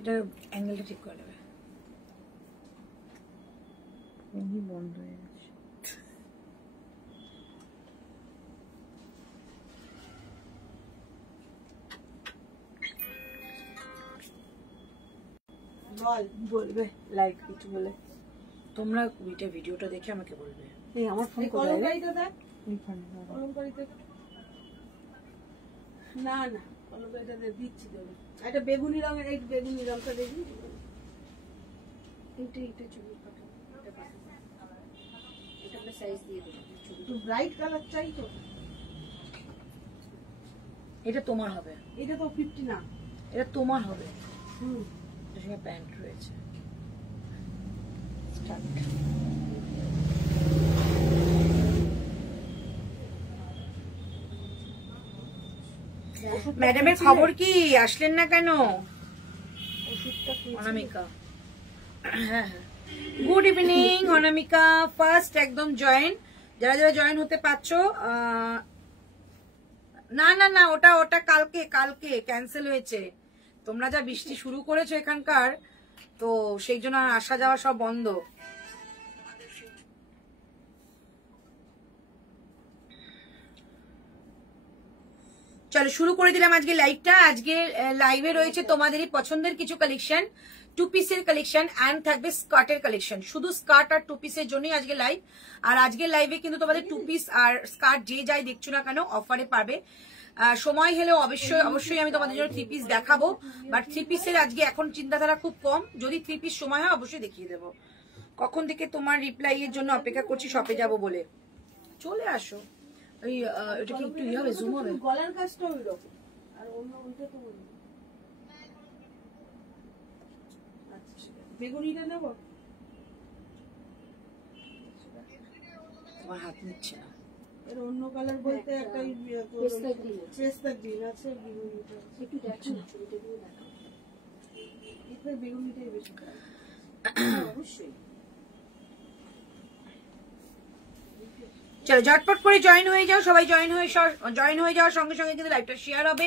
এটা অ্যাঙ্গেলটা ঠিক করে নেবে। এমনি বন্ধ হয়ে গেছে। বলবে লাইক কিছু বলে, তোমরা ভিডিওটা দেখে আমাকে বলবে। এই আমার ফোন কলমকারিটা দেখ, কলমকারিটা না না কলমকারিটা দিচ্ছি দেবো। একটা বেগুনি রঙের, এই বেগুনি রঙটা দেখবি, এইটা ছবি পাঠাও, এটা আমরা সাইজ দিয়ে দেবো। একটু ব্রাইট কালার চাই তো। এটা তোমার হবে, এটা তো 50 না, এটা তোমার হবে। হুম, এর সঙ্গে প্যান্ট রয়েছে। ম্যাডামের খবর কি, আসলেন না কেন? অনামিকা, হ্যাঁ হ্যাঁ, গুড ইভিনিং অনামিকা। ফার্স্ট একদম জয়েন, যারা যারা জয়েন হতে পারছো। না না না, ওটা ওটা কালকে কালকে ক্যান্সেল হয়েছে। তোমরা যা বৃষ্টি শুরু করেছো এখানকার, তো সেই জন্য আসা যাওয়া সব বন্ধ। চলো শুরু করে দিলাম আজকে লাইভটা। আজকে লাইভে রয়েছে তোমাদেরই পছন্দের কিছু কালেকশন, টু পিসের কালেকশন অ্যান্ড থাকবে স্কার্টের কালেকশন। শুধু স্কার্ট আর টু পিসের জন্যই আজকে লাইভ। আর আজকে লাইভে কিন্তু তোমাদের টু পিস আর স্কার্ট যে যাই দেখছো না কেন অফারে পাবে। সময় হলেও অবশ্যই অবশ্যই আমি তোমাদের জন্য থ্রি পিস দেখাবো, বাট থ্রি পিসের আজকে এখন চিন্তাধারা খুব কম। যদি থ্রি পিস সময় হয় অবশ্যই দেখিয়ে দেবো। কখন থেকে তোমার রিপ্লাই এর জন্য অপেক্ষা করছি শপে যাব বলে। চলে আসো। ওই এটা কি একটু হবে, জুম হবে? গলার কাজটা ওই রকম, আর অন্য ওইটা তো আচ্ছা বেগুনিটা নেব। তোমার হাত নিচ্ছে না। এর অন্য কালার বলতে একটা পেস্তা গ্রিন আছে, বেগুনিটা একটু দেখো না, ছবিটা দিয়ে দেখো। এটা বেগুনিটাই বেশি অবশ্যই। চলো ঝটপট করে জয়েন হয়ে যাও, সবাই জয়েন হয়ে যাওয়ার সঙ্গে সঙ্গে কিন্তু লাইভটা শেয়ার হবে।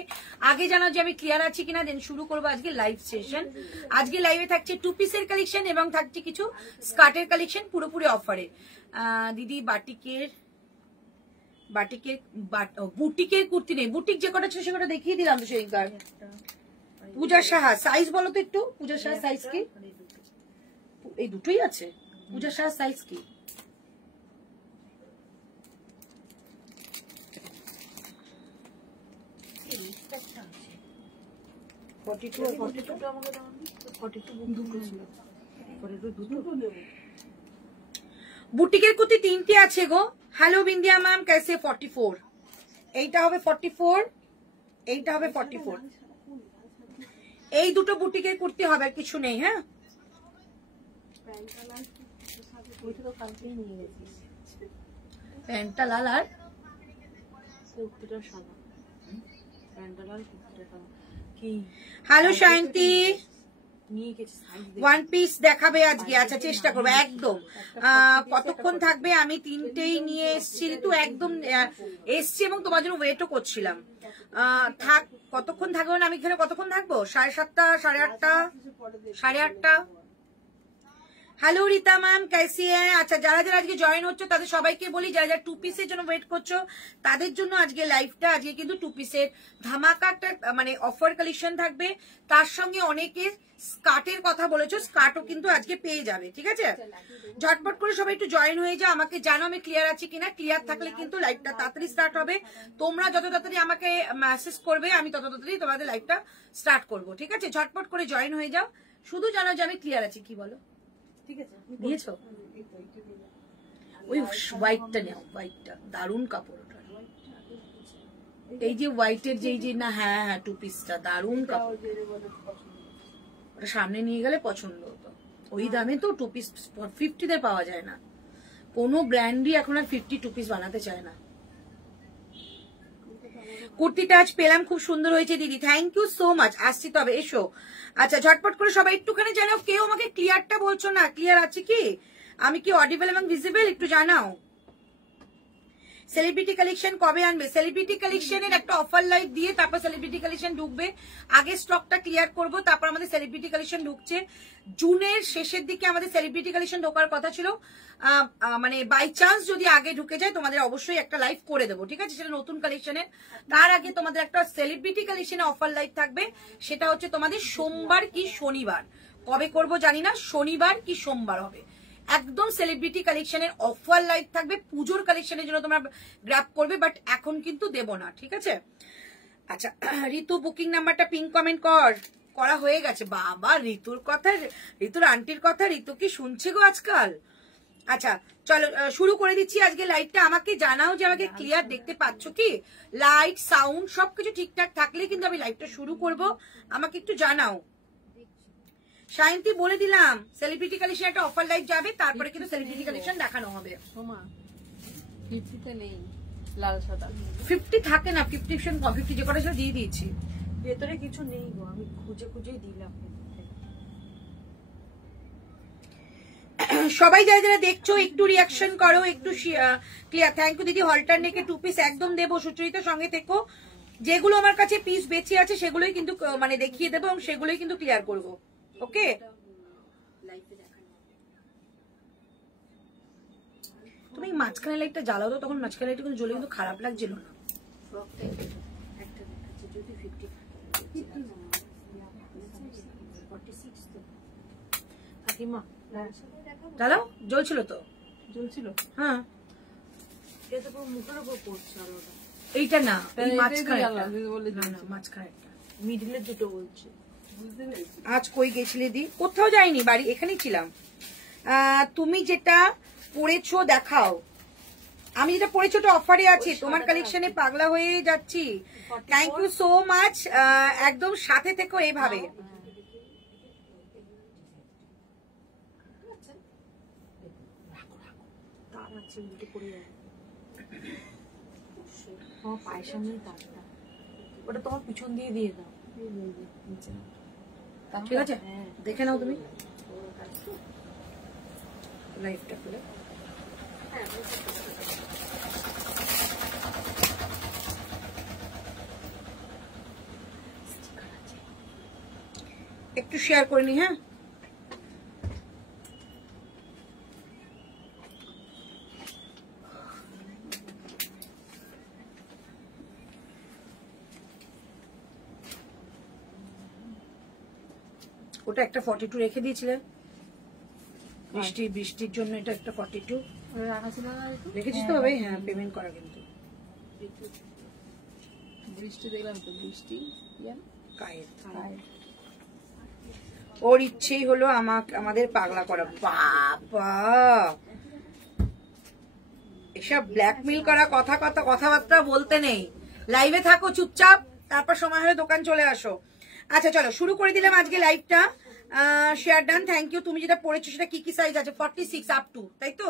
আগে জানাও যে আমি ক্লিয়ার আছি কিনা, দেন শুরু করবো আজকে লাইভ সেশন। আজকে লাইভে থাকছে টু পিসের কালেকশন এবং থাকছে কিছু স্কার্টের কালেকশন পুরোপুরি অফারে। দিদি বাটিকের বুটিকের কুর্তি নেই, বুটিক যে কটা ছিল সে কটা দেখিয়ে দিলাম তো সেইকার। পূজা সাহা সাইজ বলো তো একটু, পূজা সাহা সাইজ কি? এই দুটোই আছে। পূজা সাহা সাইজ কি? বুটিকের কুর্তি 3টে আছে গো। হ্যালো বিন্দিয়া ম্যাম, कैसे? 44, এইটা হবে 44, এইটা হবে 44। এই দুটো বুটিকের কুর্তি হবে, আর কিছু নেই। হ্যাঁ প্যান্টটা লাল আর কুর্তিটা সাদা। প্যান্টটা লাল কুর্তিটা সাদা। কি হ্যালো শান্তি, ওয়ান পিস দেখাবে আজকে? আচ্ছা চেষ্টা করবো একদম। কতক্ষণ থাকবে? আমি 3টেই নিয়ে এসছি তো, একদম এসছি এবং তোমার জন্য ওয়েটও করছিলাম। থাক, কতক্ষণ থাকবো না আমি এখানে? কতক্ষণ থাকবো? 7:30, 8:30, 8:30। হ্যালো রীতা ম্যাম, कैसी है? আচ্ছা যারা যারা আজকে জয়েন হচ্ছে তাদের সবাইকে বলি, যারা যারা টু পিসের জন্য ওয়েট করছো তাদের জন্য আজকে লাইভটা। আজকে কিন্তু টু পিসের ধামাকা একটা মানে অফার কালেকশন থাকবে। তার সঙ্গে অনেকে স্কার্টের কথা বলেছো, স্কার্টও কিন্তু আজকে পেয়ে যাবে। ঠিক আছে, ঝটপট করে সবাই একটু জয়েন হয়ে যাও। আমাকে জানো আমি ক্লিয়ার আছি কিনা। ক্লিয়ার থাকলে কিন্তু লাইভটা তাড়াতাড়ি স্টার্ট হবে। তোমরা যত তাড়াতাড়ি আমাকে মেসেজ করবে আমি তত তাড়াতাড়ি তোমাদের লাইভটা স্টার্ট করবো। ঠিক আছে, ঝটপট করে জয়েন হয়ে যাও। শুধু জানো যে আমি ক্লিয়ার আছি। কি বলো? ঠিক আছে, দিয়েছো? ওই হোয়াইটটা নাও, হোয়াইটটা দারুণ কাপড়। এই যে হোয়াইটের যে না, হ্যাঁ হ্যাঁ টু পিসটা দারুণ কাপড়। ওটা সামনে নিয়ে গেলে পছন্দ হতো। ওই দামে তো টু পিস 50 পাওয়া যায় না। কোনো ব্র্যান্ডই এখন আর 50 টু পিস বানাতে চায় না। কুর্তিটা আজ পেলাম, খুব সুন্দর হয়েছে দিদি, থ্যাংক ইউ সো মাচ। আসছি তবে, এসো। আচ্ছা ঝটপট করে সবাই একটুখানি জানাও, কেউ আমাকে ক্লিয়ারটা বলছো না। ক্লিয়ার আছে কি? আমি কি অডিবল এবং ভিজিবল? একটু জানাও। সেলিব্রিটি কালেকশন কবে আনবে? সেলিব্রিটি কালেকশনের একটা অফার লাইভ দিয়ে তারপর সেলিব্রিটি কালেকশন ঢুকবে। আগে স্টকটা ক্লিয়ার করব, তারপর আমাদের সেলিব্রিটি কালেকশন ঢুকছে। জুনের শেষের দিকে আমাদের সেলিব্রিটি কালেকশন ঢোকার কথা ছিল, মানে বাই চান্স যদি আগে ঢুকে যায় তোমাদের অবশ্যই একটা লাইভ করে দেবো, ঠিক আছে? সেটা নতুন কালেকশনের। তার আগে তোমাদের একটা সেলিব্রিটি কালেকশনে অফার লাইভ থাকবে, সেটা হচ্ছে তোমাদের সোমবার কি শনিবার, কবে করব জানি না, শনিবার কি সোমবার হবে। একদম সেলিব্রিটি কালেকশনের অফার লাইভ থাকবে, পুজোর কালেকশনের জন্য তোমরা গ্র্যাব করবে, বাট এখন কিন্তু দেব না, ঠিক আছে? আচ্ছা, ঋতু বুকিং নাম্বারটা পিন কমেন্ট করা হয়ে গেছে। বাবা, ঋতুর কথা, ঋতুর আন্টির কথা ঋতু কি শুনছে গো আজকাল। আচ্ছা চলো শুরু করে দিচ্ছি আজকে লাইভটা। আমাকে জানাও যে আমাকে ক্লিয়ার দেখতে পাচ্ছ কি, লাইট সাউন্ড সবকিছু ঠিকঠাক থাকলে কিন্তু আমি লাইভটা শুরু করব, আমাকে একটু জানাও। শায়ন্তি বলে দিলাম সেলিব্রিটি কালেকশন একটা অফার লাইভ যাবে, তারপরে কিন্তু সেলিব্রিটি কালেকশন দেখানো হবে। 50 নেই লাল সাদা, 50 থাকে না, 50 যে কটা ছিল দিয়ে দিয়েছি। ভেতরে কিছু নেই গো, আমি খুঁজে খুঁজেই দিলাম। সবাই যারা যারা দেখছো একটু রিয়াকশন করো, একটু ক্লিয়ার। থ্যাংক ইউ দিদি। হলটার নেকে 2 পিস একদম দেবো, সুচরিতা সঙ্গে থেকো। যেগুলো আমার কাছে পিস বেঁচে আছে সেগুলোই কিন্তু মানে দেখিয়ে দেবো এবং সেগুলোই কিন্তু ক্লিয়ার করবো, ওকে? তুমি মাঝখানে লাইটটা জ্বালাও তো, তখন মাঝখানে লাইটটা কিন্তু জ্বলে কিন্তু খারাপ লাগছিল না। জ্বালাও, জ্বলছিল তো, জ্বলছিল। হ্যাঁ এটা পুরো মুখের উপর পড়ছে আলোটা। এইটা না, এই মাঝখানে মাঝখানে মিডলে দুটো বলছে। আজ কই গেছিলে দি? কোথাও যাইনি, বাড়ি এখানেই ছিলাম। তুমি যেটা পড়েছো দেখাও। আমি যেটা পড়েছো ওটা অফারে আছে, তোমার কালেকশনে পাগলা হয়ে যাচ্ছি। Thank you so much. একদম সাথে থেকো এভাবে। পায়ের সামনেই তারটা, ওটা তোমার পিছন দিয়ে দিয়ে দাও। ঠিক আছে, দেখে নাও তুমি লাইভটা খুলে। একটু শেয়ার করে নি, হ্যাঁ? ওটা একটা 42 রেখে দিয়েছিলেন, বৃষ্টির জন্য এটা একটা 42 রেখেছিস তো ভাই? হ্যাঁ, পেমেন্ট করা কিন্তু বৃষ্টি দেখলাম তো, বৃষ্টি ওর ইচ্ছেই হলো আমাদের পাগলা করা। বাবা, এসব ব্ল্যাকমেল করা কথাবার্তা বলতে নেই। লাইভে থাকো চুপচাপ, তারপর সময় হলে দোকান চলে আসো। আচ্ছা চলো শুরু করে দিলাম আজকে লাইভটা। Share done, thank you. তুমি যেটা পড়েছো সেটা কি কি সাইজ আছে? 46 আপ টু, তাই তো?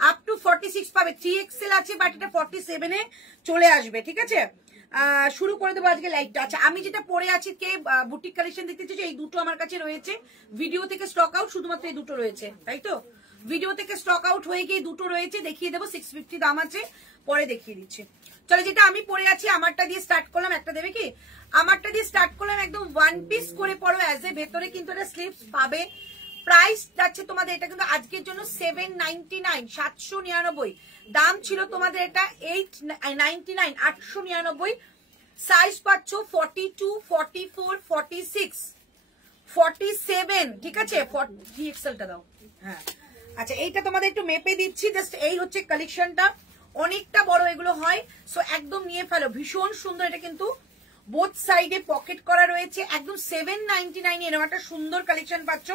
আপ টু 46 পাবে। 3XL আছে, বাট এটা 47 এ চলে আসবে, ঠিক আছে? শুরু করে দেবো আজকে লাইভটা। আচ্ছা, আমি যেটা পরে আছি, কে বুটিক কালেকশন দেখতে চাইছো? এই দুটো আমার কাছে রয়েছে, ভিডিও থেকে স্টক আউট, শুধুমাত্র এই দুটো রয়েছে, তাই তো? ভিডিও থেকে স্টক আউট হয়ে গিয়ে দুটো রয়েছে, দেখিয়ে দেবো। 650 দাম আছে, পরে দেখিয়ে দিচ্ছি। চলো, যেটা আমি পরে আছি আমারটা দিয়ে স্টার্ট করলাম। একটা দেবে কি? আমারটা দিয়ে স্টার্ট করলাম। একদম 1 পিস করে পড়ো অ্যাজ এ, ভেতরে কিন্তু এটা স্লিপস পাবে। প্রাইস যাচ্ছে তোমাদের এটা কিন্তু আজকের জন্য 799, 799 দাম ছিল তোমাদের এটা 899, 899। সাইজ পাচ্ছ 42, 44, 46, 47, ঠিক আছে? 3XL টা দাও। হ্যাঁ, আচ্ছা, এইটা তোমাদের একটু মেপে দিচ্ছি। জাস্ট এই হচ্ছে কালেকশনটা, অনেকটা বড় এগুলো হয়, সো একদম নিয়ে ফেলো। ভীষণ সুন্দর, এটা কিন্তু বোথ সাইডে পকেট করা রয়েছে। একদম 799 এরকম একটা সুন্দর কালেকশন পাচ্ছ।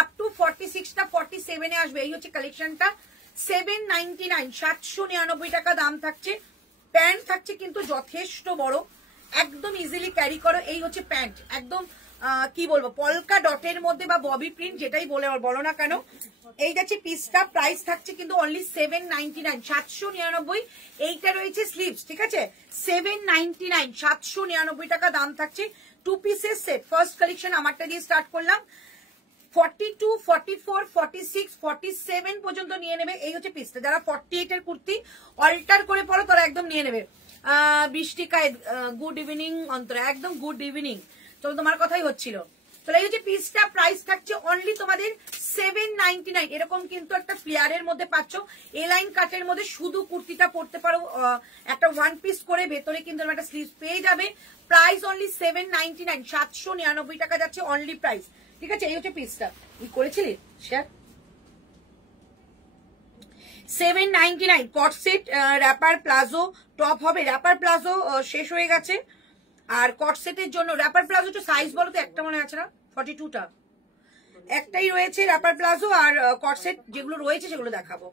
আপ টু 46টা 47 এ আসবে। এই হচ্ছে কালেকশনটা, 799, 799 টাকা দাম থাকছে। প্যান্ট থাকছে কিন্তু যথেষ্ট বড়, একদম ইজিলি ক্যারি করো। এই হচ্ছে প্যান্ট, একদম কি বলবো, পলকা ডটের মধ্যে বা ববি প্রিন্ট, যেটাই বলো না কেন। এই যাচ্ছে পিসটা, প্রাইস থাকছে কিন্তু অনলি 799, 799। এইটা রয়েছে স্লিভস, ঠিক আছে? 799, 799 টাকা দাম থাকছে। 2 পিসের সেট, ফার্স্ট কালেকশন আমারটা দিয়ে স্টার্ট করলাম। 42, 44, 46, 47 পর্যন্ত নিয়ে নেবে। এই হচ্ছে পিসটা। যারা 48 এর কুর্তি অল্টার করে পরো তারা একদম নিয়ে নেবে। বৃষ্টিকায় গুড ইভিনিং অন্তরা, একদম গুড ইভিনিং। তো তোমার কথাই হচ্ছিল। তাহলে এই হচ্ছে পিসটা। প্রাইস থাকছে অনলি তোমাদের 799। এরকম কিন্তু একটা ফ্লেয়ারের মধ্যে পাচ্ছ, এ লাইন কাটের মধ্যে শুধু কুর্তিটা পরতে পারো, একটা ওয়ান পিস করে ভেতরে কিন্তু একটা স্লিভ পেয়ে যাবে। প্রাইস অনলি 799, 799 টাকা যাচ্ছে অনলি প্রাইস। ঠিক আছে, এই হচ্ছে পিসটা। কি করেছিলি শেয়ার? 799 কট সেট র্যাপার প্লাজো টপ হবে। র্যাপার প্লাজো শেষ হয়ে গেছে। আর কট সেটের জন্য র্যাপার প্লাজো তো সাইজ বলো তো, একটা মনে আছে না? 42টা একটাই রয়েছে র্যাপার প্লাজো। আর কট সেট যেগুলো রয়েছে সেগুলো দেখাবো।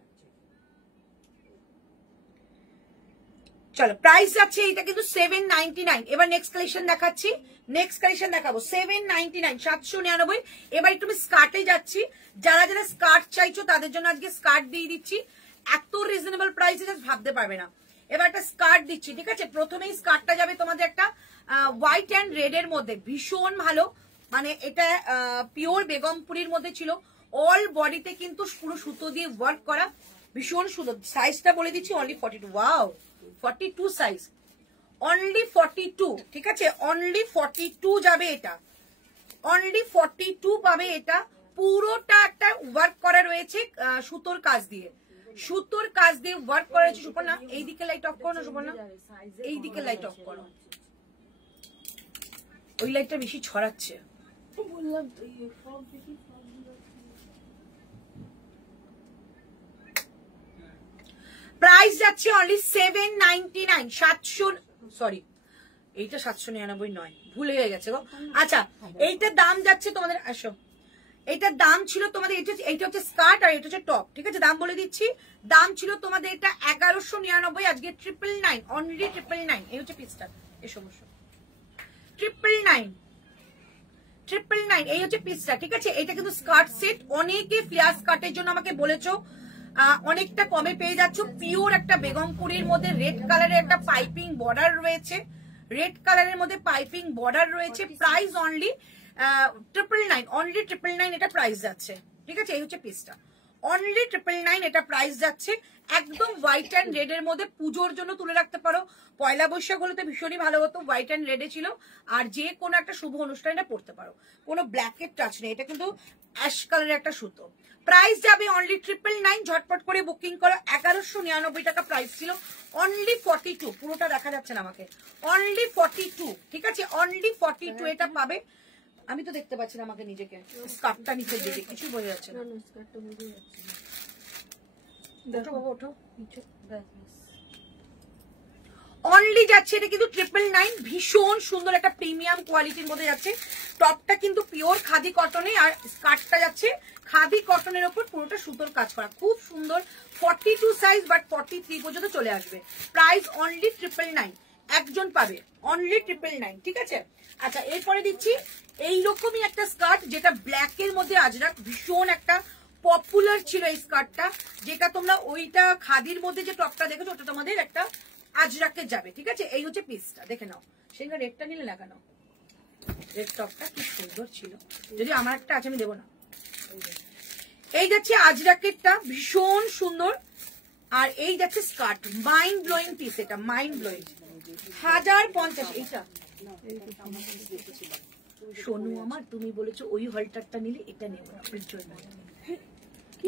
চলো, প্রাইস যাচ্ছে এটা কিন্তু 799। এবার নেক্সট কালেকশন দেখাচ্ছি, নেক্সট কালেকশন দেখাবো 799, 799। এবার একটু আমি স্কার্টে যাচ্ছি। যারা যারা স্কার্ট চাইছো তাদের জন্য আজকে স্কার্ট দিয়ে দিচ্ছি এত রিজনেবল প্রাইসে, জাস্ট ভাবতে পারবে না। এবার একটা স্কার্ট দিচ্ছি, ঠিক আছে। প্রথমেই স্কার্টটা যাবে তোমাদের একটা হোয়াইট অ্যান্ড রেড এর মধ্যে, ভীষণ ভালো। মানে এটা পিওর বেগমপুরির মধ্যে ছিল। অল বডিতে কিন্তু পুরো সুতো দিয়ে ওয়ার্ক করা, ভীষণ সুন্দর। সাইজটা বলে দিচ্ছি অনলি 42। Wow, 42 size, only 42। ঠিক আছে, অনলি 42 যাবে এটা, অনলি 42 পাবে এটা। পুরোটা একটা ওয়ার্ক করা রয়েছে সুতোর কাজ দিয়ে, সুতোর কাজ দিয়ে ওয়ার্ক করা রয়েছে। সুপর্ণা এই দিকে লাইট অফ করো না, সুপর্ণা এই দিকে লাইট অফ করো, ওই লাইটটা বেশি ছড়াচ্ছে। বললাম তো সব দেখি। প্রাইস যাচ্ছে অনলি 799, 700, সরি এইটা 799 নয়, ভুলে হয়ে গেছে গো। আচ্ছা, এইটার দাম যাচ্ছে তোমাদের, আসো, এইটার দাম ছিল তোমাদের, এইটা হচ্ছে স্কার্ট আর এটা হচ্ছে টপ। ঠিক আছে, দাম বলে দিচ্ছি। দাম ছিল তোমাদের এটা 1199, আজকে 999, অনলি 999। এই হচ্ছে পিসটা, এই সমস্যা 999, এই হচ্ছে পিসটা। ঠিক আছে, এটা কিন্তু স্কার্ট সেট। অনেকে ফ্লেয়ার স্কার্টের জন্য আমাকে বলেছো, অনেকটা কমে পেয়ে যাচ্ছ। পিওর একটা বেগমপুরির মধ্যে রেড কালারের একটা পাইপিং বর্ডার রয়েছে, রেড কালারের মধ্যে পাইপিং বর্ডার রয়েছে। প্রাইস অনলি 999, অনলি 999 এটা প্রাইস যাচ্ছে। ঠিক আছে, এই হচ্ছে পিসটা, অনলি 999 এটা প্রাইস যাচ্ছে। একদম হোয়াইট অ্যান্ড রেড এর মধ্যে, পুজোর জন্য তুলে রাখতে পারো। পয়লা বৈশাখ হলে তো ভীষণই ভালো হতো, হোয়াইট অ্যান্ড রেডে ছিল। আর যে কোনো একটা শুভ অনুষ্ঠানে পড়তে পারো, কোনো ব্ল্যাকের টাচ নেই। এটা কিন্তু অ্যাশ কালারের একটা সুতো। প্রাইস যাবে অনলি 999, ঝটপট করে বুকিং করো। 1199 টাকা প্রাইস ছিল, অনলি 42। পুরোটা দেখা যাচ্ছে না আমাকে, অনলি 42। ঠিক আছে, অনলি 42 এটা পাবে। আমি তো দেখতে পাচ্ছি না আমাকে নিজেকে, স্কার্টটা নিচের দিকে কিছু বোঝা যাচ্ছে না। ওঠো বাবা, ওঠো। অনলি যাচ্ছে এটা কিন্তু 999, ভীষণ সুন্দর একটা প্রিমিয়াম কোয়ালিটির মধ্যে যাচ্ছে। টপটা কিন্তু পিওর খাদি কটনে, আর স্কার্টটা যাচ্ছে খাদি কটনের ওপর পুরোটা সুতোর কাজ করা, খুব সুন্দর। 42 সাইজ, বাট 43 পর্যন্ত চলে আসবে। প্রাইস অনলি 999, একজন পাবে, অনলি 999। ঠিক আছে, আচ্ছা এরপরে দিচ্ছি এইরকমই একটা স্কার্ট, যেটা ব্ল্যাক এর মধ্যে আজরাক, ভীষণ একটা পপুলার ছিল এই স্কার্টটা। যেটা তোমরা ওইটা খাদির মধ্যে যে টপটা দেখেছো, ওটা তোমাদের একটা আজরাকে যাবে। ঠিক আছে, এই হচ্ছে পিসটা, দেখে নাও। সেখানে রেডটা নিলে না কেন? রেড টপটা কি সুন্দর ছিল, যদি আমার একটা আছে আমি দেবো না। এই যাচ্ছে আজরাকেরটা, ভীষণ সুন্দর। আর এই যাচ্ছে স্কার্ট, মাইন্ড ব্লোয়িং পিস, এটা মাইন্ড ব্লোয়িং। 1050 এইটা। সোনু আমার, তুমি বলেছো ওই হলটারটা নিলে এটা নেবো না,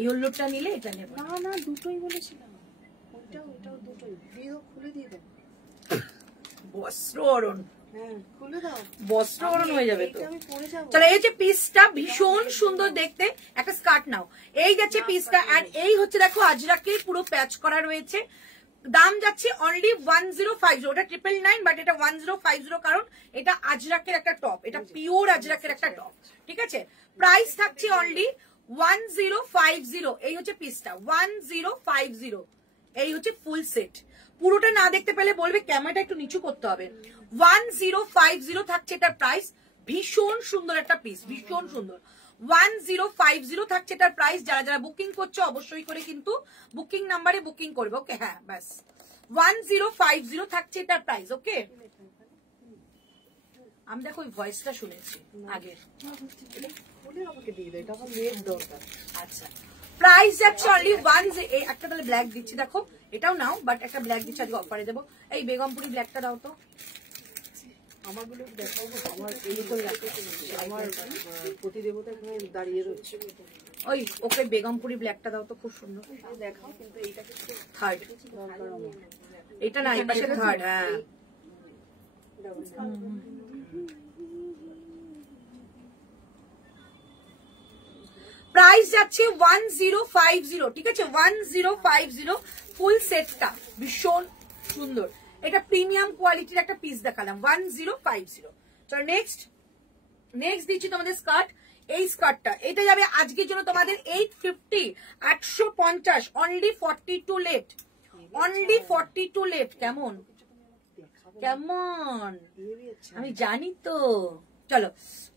ইয়েলোটা নিলে এটা নেবো না। না, দুটোই বলেছিলাম, ওইটাও দুটোই দিয়ে খুলে দিয়ে দেবো। বস্ত্র অরণ, হ্যাঁ খুলে দাও, বস্ত্র অরণ হয়ে যাবে তো। আমি পরে যাবো। চলো, এই হচ্ছে পিসটা, ভীষণ সুন্দর দেখতে। একটা স্কার্ট নাও, এই যাচ্ছে পিসটা। আর এই হচ্ছে দেখো আজরাকে পুরো প্যাচ করা রয়েছে। দাম যাচ্ছে অনলি 1050, ওটা 999, বাট এটা 1050, কারণ এটা আজরাকের একটা টপ, এটা পিওর আজরাকের একটা টপ। ঠিক আছে, প্রাইস থাকছে অনলি 1050। এই হচ্ছে পিসটা, 1050। এই হচ্ছে ফুল সেট। পুরোটা না দেখতে পেলে বলবে ক্যামেরাটা একটু নিচু করতে হবে। 1050 থাকছে এটার প্রাইস, ভীষণ সুন্দর একটা পিস, ভীষণ সুন্দর। 1050 থাকছে এটার প্রাইস। যারা যারা বুকিং করছো অবশ্যই করে কিন্তু বুকিং নাম্বারে বুকিং করবে। ওকে, হ্যাঁ ব্যাস, 1050 থাকছে এটার প্রাইস। ওকে, আমি দেখো ওই ভয়েসটা শুনেছি আগে। আমাকে দিয়ে দাও, এটা আমার মেয়ের দরকার। আচ্ছা, প্রাইস যাচ্ছে অনলি 1। একটা তাহলে ব্ল্যাক দিচ্ছি, দেখো এটাও নাও, বাট একটা ব্ল্যাক দিচ্ছি আজকে অফারে দেবো। এই বেগমপুরি ব্ল্যাকটা দাও তো। আমারগুলো দেখাবো, আমার আমার প্রতিদেবতা এখানে দাঁড়িয়ে রয়েছে। ওই ওকে বেগমপুরি ব্ল্যাকটা দাও তো, খুব সুন্দর দেখাও, কিন্তু এইটাকে থার্ড। দরকার আমার। এটা না, এই পাশে থার্ড। হ্যাঁ, প্রাইস যাচ্ছে 1050, ঠিক আছে 1050 ফুল সেটটা, ভীষণ সুন্দর। এটা প্রিমিয়াম কোয়ালিটির একটা পিস দেখালাম 1050। চলো নেক্সট দিচ্ছি তোমাদের স্কার্ট। এই স্কার্টটা এটা যাবে আজকের জন্য তোমাদের 850, 850, অনলি 42 লেট, অনলি 42 লেট। কেমন কেমন আমি জানি তো। চলো,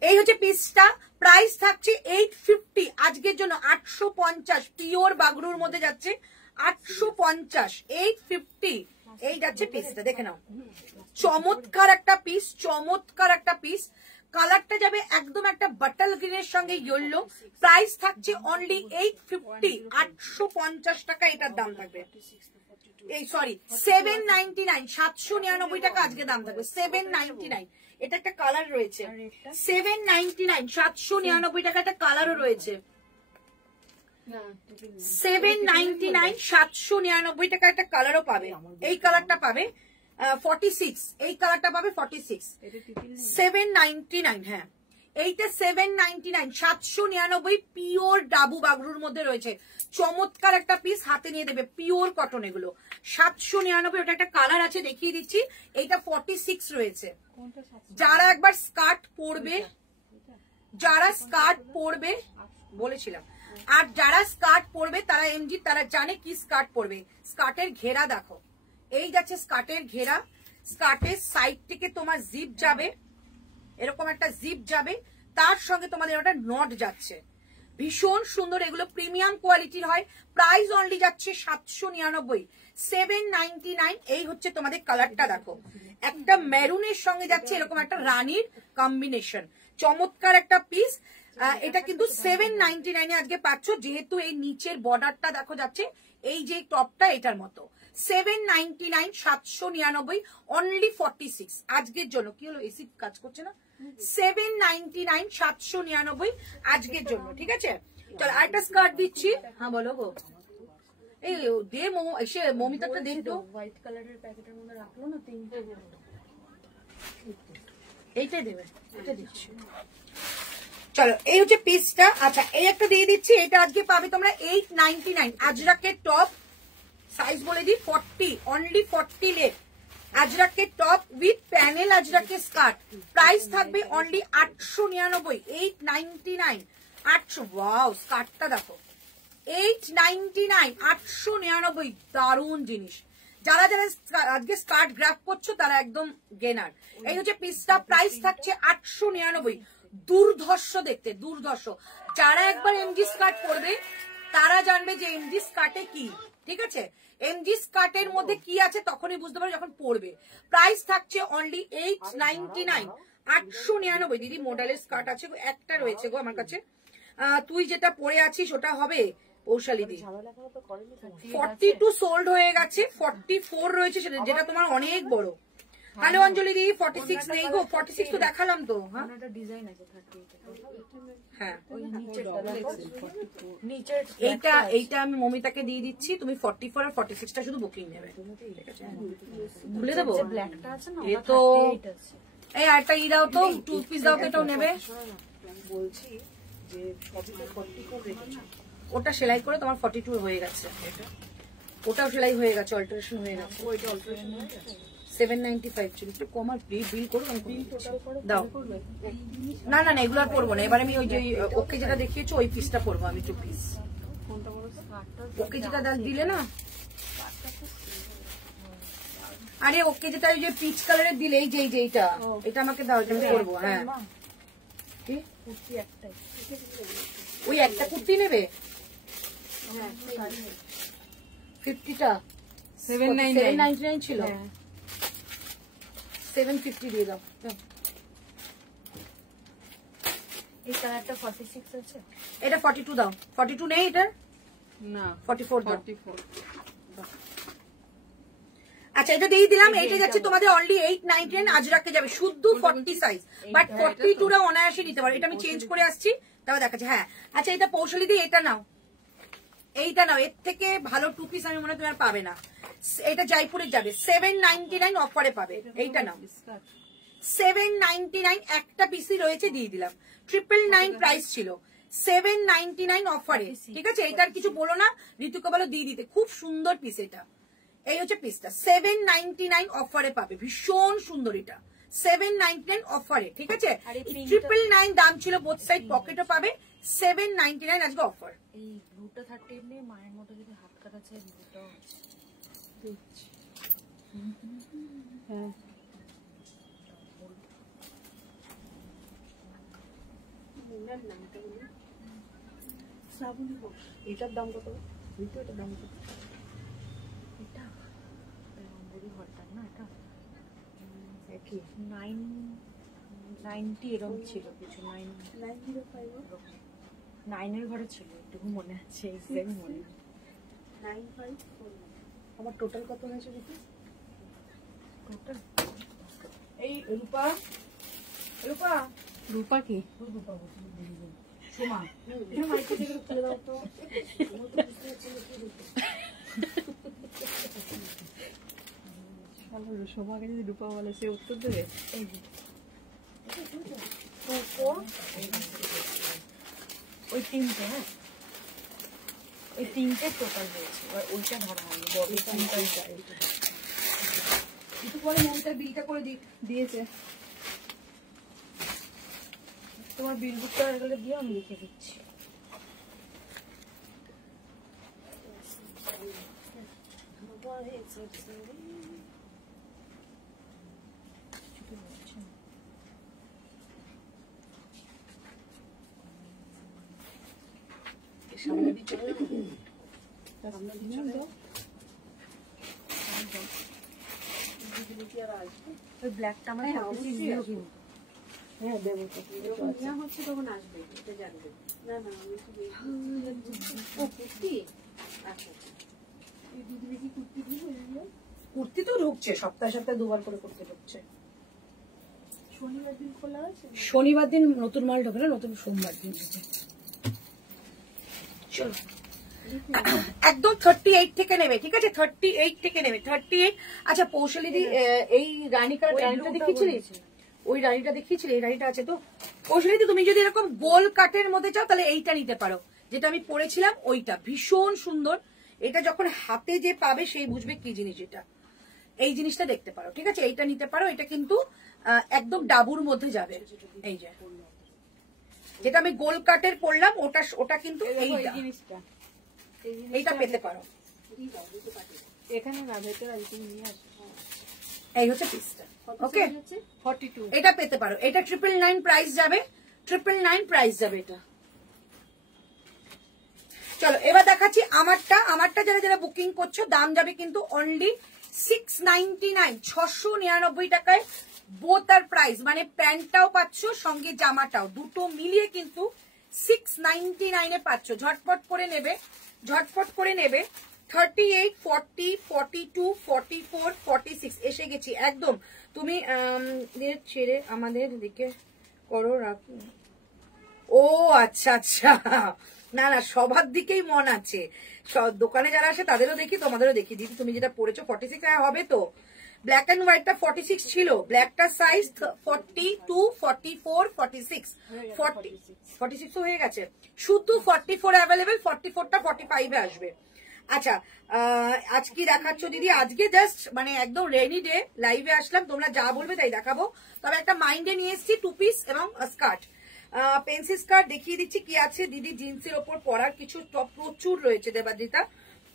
এই হচ্ছে পিসটা, প্রাইস থাকছে 850 আজকের জন্য। 850 পিওর বাগরুর মধ্যে যাচ্ছে 850, 850 এই যাচ্ছে পিসটা, দেখে নাও। চমৎকার একটা পিস, চমৎকার একটা পিস। কালারটা যাবে একদম একটা বাটল গ্রিনের সঙ্গে ইয়েলো। প্রাইস থাকছে অনলি 850, 850 টাকা এটার দাম থাকবে। এই সরি 799, 799 টাকা আজকে দাম থাকবে। 799, এটা একটা কালার রয়েছে। 799, 799 টাকা একটা কালারও রয়েছে। 799, 799 টাকা একটা কালারও পাবে। এই কালারটা পাবে 46, এই কালারটা পাবে 46, 799। হ্যাঁ, এইটা 799, 799 পিওর ডাবু বাগরুর মধ্যে রয়েছে। চমৎকার একটা পিস, হাতে নিয়ে দেবে, পিওর কটন এগুলো। 799, ওটা একটা কালার আছে দেখিয়ে দিচ্ছি। এইটা 46 রয়েছে। যারা একবার স্কার্ট পরবে, যারা স্কার্ট পরবে বলেছিলাম, আর যারা স্কার্ট পরবে তারা এমজি, তারা জানে কি স্কার্ট পরবে। স্কার্টের ঘেরা দেখো, এই যাচ্ছে স্কার্টের ঘেরা। স্কার্টের সাইড থেকে তোমার জিপ যাবে, এরকম একটা জিপ যাবে, তার সঙ্গে তোমাদের ওটা নট যাচ্ছে। ভীষণ সুন্দর, এগুলো প্রিমিয়াম কোয়ালিটির হয়। প্রাইস অনলি যাচ্ছে 799, 799। এই হচ্ছে তোমাদের কালারটা দেখো, একটা মেরুনের সঙ্গে যাচ্ছে এরকম একটা রানীর কম্বিনেশন। চমৎকার একটা পিস। এটা কিন্তু 799 আজকে পাচ্ছ, যেহেতু এই নিচের বর্ডারটা দেখো যাচ্ছে, এই যে টপটা এটার মতো। 799, 799, অনলি 46 আজকের জন্য। কি হলো, এসি কাজ করছে না? 799, 799 আজকের জন্য, ঠিক আছে। চল আরেকটা স্কার্ট দিচ্ছি। হ্যাঁ বলো গো, এই দে এসে মমিতাটা দেখতো, হোয়াইট কালারের প্যাকেটের মধ্যে রাখলো না, 3টে। এইটাই দেবে, এটা দিচ্ছি। চলো, এই হচ্ছে পিসটা। আচ্ছা, এই একটা দিয়ে দিচ্ছি, এটা আজকে পাবে তোমরা 899। আজরাকের টপ, সাইজ বলে দিই 40, অনলি 40 লেট। আজরাকের টপ উইথ প্যানেল আজরাকের স্কার্ট। প্রাইস থাকবে অনলি 899, 899, 800। ওয়াও, স্কার্টটা দেখো 899, 899, দারুণ জিনিস। যারা যারা আজকে স্কার্ট গ্রাফ করছো তারা একদম গেনার। এই হচ্ছে পিসটা, প্রাইস থাকছে 899। দুর্ধর্ষ দেখতে, দুর্ধর্ষ। যারা একবার এমজি স্কার্ট পরবে তারা জানবে যে এমজি স্কার্টে কি, ঠিক আছে। এমজি স্কার্টের মধ্যে কি আছে তখনই বুঝতে পারবে যখন পরবে। প্রাইস থাকছে অনলি 899, 899। দিদি মডেলের স্কার্ট আছে, একটা রয়েছে গো আমার কাছে। তুই যেটা পরে আছিস ওটা হবে পৌশালী দি। 42 সোল্ড হয়ে গেছে, 44 রয়েছে সেটা, যেটা তোমার অনেক বড়। হ্যালো অঞ্জলি দি, 46 নেই গো, 46 তো দেখালাম তো। হ্যাঁ, ডিজাইন আছে 38। হ্যাঁ, ওই নিচের এইটা আমি মমিতাকে দিয়ে দিচ্ছি। তুমি 44 আর 46টা শুধু বুকিং নেবে, ঠিক আছে। ভুলে দেবো, ব্ল্যাকটা আছে না, এ তো এই আরেকটা ই দাও তো, 2 পিস দাও তো, এটাও নেবে। বলছি যে সবই তো 44 রেখেছো। ওটা সেলাই করে তোমার 42 হয়ে গেছে, ওটাও সেলাই হয়ে গেছে, অল্টারেশন হয়ে গেছে। ওইটা অল্টারেশন হয়ে গেছে। 795 ছিল, একটু কম। আর বিল করো, আমি দাও। না না না, এগুলো আর পরবো না। এবার আমি ওই যে ওকে যেটা দেখিয়েছো ওই পিসটা পরবো আমি, 2 পিস। ওকে যেটা দিলে না, আরে ওকে যেটা ওই যে পিচ কালারের দিলে, এই যে এইটা, এটা আমাকে দাও, এটা আমি করবো। হ্যাঁ, কি কুর্তি একটাই, ওই একটা কুর্তি নেবে 50টা, 799 ছিল, 750 দিয়ে দাও। এই কালারটা 46 আছে, এটা 42 দাও। 42 নেই এটা, না 44 দাও। 44 আচ্ছা এটা দিয়ে দিলাম। এটা যাচ্ছে তোমাদের অনলি 899 আজরাকে যাবে, শুদ্ধ 40 সাইজ, বাট 42 টা অনায়াসে নিতে পারো। এটা আমি চেঞ্জ করে আসছি, তাও দেখাচ্ছে। হ্যাঁ আচ্ছা এটা পৌশালি দিয়ে এটা নাও, এইটা নাও, এর থেকে ভালো টু পিস আমি মনে হয় তুমি আর পাবে না। এটা জয়পুরে যাবে, 799 অফারে পাবে। এইটা নাও 799, একটা পিসই রয়েছে, দিয়ে দিলাম। 999 প্রাইস ছিল, 799 অফারে, ঠিক আছে। এটার কিছু বলো না, ঋতুকে বলো দিয়ে দিতে, খুব সুন্দর পিস এটা। এই হচ্ছে পিসটা, 799 অফারে পাবে, ভীষণ সুন্দর এটা, 799 অফারে, ঠিক আছে। 999 দাম ছিল, বোথ সাইড পকেটও পাবে, 799 আজকে অফার। এই ব্লুটা 38 নেই, মায়ের মতো যদি হাত কাটা চাই ব্লুটাও আছে। হ্যাঁ শ্রাবণী ঘোষ। এটার দাম কত? এটার দাম কত? এটা বলি হরটার না, এটা কি 990 এরকম ছিল কিছু, 9 এর ঘরে ছিল, একটু মনে আছে, এক্সাক্ট মনে নেই। 954 আমার টোটাল কত হয়েছে দেখি, টোটাল এই রূপা, রূপা রূপা কি সোমা, মাইকে থেকে তুলে দাও তো। সোমাকে যদি রূপা বলে সে উত্তর দেবে। এই ওই তিনটে, হ্যাঁ ওই তিনটে টোটাল হয়েছে, এবার ওইটা ধরা হয়নি, ববি তিনটা একটু পরে মনটার বিলটা করে দিয়েছে। তোমার বিল বুকটা হয়ে গেলে দিয়ে আমি লিখে দিচ্ছি। সামনে দিয়ে চলে যাবো, সামনে দিয়ে চলে যাও। ওই ব্ল্যাকটা আমার হ্যাঁ, 46 অবশ্যই দিও আসবে। কিন্তু। হ্যাঁ দেবো তো, যখন নেওয়া হচ্ছে তখন আসবে, এটা জানবে। না না আমি তো ও কুর্তি, আচ্ছা আচ্ছা। এই দিদিকে কি কুর্তি দিব? কুর্তি তো ঢুকছে, সপ্তাহে সপ্তাহে দুবার করে কুর্তি ঢুকছে। শনিবার দিন খোলা আছে? শনিবার দিন নতুন মাল ঢোকে না, নতুন সোমবার দিন ঢোকে। চলো একদম 38 থেকে নেবে, ঠিক আছে, 38 থেকে নেবে, 38। আচ্ছা পৌশালি দি, এই রানীটা দেখিয়েছিলি, ওই রানীটা দেখিয়েছিলি, এই রানীটা আছে তো পৌশালি দি। তুমি যদি এরকম গোল কাটের মধ্যে চাও তাহলে এইটা নিতে পারো, যেটা আমি পরেছিলাম ওইটা, ভীষণ সুন্দর। এটা যখন হাতে যে পাবে সেই বুঝবে কি জিনিস এটা, এই জিনিসটা দেখতে পারো, ঠিক আছে, এইটা নিতে পারো। এটা কিন্তু একদম ডাবুর মধ্যে যাবে। এই যে যেটা আমি গোল কাটের পরলাম, ওটা কিন্তু এইটা, এইটা পেতে পারো। এখানে না, ভেতরে আছে, তুমি নিয়ে আসো। এই হচ্ছে পিসটা, ওকে। 42 এটা পেতে পারো, এটা 999 প্রাইস যাবে, 999 প্রাইস যাবে এটা। চলো এবার দেখাচ্ছি আমারটা যারা যারা বুকিং করছো, দাম যাবে কিন্তু অনলি 699, 699 টাকায় বোথ আর প্রাইস, মানে প্যান্টটাও পাচ্ছ সঙ্গে জামাটাও, দুটো মিলিয়ে কিন্তু 699 এ পাচ্ছ। ঝটপট করে নেবে, ঝটপট করে নেবে। 38, 40, 42, 44, 46 এসে গেছি একদম। তুমি ছেড়ে আমাদের দিকে করো রাখো। ও আচ্ছা আচ্ছা, না না সবার দিকেই মন আছে, সব দোকানে যারা আসে তাদেরও দেখি, তোমাদেরও দেখি। দিদি তুমি যেটা পড়েছো 46 হবে তো, ব্ল্যাক এন্ড হোয়াইটটা 46 ছিল, ব্ল্যাকটার সাইজ 42, 44, 46, 46 তো হয়ে গেছে, শুধু 44 অ্যাভেলেবেল, 44টা 45 এ আসবে। আচ্ছা আজ কি দেখাচ্ছ দিদি? আজকে জাস্ট মানে একদম রেনি ডে, লাইভে আসলাম, তোমরা যা বলবে তাই দেখাবো। তবে একটা মাইন্ডে নিয়ে এসেছি, টু পিস এবং স্কার্ট, পেন্সিল স্কার্ট দেখিয়ে দিচ্ছি কি আছে। দিদি জিন্সের ওপর পরার কিছু টপ প্রচুর রয়েছে দেবাদিতা।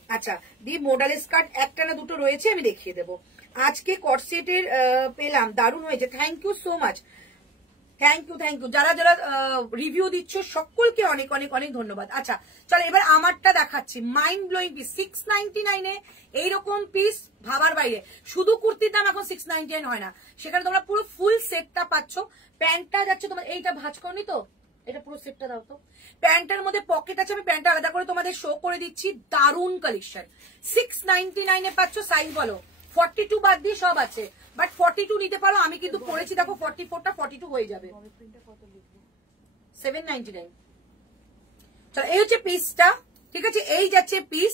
আচ্ছা দি মোডাল স্কার্ট একটা না দুটো রয়েছে, আমি দেখিয়ে দেবো। আজকে কটসেটের পেলাম, দারুণ হয়েছে, thank you so much, thank you thank you. যারা যারা রিভিউ দিচ্ছ সকলকে অনেক অনেক অনেক ধন্যবাদ। আচ্ছা চলো এবার আমারটা দেখাচ্ছি, মাইন্ড ব্লোয়িং পিস, 699 এ এইরকম পিস ভাবার বাইরে। শুধু কুর্তির দাম এখন 699 হয় না, সেখানে তোমরা পুরো ফুল সেটটা পাচ্ছ। প্যান্টটা যাচ্ছে তোমার, এইটা ভাঁজ করনি তো, এটা পুরো সেটটা দাও তো। প্যান্টের মধ্যে পকেট আছে, আমি প্যান্টটা আলাদা করে তোমাদের শো করে দিচ্ছি। দারুন কালেকশন। 699 এ পাচ্ছ। সাইজ বলো 42 বাদ দিয়ে সব আছে, বাট 42 নিতে পারো। আমি কিন্তু পরেছি দেখো 44টা 42 হয়ে যাবে। 799। চলো এই হচ্ছে পিসটা, ঠিক আছে। এই যাচ্ছে পিস,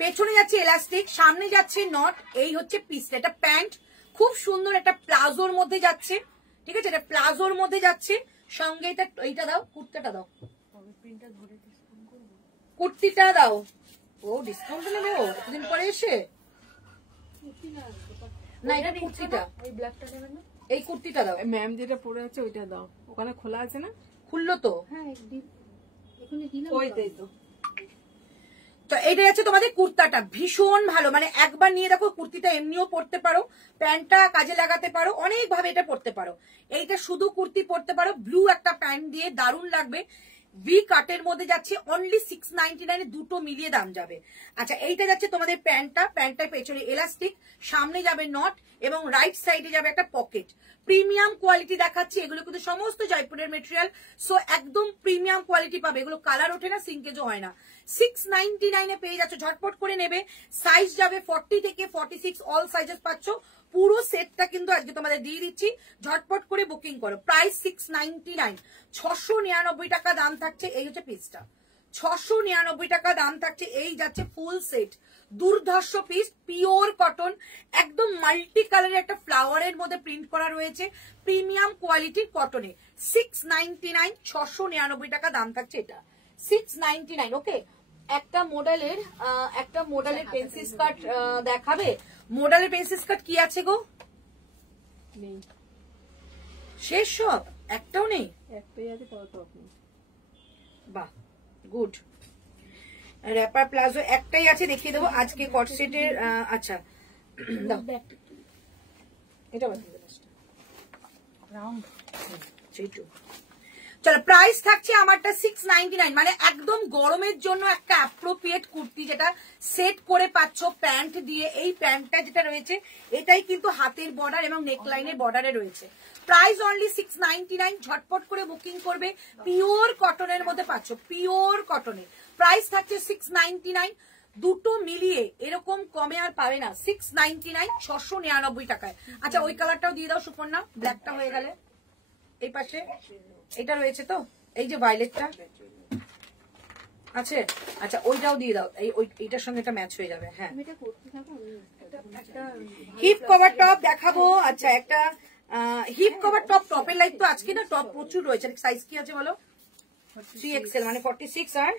পেছনে যাচ্ছে এলাস্টিক, সামনে যাচ্ছে নট। এই হচ্ছে পিসটা। এটা প্যান্ট, খুব সুন্দর একটা প্লাজোর মধ্যে যাচ্ছে, ঠিক আছে। এটা প্লাজোর মধ্যে যাচ্ছে, সঙ্গে এটা এইটা দাও, কুর্তাটা দাও, কুর্তিটা দাও। ও ডিসকাউন্ট নেবে ও এতদিন পরে এসে। না এটা কুর্তিটা, ওই ব্ল্যাকটা নেবেন না? এই কুর্তিটা দাও। ম্যাম যেটা পরে আছে ওইটা দাও, ওখানে খোলা আছে না? খুললো তো। হ্যাঁ এখানে দিলাম। ওইটাই তো। তো এটা আছে তোমাদের কুর্তাটা, ভীষণ ভালো। মানে একবার নিয়ে দেখো, কুর্তিটা এমনিও পরতে পারো, প্যান্টটা কাজে লাগাতে পারো, অনেক ভাবে এটা পরতে পারো। এইটা শুধু কুর্তি পরতে পারো, ব্লু একটা প্যান্ট দিয়ে দারুণ লাগবে। ভি কাটের মধ্যে যাচ্ছে, অনলি 699 এ দুটো মিলিয়ে দাম যাবে। আচ্ছা এইটা যাচ্ছে তোমাদের প্যান্টটা, প্যান্টটার পেছনে এলাস্টিক, সামনে যাবে নট এবং রাইট সাইডে যাবে একটা পকেট। প্রিমিয়াম কোয়ালিটি দেখাচ্ছি, এগুলো কিন্তু সমস্ত জয়পুরের মেটেরিয়াল, সো একদম প্রিমিয়াম কোয়ালিটি পাবে। এগুলো কালার ওঠে না, সিঙ্কেজও হয় না। 699 এ পেয়ে যাচ্ছ, ঝটপট করে নেবে। সাইজ যাবে 40 থেকে 46, অল সাইজেস পাচ্ছ। পুরো সেটটা কিন্তু আজকে তোমাদের দিয়ে দিচ্ছি, ঝটপট করে বুকিং করো। প্রাইস 699, 699 টাকা দাম থাকছে। এই হচ্ছে পিসটা, 699 টাকা দাম থাকছে। এই যাচ্ছে ফুল সেট, দুর্ধর্ষ পিস, পিওর কটন, একদম মাল্টি কালারের একটা ফ্লাওয়ারের মধ্যে প্রিন্ট করা রয়েছে, প্রিমিয়াম কোয়ালিটির কটনে। 699, 699 টাকা দাম থাকছে এটা, 699। ওকে, একটা মডেলের পেন্সিল স্কার্ট দেখাবে। মডেলের পেন্সিল স্কার্ট কি আছে গো? নেই, শেষ সব, একটাও নেই। একটাই আছে, তাও তো আপনি। বাহ, গুড। র্যাপার প্লাজো একটাই আছে, দেখিয়ে দেবো আজকে কট সেটের। আচ্ছা দাও, এটা বাদ দিয়ে দাও, রাউন্ড সেইটু। চলো প্রাইস থাকছে আমারটা 699, মানে একদম গরমের জন্য একটা অ্যাপ্রোপ্রিয়েট কুর্তি, যেটা সেট করে পাচ্ছ প্যান্ট দিয়ে। এই প্যান্টটা যেটা রয়েছে এটাই কিন্তু হাতের বর্ডার এবং নেকলাইনের বর্ডারে রয়েছে। প্রাইস অনলি 699, ঝটপট করে বুকিং করবে। পিওর কটনের মধ্যে পাচ্ছ, পিওর কটনে। প্রাইস থাকছে 699, দুটো মিলিয়ে এরকম কমে আর পাবে না। 699, 699 টাকায়। আচ্ছা ওই কালারটাও দিয়ে দাও সুপর্ণা, ব্ল্যাকটা হয়ে গেলে। এই পাশে এটা রয়েছে তো, এই যে ভায়োলেটটা আছে, আচ্ছা ওইটাও দিয়ে দাও। এইটার সঙ্গে এটা ম্যাচ হয়ে যাবে। হ্যাঁ, এটা করতে থাকো, একটা হিপ কভার টপ দেখাবো। আচ্ছা একটা হিপ কভার টপ, টপের লাইট তো আজকে না টপ প্রচুর রয়েছে। সাইজ কি আছে বলো? 3XL, মানে 46 আর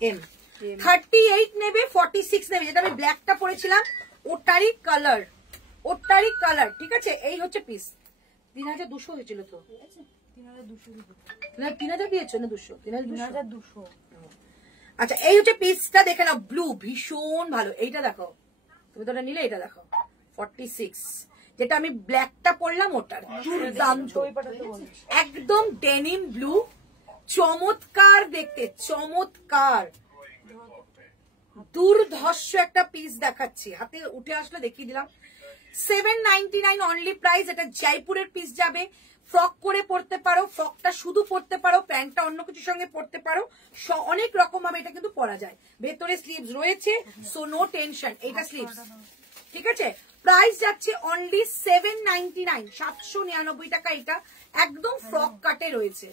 M। 38 নেবে, 46 নেবে। যেটা আমি ব্ল্যাকটা পরেছিলাম ওটারই কালার, ঠিক আছে। এই হচ্ছে পিস। 3200 হয়েছিল তো, 3000 দিয়েছো না 200? 3200। আচ্ছা এই হচ্ছে পিসটা, দেখে নাও। ব্লু ভীষণ ভালো। এইটা দেখো, তুমি তো নিলে, এটা দেখো 46, যেটা আমি ব্ল্যাকটা পরলাম ওটার। দুর্দান্ত, একদম ডেনিম ব্লু, চমৎকার দেখতে, চমৎকার, দুর্ধর্ষ একটা পিস দেখাচ্ছি। হাতে উঠে আসলে দেখিয়ে দিলাম। 799 অনলি প্রাইস। এটা জয়পুরের পিস যাবে, ফ্রক করে পরতে পারো, ফ্রকটা শুধু পরতে পারো, প্যান্টটা অন্য কিছুর সঙ্গে পরতে পারো, অনেক রকম ভাবে এটা কিন্তু পরা যায়। ভেতরে স্লিভস রয়েছে, সো নো টেনশন। এটা স্লিভস, ঠিক আছে। প্রাইস যাচ্ছে অনলি 799, 799 টাকা। এটা একদম ফ্রক কাটে রয়েছে,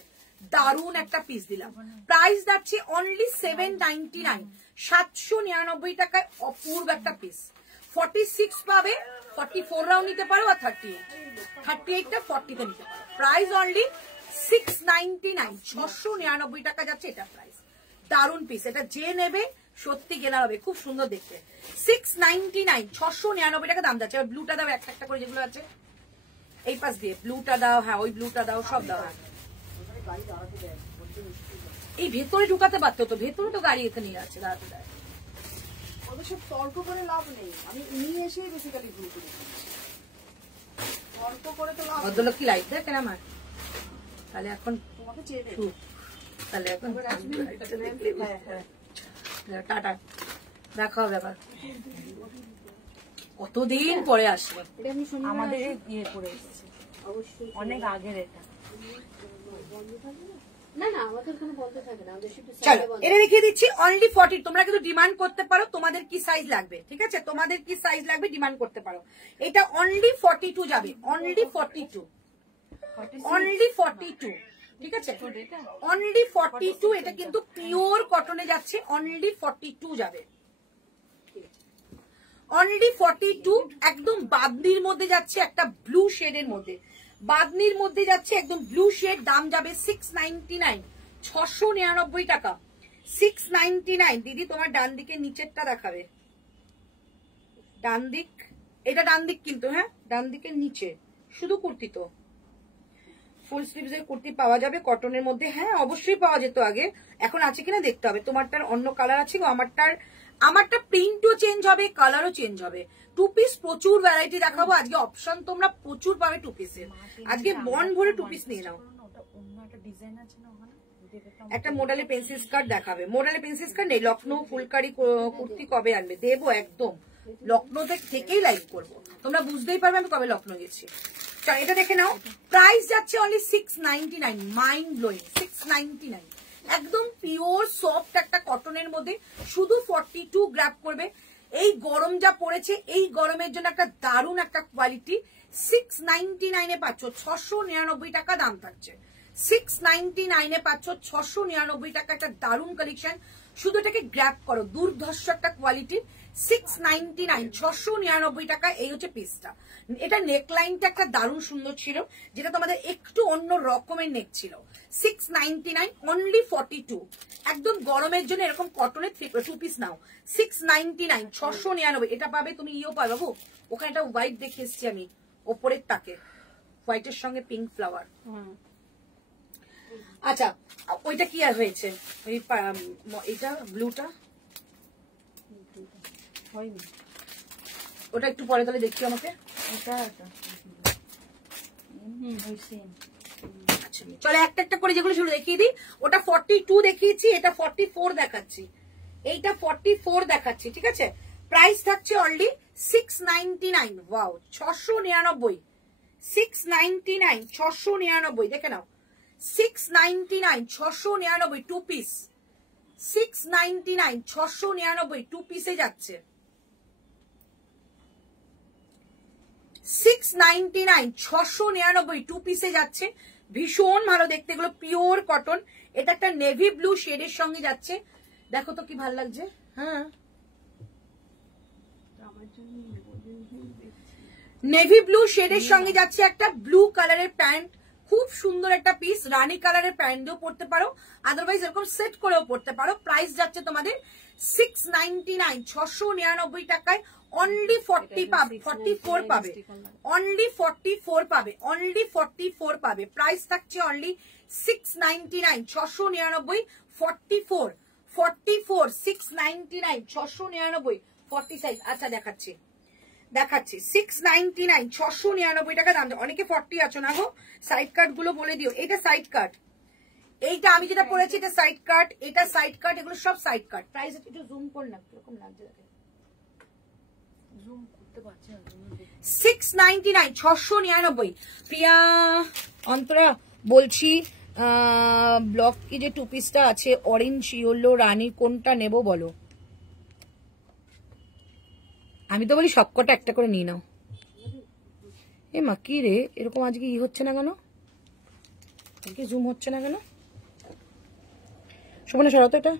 দারুন একটা পিস দিলাম। প্রাইস যাচ্ছে অনলি 799, 799 টাকায় অপূর্ব একটা পিস। 46 পাবে, 44 রাও নিতে পারো আর 38টা 40 তে নিতে পারো। প্রাইস অনলি 699, 699 টাকা যাচ্ছে এটা প্রাইস। দারুন পিস, এটা যে নেবে সত্যি কেনা হবে, খুব সুন্দর দেখতে। 699, 699 টাকা দাম যাচ্ছে। ব্লুটা দাও একটা একটা করে, যেগুলো আছে এই পাশ দিয়ে। ব্লুটা দাও, হ্যাঁ ওই ব্লুটা দাও, সব দাও। এই ভেতরে ঢুকাতে পারতো তো, ভেতরে তো গাড়ি এখানে আছে, দাঁড়াতে দেয়। অবশ্য তর্ক করে লাভ নেই, আমি নিয়ে এসেই বেসিক্যালি ভুল করি। তর্ক করে তো লাভ। ভদ্রলোক কি লাইট দেখেন আমার? তাহলে এখন তোমাকে চেয়ে তাহলে এখন টাটা, দেখা হবে আবার। কতদিন পরে আসবে। এটা আমি শুনি আমাদের ইয়ে করে এসেছে অবশ্যই অনেক আগের এটা। না না আমাদের কোনো বন্ধ থাকে না, আমাদের শুধু চলো এটা দেখিয়ে দিচ্ছি অনলি 40। তোমরা কিন্তু ডিমান্ড করতে পারো তোমাদের কি সাইজ লাগবে, ঠিক আছে, তোমাদের কি সাইজ লাগবে ডিমান্ড করতে পারো। এটা অনলি 42 যাবে, অনলি 42, অনলি 42, ঠিক আছে, অনলি 42। এটা কিন্তু পিওর কটনে যাচ্ছে, অনলি 42 যাবে, অনলি 42। একদম বাদনির মধ্যে যাচ্ছে, একটা ব্লু শেডের মধ্যে, বাদনির মধ্যে যাচ্ছে একদম ব্লু শেড। দাম যাবে 699, 699 টাকা, 699। দিদি তোমার ডান দিকের নিচেরটা দেখাবে, ডান দিক, এটা ডান দিক কিন্তু, হ্যাঁ ডান দিকের নিচে শুধু কুর্তি, তো ফুল স্লিভস এর কুর্তি পাওয়া যাবে কটনের মধ্যে, হ্যাঁ অবশ্যই পাওয়া যেত আগে, এখন আছে কিনা দেখতে হবে। তোমারটার অন্য কালার আছে গো, আমারটা প্রিন্টও চেঞ্জ হবে, কালারও চেঞ্জ হবে। টু পিস প্রচুর ভ্যারাইটি দেখাবো আজকে, অপশন তোমরা প্রচুর পাবে টু পিসের। আজকে মন ভরে টু পিস নিয়ে নাও। একটা মডেলের পেন্সিল স্কার্ট দেখাবে, মডেলের পেন্সিল স্কার্ট নেই, লখনৌ ফুলকারি কুর্তি কবে আনবে, দেবো একদম, লখনৌ থেকেই লাইভ করবো, তোমরা বুঝতেই পারবে আমি কবে লখনৌ গেছি। চল এটা দেখে নাও, প্রাইস যাচ্ছে অনলি 699, মাইন্ড ব্লোয়িং 699, একদম পিওর সফট একটা কটনের মধ্যে, শুধু 42 গ্র্যাব করবে। এই গরম যা পড়েছে, এই গরমের জন্য একটা দারুণ একটা কোয়ালিটি, 699 এ পাচ্ছ, 699 টাকা দাম থাকছে, 699 এ পাচ্ছ, 699 টাকা, একটা দারুণ কালেকশন। শুধু এটাকে গ্র্যাব করো, দুর্ধর্ষ একটা কোয়ালিটি, 699, 699 টাকা। এই হচ্ছে পিসটা। এটা নেকলাইনটা একটা দারুণ সুন্দর ছিল, যেটা তোমাদের একটু অন্য রকমের নেক ছিল। 699, অনলি 42, একদম গরমের জন্য এরকম কটনের টু পিস নাও, 699, 699। এটা পাবে তুমি, ইও পাবে বাবু, ওখানে একটা হোয়াইট দেখে এসছি আমি ওপরের তাকে, হোয়াইটের সঙ্গে পিঙ্ক ফ্লাওয়ার। আচ্ছা ওইটা কি আর হয়েছে, ওই এটা ব্লুটা হয়নি, ওটা একটু পরে তাহলে দেখি আমাকে। চলো একটা একটা করে যেগুলো শুরু দেখিয়ে দিই। ওটা 42 দেখিয়েছি, এটা 44 দেখাচ্ছি, এইটা 44 দেখাচ্ছি, ঠিক আছে। প্রাইস থাকছে অনলি 699, ওয়াও 699, 699, 699, দেখে নাও 699, 699 টু পিস, 699, 699 টু পিসে যাচ্ছে, 699, 699 টু পিসে যাচ্ছে। ভীষণ ভালো দেখতে, এগুলো পিওর কটন। এটা একটা নেভি ব্লু শেডের সঙ্গে যাচ্ছে, দেখো তো কি ভালো লাগছে। হ্যাঁ নেভি ব্লু শেডের সঙ্গে যাচ্ছে একটা ব্লু কালারের প্যান্ট, খুব সুন্দর একটা পিস। রানী কালারের প্যান্ট দিয়েও পড়তে পারো, আদারওয়াইজ এরকম সেট করেও পড়তে পারো। প্রাইস যাচ্ছে তোমাদের 699, 699 টাকায়। অনলি 44 পাবে, অনলি 44 পাবে, অনলি 44 পাবে। প্রাইস থাকছে অনলি 699, 699, 44, 44, 699, 699, 40 সাইজ। আচ্ছা দেখাচ্ছি, 699, 699 টাকা দাম। অনেকে 40 আছো না গো, সাইড কাট গুলো বলে দিও। এটা সাইড কাট, এইটা আমি যেটা পরেছি এটা সাইড কাট, এটা সাইড কাট, এগুলো সব সাইড কাট। প্রাইস একটু জুম কর না, কিরকম লাগছে দেখে, জুম করতে পারছি না। 699, 699। প্রিয়া অন্তরা বলছি ব্লক কি যে টু পিসটা আছে অরেঞ্জ ইয়েলো রানী, কোনটা নেব বলো। আমি তো বলি সবকটা একটা করে নিয়ে নাও। এ মা কি রে, এরকম আজকে ই হচ্ছে না কেন, আজকে জুম হচ্ছে না কেন। সুমনা সরাতো এটা।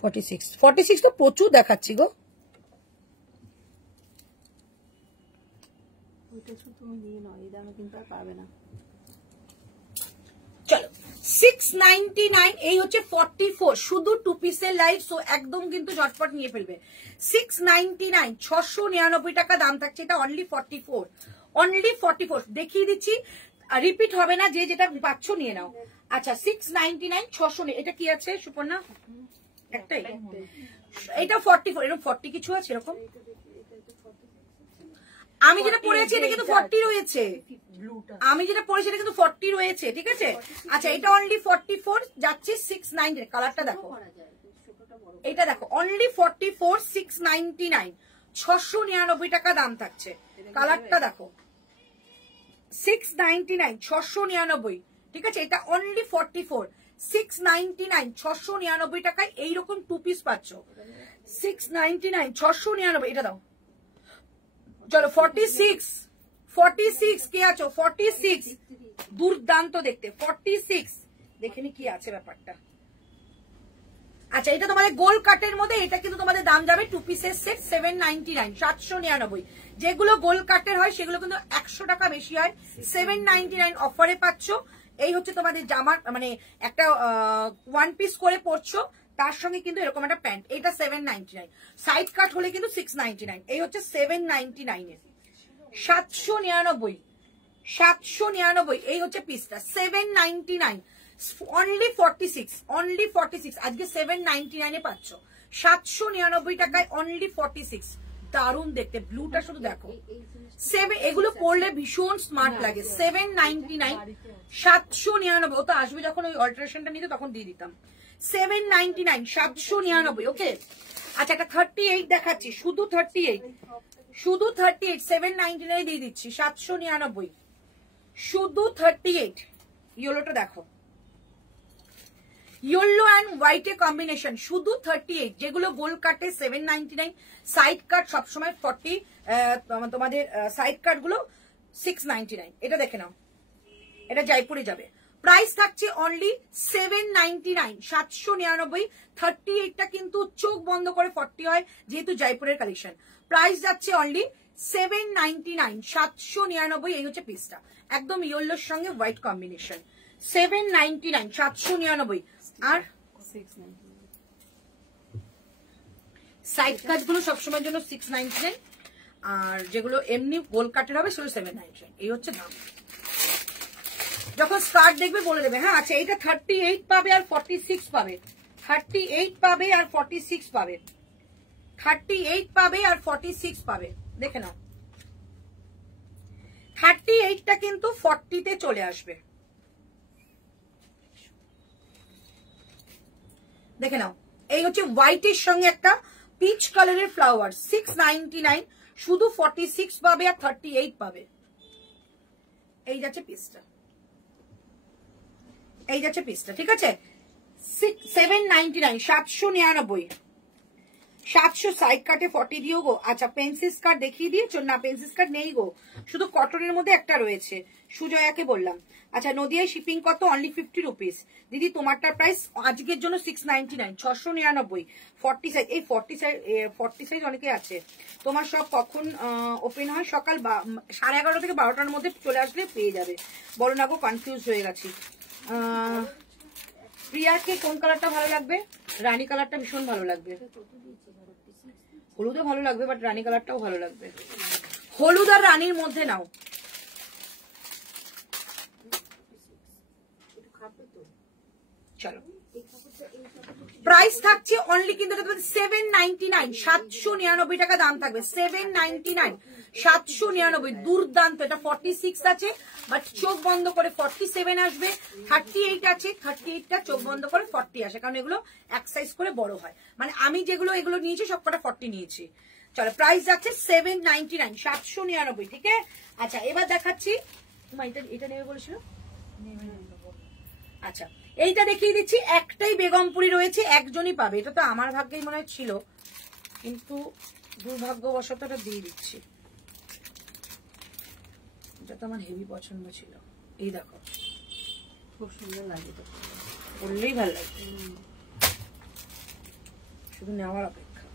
46 তো প্রচুর দেখাচ্ছি গো। তুমি নিয়ে নাও, এই দামে কিন্তু আর পাবে না। চলো 699, এই হচ্ছে 44, শুধু টু পিসের লাইভ, সো একদম কিন্তু ঝটপট নিয়ে ফেলবে। 699, 699 টাকা দাম থাকছে। এটা অনলি 44, অনলি 44 দেখিয়ে দিচ্ছি, রিপিট হবে না, যে যেটা পাচ্ছ নিয়ে নাও। আচ্ছা 699, 600। এটা কি আছে সুপর্ণা, একটাই, এটা 44, এরকম 40 কিছু আছে এরকম। আমি যেটা পড়েছি এটা কিন্তু 40 রয়েছে, আমি যেটা পড়েছি এটা কিন্তু 40 রয়েছে, ঠিক আছে। আচ্ছা এটা অনলি 44 যাচ্ছে 699। কালারটা দেখো, এটা দেখো অনলি 44, 699, 699 টাকা দাম থাকছে। কালারটা দেখো 699, 699, ঠিক আছে, এটা অনলি 44, 699, 699 টাকায় এইরকম 2 পিস পাচ্ছ। 699, 699, এটা দাও। চলো 46 কে আছো? 46 দুর্দান্ত দেখতে, 46 দেখে নি কি আছে ব্যাপারটা। আচ্ছা, এটা তোমাদের গোল কাটের মধ্যে, এটা কিন্তু তোমাদের দাম যাবে 2 পিসের সেট 799, 799। যেগুলো গোল কাটের হয় সেগুলো কিন্তু 100 টাকা বেশি হয়, 799 অফারে পাচ্ছ। এই হচ্ছে তোমাদের জামার মানে একটা 1 পিস করে পরছো, তার সঙ্গে কিন্তু এরকম একটা প্যান্ট, এটা 799। সাইড কাট হলে কিন্তু 699। এই হচ্ছে 799 এর 799, এই হচ্ছে পিসটা 799, অনলি 46, আজকে 799 এ পাচ্ছ, 799 টাকায় অনলি 46। দারুণ দেখতে, ব্লুটা শুধু দেখো। এগুলো পরলে ভীষণ স্মার্ট লাগে। 799, 799। ও তো আসবে যখন ওই অল্টারেশনটা নিতে, তখন দিয়ে দিতাম। 799, 799। ওকে, আচ্ছা একটা 38 দেখাচ্ছি, শুধু 38, 799 দিয়ে দিচ্ছি, 799, শুধু 38। ইয়েলোটা দেখো, ইয়েলো অ্যান্ড হোয়াইট এর কম্বিনেশন, শুধু 38। যেগুলো গোল কাটে 799, সাইড কাট সবসময় 40, তোমাদের সাইড কাট গুলো 699। এটা দেখে নাও, এটা জয়পুরে যাবে। প্রাইস থাকছে অনলি 799, 799। 38টা কিন্তু চোখ বন্ধ করে 40 হয়, যেহেতু জয়পুরের কালেকশন। প্রাইস যাচ্ছে অনলি 799, 799। এই হচ্ছে পিসটা, একদম ইয়েলোর সঙ্গে হোয়াইট কম্বিনেশন, 799, 799। আর সাইড কাট গুলো সবসময়ের জন্য 699, আর যেগুলো এমনি গোল কাটের হবে সেগুলো 799। এই হচ্ছে দাম। যখন স্কার্ট দেখবে বলে দেবে। হ্যাঁ, আচ্ছা, এইটা 38 পাবে আর 46 পাবে, 38 পাবে আর 46 পাবে, 38 পাবে আর 46 পাবে। দেখে নাও, 38টা কিন্তু 40-তে চলে আসবে। দেখে নাও, এই হচ্ছে হোয়াইটের সঙ্গে একটা পিচ কালারের ফ্লাওয়ার, 699, শুধু 46 পাবে আর 38 পাবে। এই যাচ্ছে পিসটা, এই যাচ্ছে পিসটা, ঠিক আছে। 799, 799, 700 সাইড কাটে 40 দিও গো। আচ্ছা, পেন্সিল স্কার্ট দেখিয়ে দিয়েছো? না, পেন্সিল স্কার্ট নেই গো, শুধু কটনের মধ্যে একটা রয়েছে, সুজয়াকে বললাম। আচ্ছা, নদিয়ায় শিপিং কত? Only 50 rupees. দিদি তোমারটার প্রাইস আজকের জন্য 699, 699, 40 সাইজ। এই 40 সাইজ অনেকে আছে। তোমার সব কখন ওপেন হয়? সকাল 11:30 থেকে 12টার মধ্যে চলে আসলে পেয়ে যাবে। বলো না গো, কনফিউজ হয়ে গেছি। প্রিয়াকে কোন কালারটা ভালো লাগবে? রানী কালারটা ভীষণ ভালো লাগবে, হলুদও ভালো লাগবে, বাট রানী কালারটাও ভালো লাগবে। হলুদ আর রানীর মধ্যে নাও। চলো, প্রাইস থাকছে অনলি কিন্তু 799, 799 টাকা দাম থাকবে, 799, 799। দুর্দান্ত, এটা 46 আছে, বাট চোখ বন্ধ করে 47 আসবে। 38 আছে, 38টা চোখ বন্ধ করে 40 আসে, কারণ এগুলো এক সাইজ করে বড় হয়। মানে আমি যেগুলো এগুলো নিয়েছি সবকটা 40 নিয়েছি। চলো, প্রাইস যাচ্ছে 799, 799, ঠিক আছে। আচ্ছা, এবার দেখাচ্ছি, এটা নেবে বলেছিল। আচ্ছা, এইটা দেখিয়ে দিচ্ছি, একটাই বেগমপুরি রয়েছে, একজনই পাবে। এটা তো আমার ভাগ্যেই মনে হয় ছিল, কিন্তু দুর্ভাগ্যবশত এটা দিয়ে দিচ্ছি। এটা তো আমার হেভি পছন্দ ছিল। এই দেখো, খুব সুন্দর লাগে, তো বললেই ভালো লাগে, শুধু নেওয়ার অপেক্ষা।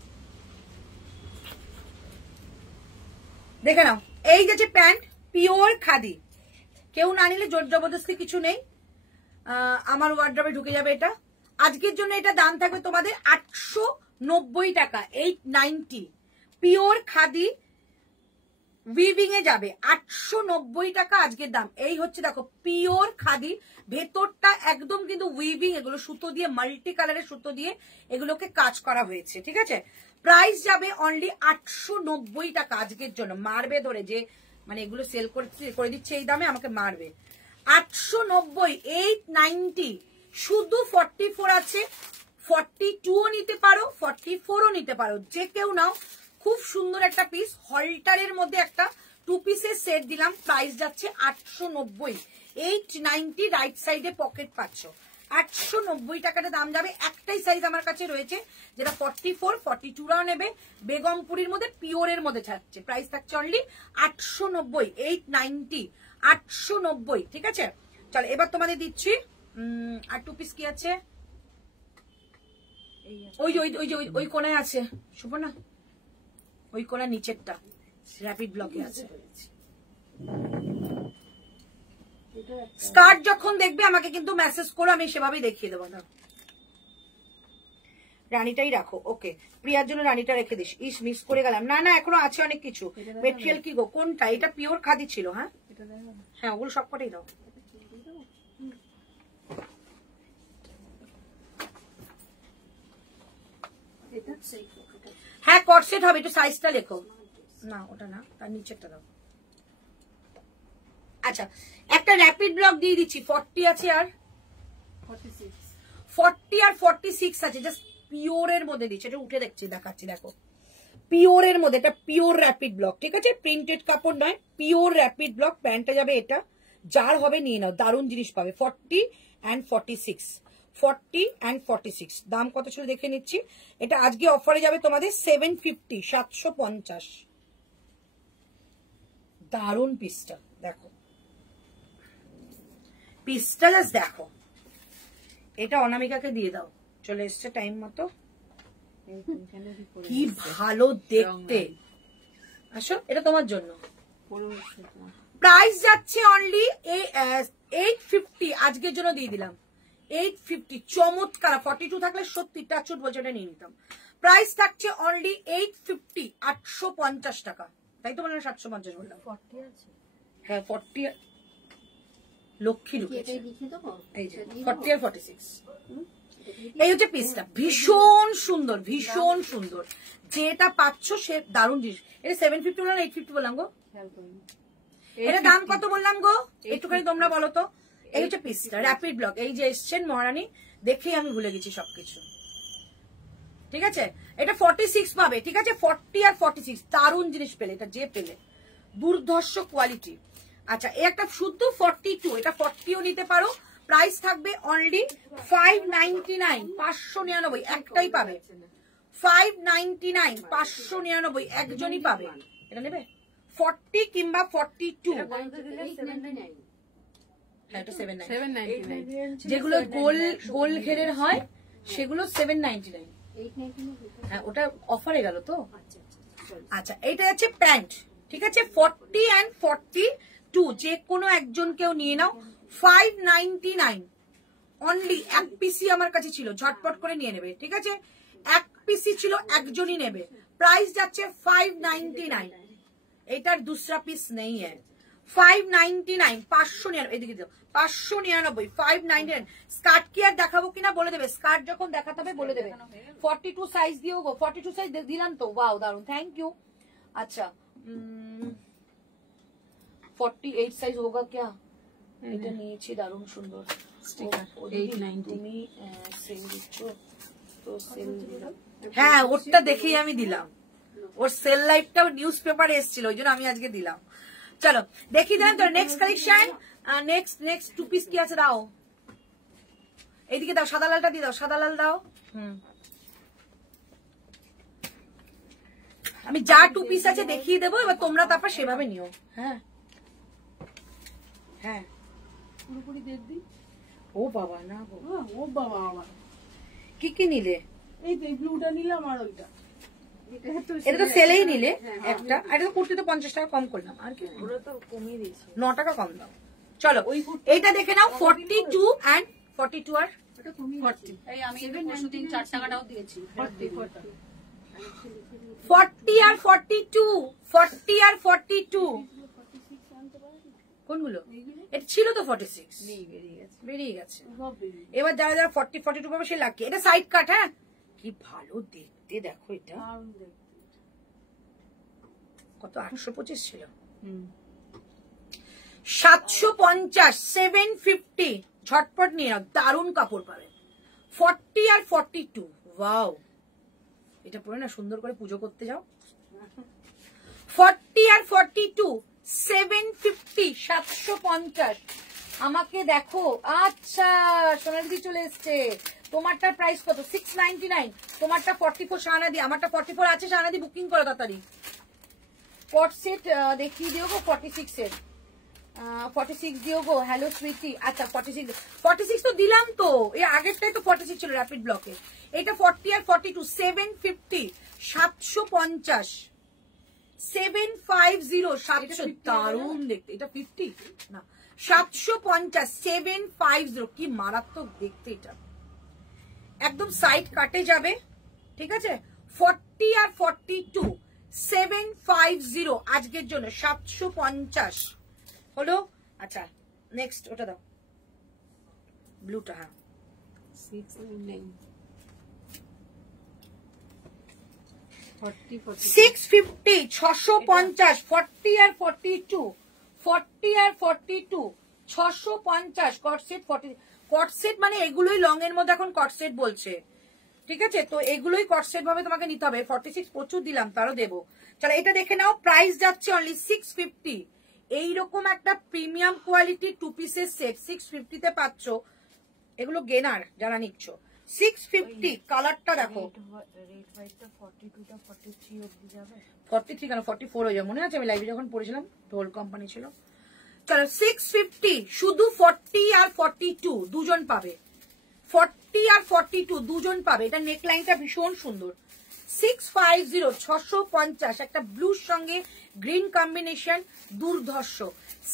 দেখে নাও, এই যে প্যান্ট, পিওর খাদি। কেউ না নিলে জোর জবরদস্তি কিছু নেই, আমার ওয়ার্ড্রবে ঢুকে যাবে এটা। আজকের জন্য এটা দাম থাকবে তোমাদের 890 টাকা, 890। পিওর খাদি উইভিং এ যাবে, 890 টাকা আজকের দাম। এই হচ্ছে দেখো, পিওর খাদি, ভেতরটা একদম কিন্তু উইভিং, এগুলো সুতো দিয়ে, মাল্টি কালারের সুতো দিয়ে এগুলোকে কাজ করা হয়েছে, ঠিক আছে। প্রাইস যাবে অনলি 890 টাকা আজকের জন্য। মারবে ধরে যে মানে এগুলো সেল করে দিচ্ছে এই দামে, আমাকে মারবে। 890, 890, শুধু 44 আছে, 42ও নিতে পারো, 44ও নিতে পারো, যে কেউ নাও। খুব সুন্দর একটা পিস, হলটারের মধ্যে একটা 2 পিসের সেট দিলাম, প্রাইস যাচ্ছে 890। 890 রাইট সাইডে পকেট পাচ্ছ। 890 টাকাটা দাম যাবে। একটাই সাইজ আমার কাছে রয়েছে যেটা 44, 42রাও নেবে। বেগমপুরীর মধ্যে পিওরের মধ্যে থাকছে, প্রাইস থাকছে অনলি 890, 890, 890। ঠিক আছে, চলো এবার তোমাদের দিচ্ছি আর 2 পিস কি আছে, ওই ওই ওই ওই কোনায় আছে সুপর্ণা, ওই কোনার নিচেরটা র‍্যাপিড ব্লকে আছে। স্কার্ট যখন দেখবে আমাকে কিন্তু মেসেজ করো, আমি সেভাবেই দেখিয়ে দেবো। না রানীটাই রাখো, ওকে। প্রিয়ার জন্য রানীটা রেখে দিস। ইস মিস করে গেলাম। না না এখনো আছে অনেক কিছু। মেটেরিয়াল কি গো, কোনটা? এটা পিওর খাদি ছিল। হ্যাঁ হ্যাঁ ওগুলো সবকটাই দাও। হ্যাঁ কটসেট হবে, একটু সাইজটা লেখো। না ওটা না, তার নিচেরটা দাও। আচ্ছা একটা র‍্যাপিড ব্লক দিয়ে দিচ্ছি। 40 আছে আর 40 আর 46 আছে, জাস্ট পিওরের মধ্যে দিচ্ছি। এটা উঠে দেখছি, দেখাচ্ছি, দেখো পিওরের মধ্যে। এটা পিওর র‍্যাপিড ব্লক, ঠিক আছে, প্রিন্টেড কাপড় নয়, পিওর র‍্যাপিড ব্লক। প্যান্টটা যাবে এটা, যার হবে নিয়ে নাও, দারুণ জিনিস পাবে। 40 and 46, 40 and 46। দাম কত ছিল দেখে নিচ্ছি। এটা আজকে অফারে যাবে তোমাদের 750, 750। দারুণ পিসটা দেখো, পিসটা জাস্ট দেখো। এটা অনামিকাকে দিয়ে দাও, চলে এসছে টাইম মতো। কি ভালো দেখতে। আসো এটা তোমার জন্য। প্রাইস যাচ্ছে অনলি 850, আজকের জন্য দিয়ে দিলাম 850। চমৎকার। 42 থাকলে সত্যি টাচুট বলছে এটা নিয়ে নিতাম। প্রাইস থাকছে অনলি 850, 850 টাকা। তাই তো বললাম 750 বললাম। 40 আছে, হ্যাঁ 40 লক্ষ্মী ঢুকেছে। এই যে 40 আর 46। এই হচ্ছে পিসটা, ভীষণ সুন্দর, ভীষণ সুন্দর। যেটা পাচ্ছ সে দারুণ জিনিস। এটা 750 বললাম, 850 বললাম গো। এটা দাম কত বললাম গো, একটুখানি তোমরা বলো তো। এই হচ্ছে পিসটা, র‍্যাপিড ব্লক। এই যে এসছেন মহারানী, দেখেই আমি ভুলে গেছি সবকিছু। ঠিক আছে, এটা 46 পাবে। ঠিক আছে, 40 আর 46 দারুণ জিনিস পেলে। এটা যে পেলে দুর্ধর্ষ কোয়ালিটি। আচ্ছা এই একটা শুদ্ধ 42, এটা 40ও নিতে পারো। প্রাইস থাকবে অনলি 599, 599 একটাই পাবে। 599, 599 একজনই পাবে। এটা নেবে 40 কিংবা 42। হ্যাঁ এটা 799। যেগুলো গোল গোল ঘেরের হয় সেগুলো 799। হ্যাঁ ওটা অফারে গেল তো। আচ্ছা এইটা হচ্ছে প্যান্ট। ঠিক আছে, 40 and 42 যে কোনো একজন কেউ নিয়ে নাও। 599 অনলি। এক পিসি আমার কাছে ছিল, ঝটপট করে নিয়ে নেবে। ঠিক আছে, এক পিসি ছিল, একজনই নেবে। প্রাইস যাচ্ছে 599। এটার দুসরা পিস নেই। 599, 599। এদিকে দাও 599, 599। স্কার্ট কি আর দেখাবো কিনা বলে দেবে, স্কার্ট যখন দেখাতে হবে বলে দেবে। 42 সাইজ দিও গো, 42 সাইজ দিলাম তো। ওয়াও দারুন, থ্যাংক ইউ। আচ্ছা 48 সাইজ হোগা क्या? এটা নিয়েছি, দারুণ সুন্দর স্টিকার। 890 তুমি সেল দিচ্ছ তো সেল দিলাম। হ্যাঁ ওরটা দেখেই আমি দিলাম। ওর সেল লাইভটাও নিউজ পেপারে এসেছিল, ওই জন্য আমি আজকে দিলাম। চলো দেখি দিলাম তো। নেক্সট কালেকশন, নেক্সট 2 পিস কি আছে দাও। এইদিকে দাও, সাদা লালটা দিয়ে দাও, সাদা লাল দাও। আমি যা 2 পিস আছে দেখিয়ে দেবো, এবার তোমরা তারপর সেভাবে নিও। হ্যাঁ হ্যাঁ পুরোপুরি দেড় দিন। ও বাবা না গো, ও বাবা বাবা, কি কি নিলে? এই যে ব্লুটা নিলাম আর ওইটা। এটা তো সেলেই নিলে একটা, আর এটা তো কুর্তি তো 50 টাকা কম করলাম। আর কি ওরা তো কমিয়ে দিয়েছে, 9 টাকা কম দাও। চলো এইটা দেখে নাও। 42 and 42 আর 40। এই আমি পরশুদিন 4 টাকাটাও দিয়েছি। 40 আর 42, 40 আর 42 কোনগুলো? এটা ছিল তো 46, বেরিয়ে গেছে। এবার যারা যারা 40, 42 পাবে সে লাকি। এটা সাইড কাট। হ্যাঁ কি ভালো দেখতে, দেখো এটা কত, 825 ছিল। 750, 750। ঝটপট নিয়ে নাও, দারুণ কাপড় পাবে। 40 আর 42, ওয়াও। এটা পরে না সুন্দর করে পুজো করতে যাও। 40 আর 42, 750, 750। আমাকে দেখো। আচ্ছা সোনালি চলে এসছে। তোমারটার প্রাইস কত? 699। তোমারটা 44 শাহানাদি, আমারটা 44 আছে। শাহানাদি বুকিং করো তাড়াতাড়ি। কট সেট দেখিয়ে দিও গো 46 এর। 46 দিও গো। হ্যালো সুইটি। আচ্ছা 46 তো দিলাম তো, এই আগেরটাই তো 46 ছিল র্যাপিড ব্লকে। এটা 40 আর 42 750 750 750 700 দারুণ দেখতে। এটা 50 না 750 750 কি মারাত্মক দেখতে। এটা একদম সাইড কাটে যাবে, ঠিক আছে। 40 আর 42 750 আজকের জন্য 750 হলো। আচ্ছা নেক্সট ওটা দাও, ব্লুটা। হ্যাঁ 650 650 40 আর 42 40 আর 42 650 কট সেট। 40 কট সেট মানে এগুলোই লং এর মধ্যে এখন কট সেট বলছে, ঠিক আছে। তো এগুলোই কট সেট ভাবে তোমাকে নিতে হবে। 46 প্রচুর দিলাম, তারও দেবো। চলো এটা দেখে নাও। প্রাইস যাচ্ছে অনলি 650। এইরকম একটা প্রিমিয়াম কোয়ালিটি 2 পিসের সেট 650 তে পাচ্ছ। এগুলো গেনার যারা নিচ্ছ। 650 কালারটা দেখো। 43 কেন 44 হয়ে যাবে, মনে আছে আমি লাইভে যখন পড়েছিলাম, ঢোল কোম্পানি ছিল। চলো 650 শুধু 40 আর 42 দুজন পাবে। 40 আর 42 দুজন পাবে। এটা নেকলাইনটা ভীষণ সুন্দর। 650 650 একটা ব্লুর সঙ্গে গ্রিন কম্বিনেশন দুর্ধর্ষ।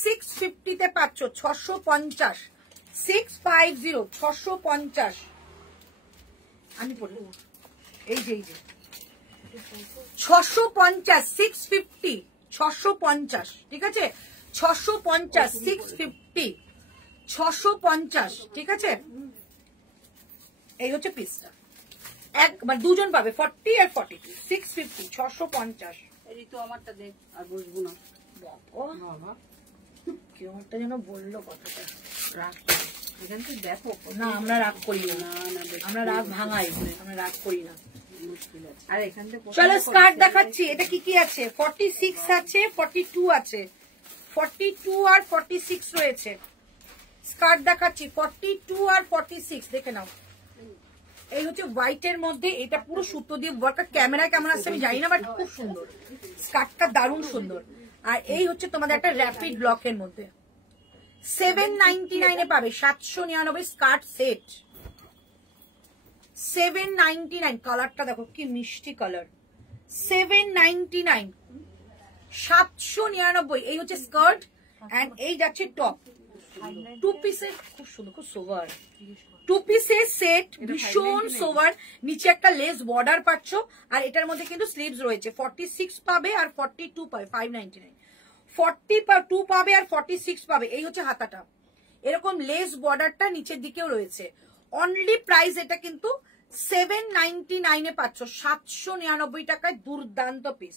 650 তে পাচ্ছ 650 650 650। আমি পড়ি এই যে 650 650 650, ঠিক আছে। 650 650 650, ঠিক আছে। এই হচ্ছে পিসটা। এক মানে দুজন পাবে 40 আর 42 650 650। এই তো আমারটা দেখ আর বসবো না বাবা কেউ একটা যেন বললো কথাটা। রাগ এখান থেকে দেখো না আমরা রাগ করি না, আমরা রাগ ভাঙাই, আমরা রাগ করি না। আর এখান থেকে চলো স্কার্ট দেখাচ্ছি। এটা কি কি আছে? 46 আছে 42 আছে। 42 আর 46 রয়েছে। স্কার্ট দেখাচ্ছি 42 আর 46 দেখে নাও। এই হচ্ছে হোয়াইটের মধ্যে, এটা পুরো সুতো দিয়ে ওয়ার্ক। ক্যামেরা কেমন আসছে আমি জানি না, বাট খুব সুন্দর স্কার্টটা, দারুণ সুন্দর। আর এই হচ্ছে তোমাদের একটা র্যাপিড ব্লকের মধ্যে 799 এ পাবে। 799 স্কার্ট সেট 799। কালারটা দেখো কি মিষ্টি কালার। 799 799। এই হচ্ছে স্কার্ট এন্ড এই যাচ্ছে টপ। 2 পিসের খুব সুন্দর, খুব সোভার। 2 পিসের সেট ভীষণ সোভার। নিচে একটা লেস বর্ডার পাচ্ছ, আর এটার মধ্যে কিন্তু স্লিভস রয়েছে। 46 পাবে আর 42 পাবে 599। 42 পাবে আর 46 পাবে। এই হচ্ছে হাতাটা, এরকম লেস বর্ডারটা নিচের দিকেও রয়েছে। অনলি প্রাইস এটা কিন্তু 799 এ পাচ্ছ। 799 টাকায় দুর্দান্ত পিস।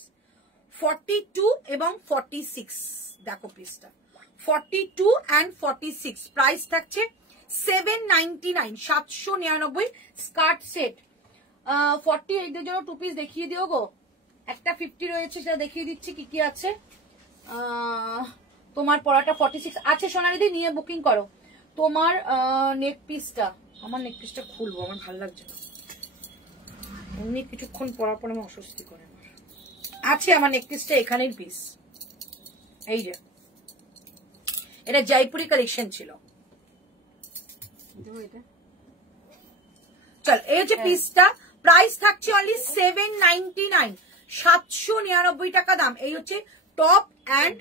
42 এবং 46 দেখো পিসটা। 42 and 46 প্রাইস থাকছে 799 799 স্কার্ট সেট। 48 এর জন্য 2 পিস দেখিয়ে দিও গো। একটা 50 রয়েছে, সেটা দেখিয়ে দিচ্ছি কি কি আছে। তোমার পরাটা 46 আছে সোনারিদি, নিয়ে বুকিং করো। তোমার নেক পিসটা, আমার নেক পিসটা খুলবো, আমার ভালো লাগছে না এমনি কিছুক্ষণ পরার পর আমি অস্বস্তি করে। আমার আছে আমার নেক পিসটা এখানেই পিস। এই যে এটা জয়পুরি কালেকশন ছিল। চল এই হচ্ছে পিসটা। প্রাইস থাকছে অনলি 799 799 টাকা দাম। এই হচ্ছে টপ এন্ড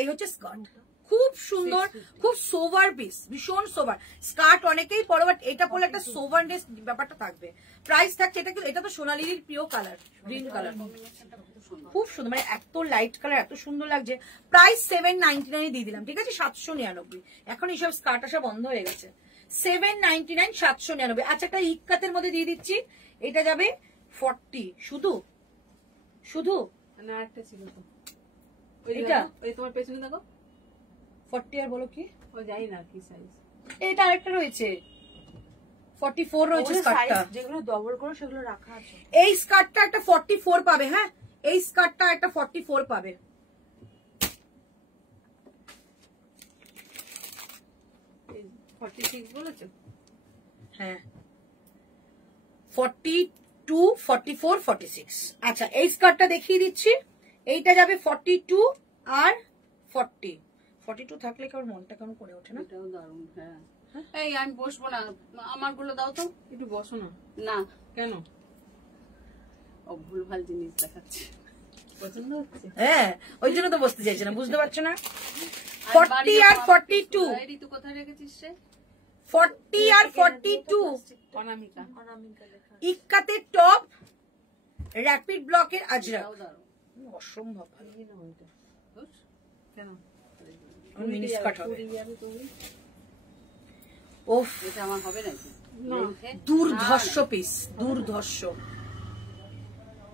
এই হচ্ছে স্কার্ট। খুব সুন্দর, খুব সোভার পিস, ভীষণ সোভার। স্কার্ট অনেকেই পরে, বাট এটা পরে একটা সোভারনেস ব্যাপারটা থাকবে। প্রাইস থাকছে এটা, এটা তো সোনালির প্রিয় কালার, গ্রিন কালার, খুব সুন্দর, মানে এত লাইট কালার, এত সুন্দর লাগছে। প্রাইস 799 দিয়ে দিলাম, ঠিক আছে। 799 এখন এইসব স্কার্ট আসা বন্ধ হয়ে গেছে। 799 799। আচ্ছা একটা ইক্কাতের মধ্যে দিয়ে দিচ্ছি, এটা যাবে 40 শুধু শুধু না একটা ছিল তো এটা, ওই তোমার পেছনে দেখো 40 আর বলো কি ও জানি না কি সাইজ। এটা আরেকটা রয়েছে 44 রয়েছে স্কার্টটা, যেগুলো ডবল করে সেগুলো রাখা আছে। এই স্কার্টটা একটা 44 পাবে। হ্যাঁ এই স্কার্টটা একটা 44 পাবে। 46 বলেছো? হ্যাঁ 42, 44, 46। আচ্ছা এই স্কার্টটা দেখিয়ে দিচ্ছি, এইটা যাবে 42 আর 40। 42 থাকলে কেমন মনটা কেমন করে ওঠে না? এটাও দারুণ। হ্যাঁ এই আমি বসবো না, আমার গুলো দাও তো। একটু বসো না। না কেন? ও ভুলভাল জিনিস দেখাচ্ছে। পছন্দ হচ্ছে? হ্যাঁ ওই জন্য তো বসতে চাইছে না, বুঝতে পারছো না? 40 আর 42, এই ঋতু কোথায় রেখেছিস রে? 40 আর 42 অনামিকা। ইক্কাতের টপ, র্যাপিড ব্লকের আজরাক। এটাও দারুণ। অসম্ভব ভালো। বুঝ? কেন? মিনি স্কার্ট হবে। তুমি ওফ এটা আমার হবে নাকি? না। দুর্ধর্ষ পিস, দুর্ধর্ষ।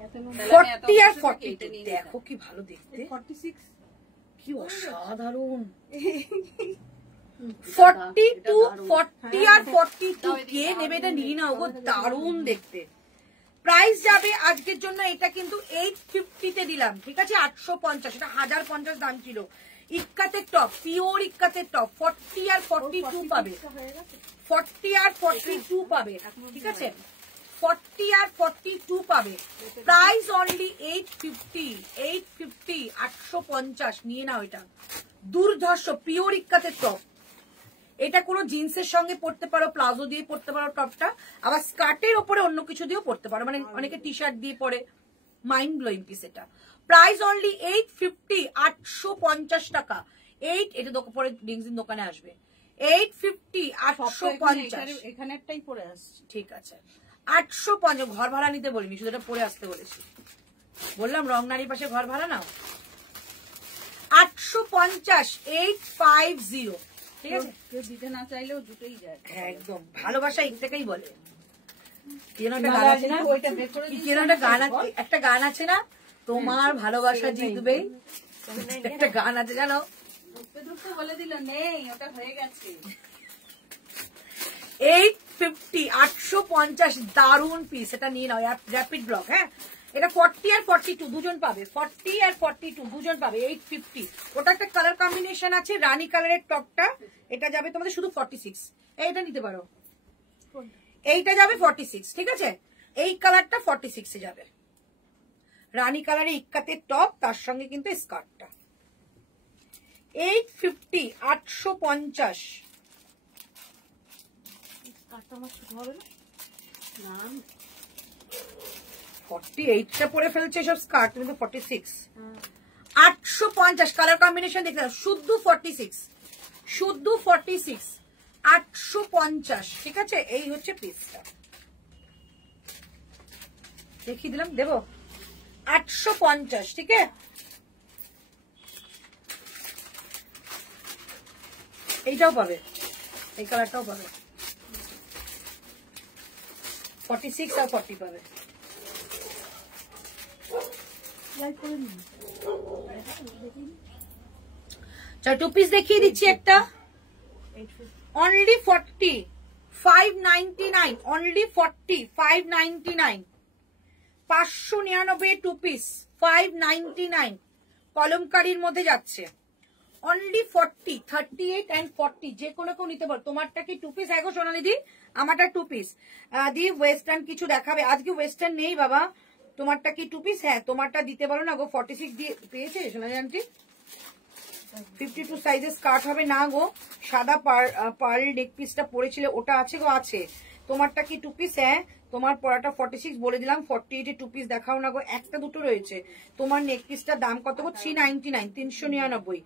এত লোক 40 আর 42 দেখো কি ভালো দেখতে, 46 কি অসাধারণ। 42, 40 আর 42 কে নেবে? এটা নিয়ে নাও গো, দারুণ দেখতে। প্রাইস যাবে আজকের জন্য, এটা কিন্তু 850 তে দিলাম, ঠিক আছে? 850, এটা 1050 দাম ছিল। ইক্কাতের টপ, পিওর ইক্কাতের টপ, 40 আর 42 পাবে, 40 আর 42 পাবে, ঠিক আছে? 40 আর 42 পাবে। প্রাইস অনলি 850, 850, 850 নিয়ে নাও। এটা দুর্ধর্ষ পিওর ইক্কাতের টপ। এটা কোনো জিন্সের সঙ্গে পরতে পারো, প্লাজো দিয়ে পরতে পারো টপটা, আবার স্কার্টের ওপরে অন্য কিছু দিয়েও পরতে পারো, মানে অনেকে টি শার্ট দিয়ে পরে। মাইন্ড ব্লোয়িং পিস এটা। প্রাইস অনলি 850, 850 টাকা। এটা পরে ডিংজিন দোকানে আসবে। 850, 850। এখানেরটাই পরে আসছি। ঠিক আছে 850। ঘর ভাড়া নিতে বলিনি, শুধু এটা পরে আসতে বলেছি। বললাম রংনারীর পাশে ঘর ভাড়া নাও। 850, 850, ঠিক আছে? কেউ দিতে না চাইলেও দুটোই যায়। হ্যাঁ একদম, ভালোবাসা এই থেকেই বলে। কি যেন একটা গান হিমালয় আছে না? ওইটা বের করে কি দিস যেন না, একটা গান আছে, একটা গান আছে না, তোমার ভালোবাসা জিতবেই, একটা গান আছে জানো? ধরতে ধরতে বলে দিল নেই, ওটা হয়ে গেছে। 850, 850 দারুন পিস। এটা নিয়ে নাও, র্যাপিড ব্লক। হ্যাঁ এটা 40 আর 42 দুজন পাবে, 40 আর 42 দুজন পাবে। 850। ওটা একটা কালার কম্বিনেশন আছে, রানী কালারের টপটা। এটা যাবে তোমাদের শুধু 46। এইটা নিতে পারো, এইটা যাবে 46, ঠিক আছে? এই কালারটা 46 এ যাবে, রানী কালারের ইক্কাতের টপ, তার সঙ্গে কিন্তু স্কার্টটা। 850, 850। কাটটা আমার ছোট হবে না? না 48টা পরে ফেলছে সব স্কার্ট, কিন্তু 46। 850 কালার কম্বিনেশন দেখতে দাও, শুদ্ধ 46, শুদ্ধ 46, 850, ঠিক আছে? এই হচ্ছে পিসটা, দেখিয়ে দিলাম, দেবো 850, ঠিক আছে? এইটাও পাবে, এই কালারটাও পাবে, 46 আর 40 পাবে। চল 2 পিস দেখিয়ে দিচ্ছি একটা, অনলি 40, 599, অনলি 40, 599, 599 2 পিস, 599 কলমকারীর মধ্যে যাচ্ছে। অনলি 40, 38 and 40 যে কোনো কেউ নিতে পারো। তোমারটা কি 2 পিস? এখন সোনালি দি আমারটা 2 পিস। দি ওয়েস্টার্ন কিছু দেখাবে আজকে? ওয়েস্টার্ন নেই বাবা। তোমারটা কি 2 পিস? হ্যাঁ তোমারটা দিতে পারো না গো। 46 দিয়ে পেয়েছে সোনালি আন্টি। 52 সাইজের স্কার্ট হবে না গো। সাদা পার্ল নেক পিসটা পরেছিলে, ওটা আছে গো? আছে। তোমারটা কি 2 পিস? হ্যাঁ তোমার পরাটা 46 বলে দিলাম। 48 এ 2 পিস দেখাও না গো, একটা দুটো রয়েছে। তোমার নেক পিসটার দাম কত গো? 399, 399।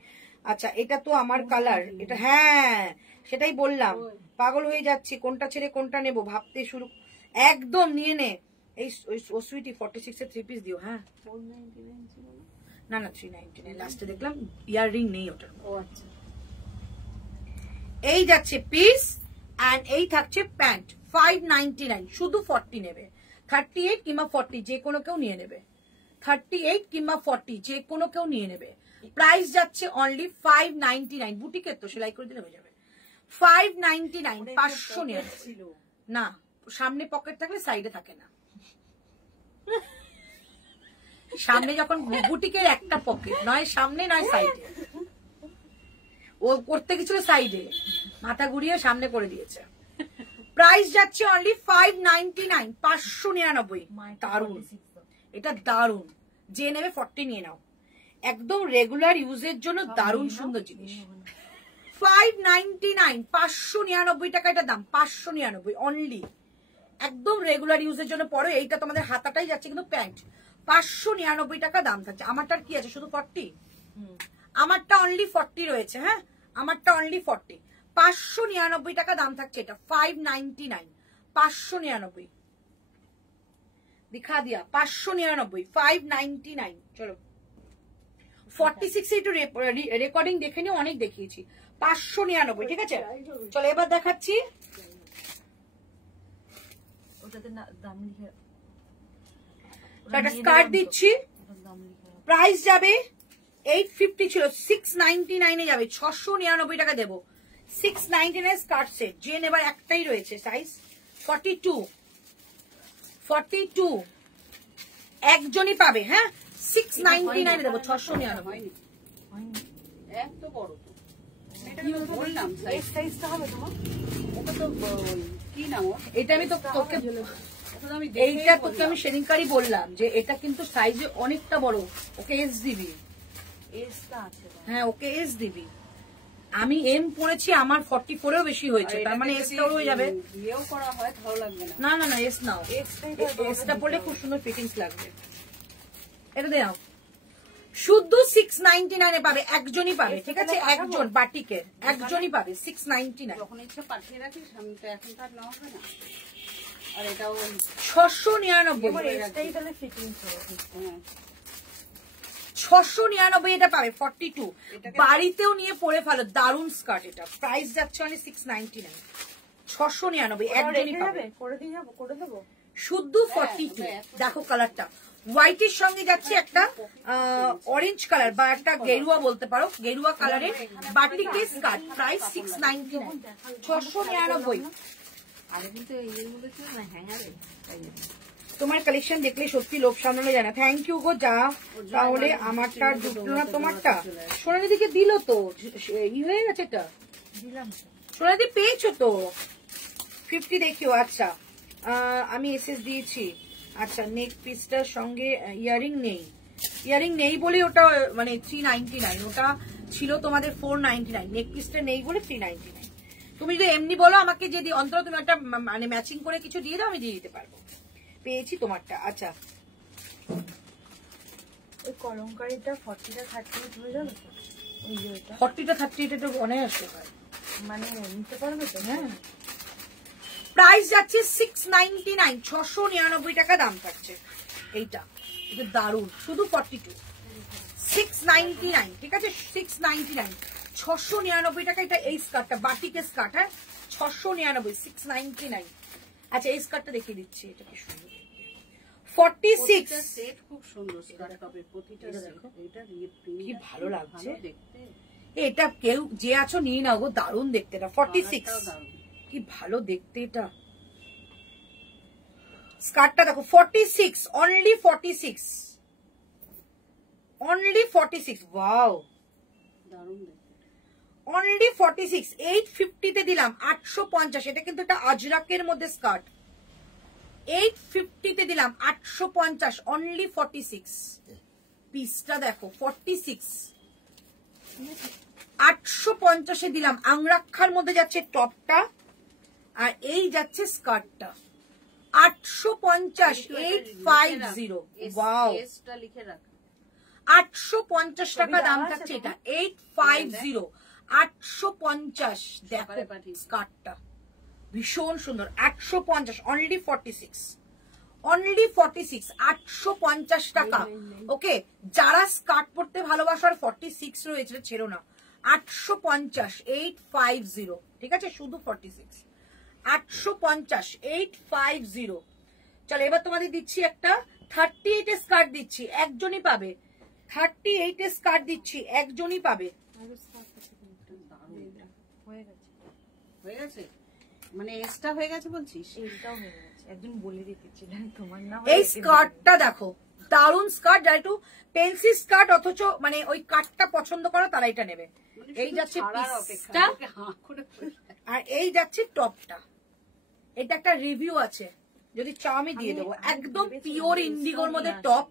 আচ্ছা এটা তো আমার কালার, এটা হ্যাঁ সেটাই বললাম, পাগল হয়ে যাচ্ছি কোনটা ছেড়ে কোনটা নেবো ভাবতে শুরু। একদম নিয়ে নে। এই ও সুইটি 46 এ 3 পিস দিও। হ্যাঁ 499 ছিল না? না না 399 লাস্টে দেখলাম, ইয়াররিং নেই ওটার। ও আচ্ছা। এই যাচ্ছে পিস এন্ড এই থাকছে প্যান্ট, 599, শুধু 40 নেবে। 38 কিংবা 40 যে কোনো কেউ নিয়ে নেবে, 38 কিংবা 40 যে কোনো কেউ নিয়ে নেবে। প্রাইস যাচ্ছে অনলি 599। বুটিকের তো সেলাই করে দিলে হয়ে যাবে। 599, 500 নিয়ে ছিল না। সামনে পকেট থাকলে সাইডে থাকে না। সামনে যখন বুটিকের একটা পকেট, নয় সামনে নয় সাইডে। ও করতে গেছিল সাইডে, মাথা ঘুরিয়ে সামনে করে দিয়েছে। প্রাইস যাচ্ছে অনলি 599, 599। দারুন, এটা দারুন। যে নেবে 40 নিয়ে নাও, একদম রেগুলার ইউজের জন্য দারুন সুন্দর জিনিস। 599, 599 টাকা এটা দাম, 599 অনলি। একদম রেগুলার ইউজের জন্য পরো। এইটা তোমাদের হাতাটাই যাচ্ছে কিন্তু প্যান্ট। 599 টাকা দাম থাকছে। আমারটার কি আছে, শুধু 40? আমারটা অনলি 40 রয়েছে। হ্যাঁ, আমারটা অনলি 40। 599 টাকা দাম থাকছে এটা। 599, 599 दिखा दिया। 599, 599। চলো 46 একটু রেকর্ডিং দেখে নিও, অনেক দেখিয়েছি। 599, ঠিক আছে। চলো এবার দেখাচ্ছি। ওটাতে দাম লিখে একটা স্কার্ট দিচ্ছি, প্রাইস যাবে 850 ছিল, 699 এ যাবে। 699 টাকা দেবো। 699 স্কার্ট সেট। যে নেবার একটাই রয়েছে, সাইজ 42, 42 একজনই পাবে। হ্যাঁ, 699 দেবো। 699 এত বড় তো বললাম সাইজটা হবে তোমার। ওটা তো কি নাম, এটা আমি তো তোকে এইটা তোকে আমি সেদিনকারই বললাম যে এটা কিন্তু সাইজে অনেকটা বড়। ওকে এস দিবি। এসটা আছে, হ্যাঁ ওকে এস দিবি। আমি এম পড়েছি, আমার 44 এও বেশি হয়েছে, তার মানে এসটাও হয়ে যাবে। বিয়েও করা হয় ভালো লাগবে না। না না না, এস নাও। এসটা পড়লে খুব সুন্দর ফিটিংস লাগবে। এটা দাও, শুদ্ধ 699 এ পাবে, একজনই পাবে, ঠিক আছে। একজন বাটিকের একজনই পাবে, 699। যখন ইচ্ছে পাঠিয়ে রাখিস, আমি তো এখন তার নেওয়া হয় না। আর এটাও 699, এসটাই তাহলে ফিটিংস হবে। হ্যাঁ 699 এটা পাবে। 42 বাড়িতেও নিয়ে পরে ফেলো, দারুন স্কার্ট। এটা প্রাইস যাচ্ছে অনেক 699, 699 একজনই পাবে। করে দিয়ে যাবো, করে দেবো। শুদ্ধ 42। দেখো কালারটা হোয়াইটের সঙ্গে যাচ্ছে একটা অরেঞ্জ কালার বা একটা গেরুয়া বলতে পারো, গেরুয়া কালারের বাটিকের স্কার্ট। প্রাইস 699, 699। আরে কিন্তু এর মধ্যে ছিল না হ্যাঙ্গারে, তাই তোমার কালেকশন দেখলে সত্যি লোভ সামলানো যায় না। থ্যাংক ইউ গো। যা তাহলে আমারটা ঢুকলো না, তোমারটা সোনাদিদিকে দিল তো, ই হয়ে গেছে। এটা দিলাম। সোনাদি পেয়েছো তো 50 দেখিও। আচ্ছা আমি এসএস দিয়েছি। আচ্ছা নেক পিসটার সঙ্গে ইয়ারিং নেই, ইয়ারিং নেই বলে ওটা মানে 399, ওটা ছিল তোমাদের 499। নেক পিসটা নেই বলে 399। তুমি যদি এমনি বলো আমাকে, যদি অন্তত তুমি একটা মানে ম্যাচিং করে কিছু দিয়ে দাও, আমি দিয়ে দিতে পারবো। পেয়েছি তোমারটা। আচ্ছা ওই কলমকারিটা 40টা 38 হয়ে যাবে তো? ওই যে ওটা 40টা 38 তো অনায়াসে হয়, মানে নিতে পারবে তো? হ্যাঁ। প্রাইস যাচ্ছে 699, 699 টাকা দাম থাকছে এইটা। এটা দারুন, শুধু 42, 699, ঠিক আছে। 699, 699 টাকা। এটা এই স্কার্টটা বাটিকের স্কার্ট, হ্যাঁ 699, 699। আচ্ছা এই স্কার্টটা দেখিয়ে দিচ্ছি, এটা কি সুন্দর। 46 সেট খুব সুন্দর স্কার্ট হবে প্রতিটা সেট। এটা কি ভালো লাগছে দেখতে। এটা কেউ যে আছো নিয়ে নাও গো, দারুন দেখতে। এটা 46, কি ভালো দেখতে এটা। স্কার্টটা দেখো 46, অনলি 46, অনলি 46। ওয়াও দারুণ দেখতে। অনলি 46, 850 তে দিলাম। 850। এটা কিন্তু একটা আজরাকের মধ্যে স্কার্ট। 850 তে দিলাম 850, অনলি 46। পিসটা দেখো 46, 850 এ দিলাম। আংরাক্ষার মধ্যে যাচ্ছে টপটা, আর এই যাচ্ছে স্কার্টটা। 850, 850। ওয়াও, 850 টাকা দাম থাকছে এটা। 850, 850। দেখো স্কার্টটা ভীষণ সুন্দর। 850, অনলি 46, অনলি 46, 850 টাকা। ওকে, যারা স্কার্ট পরতে ভালোবাসো আর 46 রয়েছে ছেড়ো না। 850, 850, ঠিক আছে, শুধু 46, 850, 850। চলো এবার তোমাদের দিচ্ছি একটা 38 এর স্কার্ট দিচ্ছি, একজনই পাবে। 38 এর স্কার্ট দিচ্ছি, একজনই পাবে। হয়ে গেছে মানে এক্সট্রা হয়ে গেছে বলছিস? এইটাও হয়ে গেছে, একজন বলে দিতেছিলেন তোমার নাম। এই স্কার্টটা দেখো, দারুন স্কার্ট, যারা একটু পেন্সিল স্কার্ট অথচ মানে ওই কাটটা পছন্দ করো তারা এটা নেবে। এই যাচ্ছে পিসটা আর এই যাচ্ছে টপটা। এটা একটা রিভিউ আছে, যদি চাও আমি দিয়ে দেবো। একদম পিওর ইন্ডিগোর মধ্যে টপ,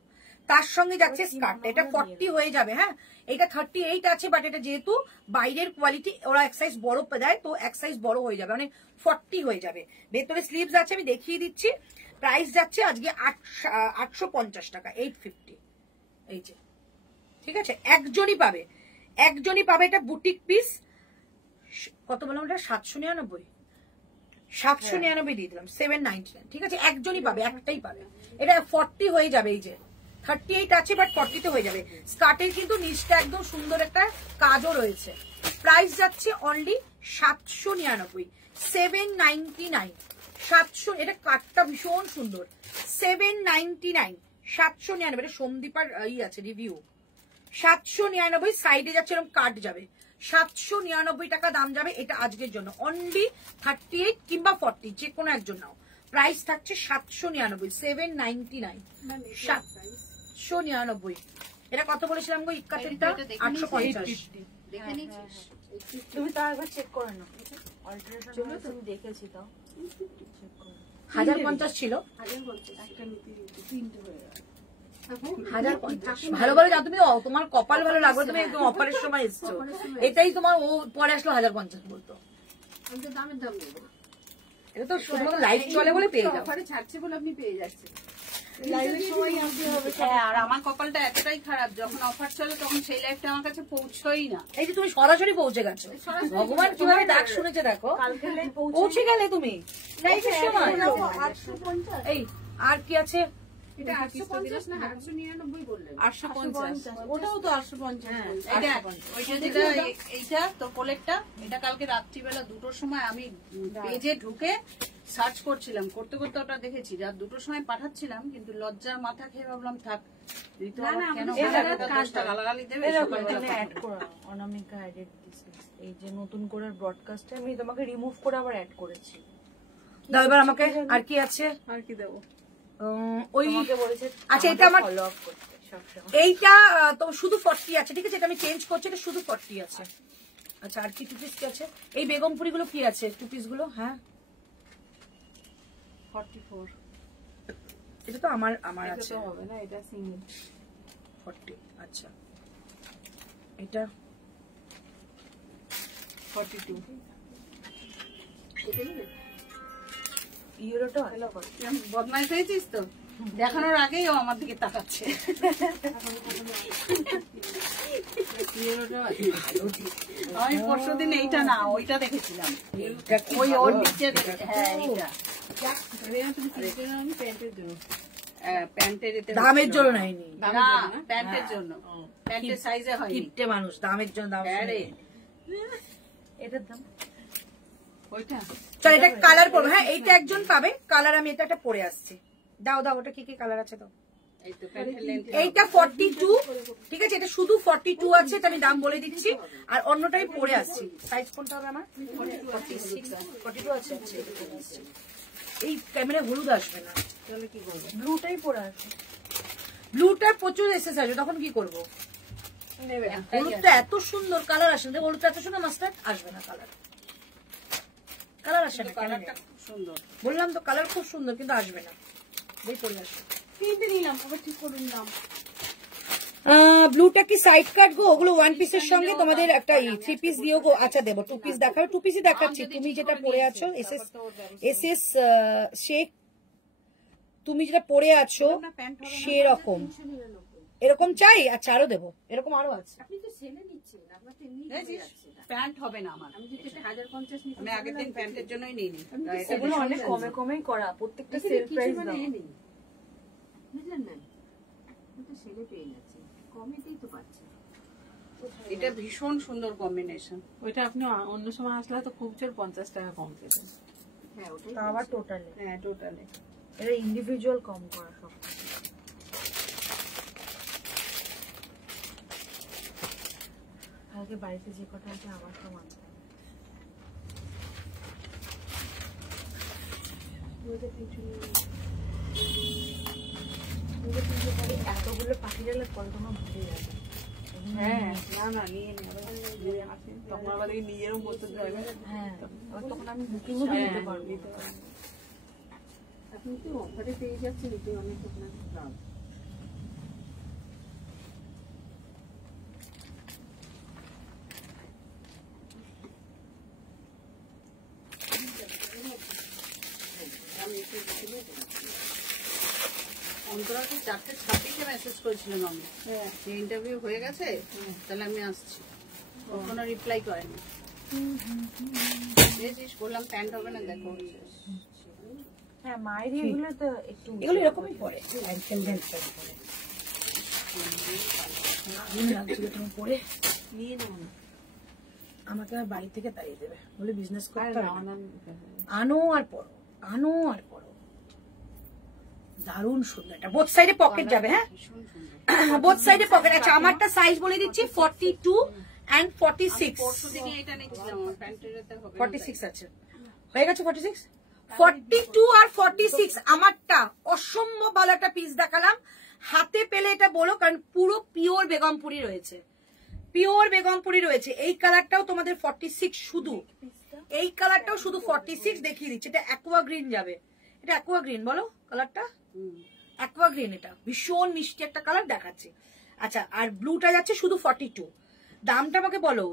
তার সঙ্গে যাচ্ছে স্কার্ট। এটা 40 হয়ে যাবে। হ্যাঁ, এটা 38 আছে, বাট এটা যেহেতু বাইরের কোয়ালিটি ওরা এক সাইজ বড় দেয় তো এক সাইজ বড় হয়ে যাবে, মানে 40 হয়ে যাবে। ভেতরে স্লিভস আছে, আমি দেখিয়ে দিচ্ছি। প্রাইস যাচ্ছে আজকে 850 টাকা, 850। এই যে, ঠিক আছে, একজনই পাবে, একজনই পাবে। এটা বুটিক পিস। কত বললাম এটা? 799, 799 দিয়ে দিলাম, 799। ঠিক আছে, একজনই পাবে, একটাই পাবে। এটা 40 হয়ে যাবে। এই যে 38 আছে, বাট 40 হয়ে যাবে। স্কার্টের কিন্তু নিচটা একদম সুন্দর একটা কাজও রয়েছে। প্রাইস যাচ্ছে অনলি 799, 799, 700। এটা কাটটা ভীষণ সুন্দর, 799, 799। এটা সোমদীপার আছে রিভিউ, 799। সাইডে যাচ্ছে এরকম কাট যাবে, 799 টাকা দাম যাবে। এটা আজকের জন্য অনলি 38 কিংবা 40 যে কোনো একজন নাও। প্রাইস থাকছে 799, 799, 799। এটা কত বলেছিলাম গো? ইক্কাতেরটা 850। তুমি তাও একবার চেক করে নাও। অল্টারেশন তুমি দেখেছি তাও 1050 ছিল, 1050। ভালো ভালো যা তুমি, তোমার কপাল ভালো লাগবে, তুমি একদম অফারের সময় এসছো। এটাই তোমার, ও পরে আসলো 1050 বলতো। আমি তো দামের দাম নেবো, এটা তো শুধুমাত্র লাইভ চলে বলে পেয়ে যাও। অফারে ছাড়ছে বলে আপনি পেয়ে যাচ্ছেন। লাইভের সময় আনতে হবে। হ্যাঁ, আর আমার কপালটা এতটাই খারাপ, যখন অফার চলে তখন সেই লাইফটা আমার কাছে পৌঁছই না। এই যে তুমি সরাসরি পৌঁছে গেছো, ভগবান কিভাবে ডাক শুনেছে দেখো। পৌঁছে গেলে তুমি লাইভের সময়। 850। এই আর কি আছে? এটা 850 না 899 বললেন? 850। ওটাও তো 850। এইটা তো কোলেরটা, এটা কালকে রাত্রিবেলা 2টোর সময় আমি পেজে ঢুকে সার্চ করছিলাম, করতে করতে ওটা দেখেছি। রাত 2টোর সময় পাঠাচ্ছিলাম, কিন্তু লজ্জা মাথা খেয়ে ভাবলাম থাক, কেন গালাগালি দেবে। অ্যাড করো অনামিকা এডিট দিস। এই যে নতুন করে ব্রডকাস্টে আমি তোমাকে রিমুভ করে আবার অ্যাড করেছি। দাও এবার আমাকে। আর কি আছে? আর কি দেবো? ওই তোমাকে বলেছে আচ্ছা, এটা আমার ফলো আপ করতে সবসময়। এইটা তো শুধু 40 আছে, ঠিক আছে, এটা আমি চেঞ্জ করছি, এটা শুধু 40 আছে। আচ্ছা, আর কি টু পিস কি আছে? এই বেগমপুরি গুলো কি আছে টু পিস গুলো? হ্যাঁ 44 এটা তো আমার আছে, তো হবে না, এটা সিঙ্গেল 40। আচ্ছা, এটা 42। ইউরোটা বদমাইশ হয়েছিস তো, দেখানোর আগেই ও আমার দিকে তাকাচ্ছে। আমি পরশুদিন এইটা না ওইটা দেখেছিলাম, ওই ওর নিচে। হ্যাঁ, এইটা প্যান্টের দামের জন্য নেয়নি, না, প্যান্টের জন্য, প্যান্টের সাইজে হয়নি। কিপটে মানুষ, দামের জন্য দাম আরে এটার দাম ওইটা চল, এটা কালার পড়বে। হ্যাঁ, এইটা একজন পাবে কালার। আমি এটা একটা পরে আসছি। দাও দাও, ওটা কি কি কালার আছে দাও। এই তো প্যান্টের লেন্থ। এইটা 42, ঠিক আছে, এটা শুধু 42 আছে, এটা আমি দাম বলে দিচ্ছি। আর অন্যটাই পরে আসছি। সাইজ কোনটা হবে আমার? 42 আছে। আচ্ছা, এটা পরে আসছি। এই ক্যামেরায় হলুদ আসবে না, তাহলে কি করবো? ব্লুটাই পরে আছে। ব্লুটার প্রচুর এসেস আছে, তখন কি করবো? হলুদটা এত সুন্দর কালার আসে না, হলুদটা এত সুন্দর মাস্টার্ড আসবে না, কালার আসে না। কালারটা খুব সুন্দর, বললাম তো কালার খুব সুন্দর, কিন্তু আসবে না। এই পরে আসবে। তিনটে নিলাম, আবার ঠিক করে নিলাম। ব্লুটা কি সাইড কাট গো? ওগুলো ওয়ান পিসের সঙ্গে তোমাদের একটা 3 পিস দিও গো। আচ্ছা দেবো, 2 পিস দেখাবে, 2 পিসই দেখাচ্ছি। তুমি যেটা পরে আছো এসএস শেখ, তুমি যেটা পরে আছো সেরকম, এরকম চাই। আচ্ছা, আরো দেবো, এরকম আরো আছে। আপনি তো সেলে নিচ্ছেন, আপনার তো এমনি প্যান্ট হবে না আমার। আমি যদি 1050 নিতে আমি আগের দিন প্যান্টের জন্যই নিইনি। এগুলো অনেক কমে কমেই করা, প্রত্যেকটা সেল প্রাইস দাও। বুঝলেন না, আমি তো সেলে পেয়ে যাচ্ছি, কমেতেই তো পাচ্ছি। এটা ভীষণ সুন্দর কম্বিনেশন। ওইটা আপনি অন্য সময় আসলে তো খুব জোর 50 টাকা কম পেতেন। হ্যাঁ, ওটাই তা আবার টোটালে হ্যাঁ, টোটালি এটা ইন্ডিভিজুয়াল কম করা সব। কালকে বাড়িতে যে কটা আছে আমার তো মানতে হবে। ওইটা কিছু এতগুলো পাখি গেলে কল তোমার ভুলে যাবে। হ্যাঁ না না নিয়ে আসেন তখন আবার নিজেরও বলতে যাবে। হ্যাঁ তখন আমি বুকিংও দিতে পারবো। এখন তো অফারে পেয়ে যাচ্ছে নিতে অনেক আপনার লাভ। অন্তরাকে 4:26 মেসেজ করেছিলাম আমি, যে ইন্টারভিউ হয়ে গেছে তাহলে আমি আসছি, কোনো রিপ্লাই করেনি। বললাম প্যান্ট হবে না, দেখো হ্যাঁ মায়ের এগুলো তো একটু এগুলো এরকমই পরে পরে নিয়ে নাও না। আমাকে আর বাড়ি থেকে তাড়িয়ে দেবে, বলে বিজনেস করতে হবে না। না আনো আর পড়ো, আনো আর পড়ো। দারুণ সুন্দর, এটা বোথ সাইডে পকেট যাবে। হ্যাঁ বোথ সাইডে পকেট। আচ্ছা আমারটা সাইজ বলে দিচ্ছি 42 and 46। পরশু দিনে এটা নিয়েছিলাম, আমার প্যান্টের এতে হবে 46 আছে, হয়ে গেছে 46, 42 আর 46 আমারটা। অসম্ভব ভালো একটা পিস দেখালাম, হাতে পেলে এটা বলো, কারণ পুরো পিওর বেগমপুরি রয়েছে, পিওর বেগমপুরি রয়েছে। এই কালারটাও তোমাদের 46, শুধু এই কালারটাও শুধু 46 দেখিয়ে দিচ্ছে। এটা অ্যাকোয়া গ্রিন যাবে, এটা অ্যাকোয়া গ্রিন বলো কালারটা, অ্যাকোয়া গ্রিন, এটা ভীষণ মিষ্টি একটা কালার দেখাচ্ছে। আচ্ছা আর ব্লুটা যাচ্ছে শুধু 42। দামটা আমাকে বলো।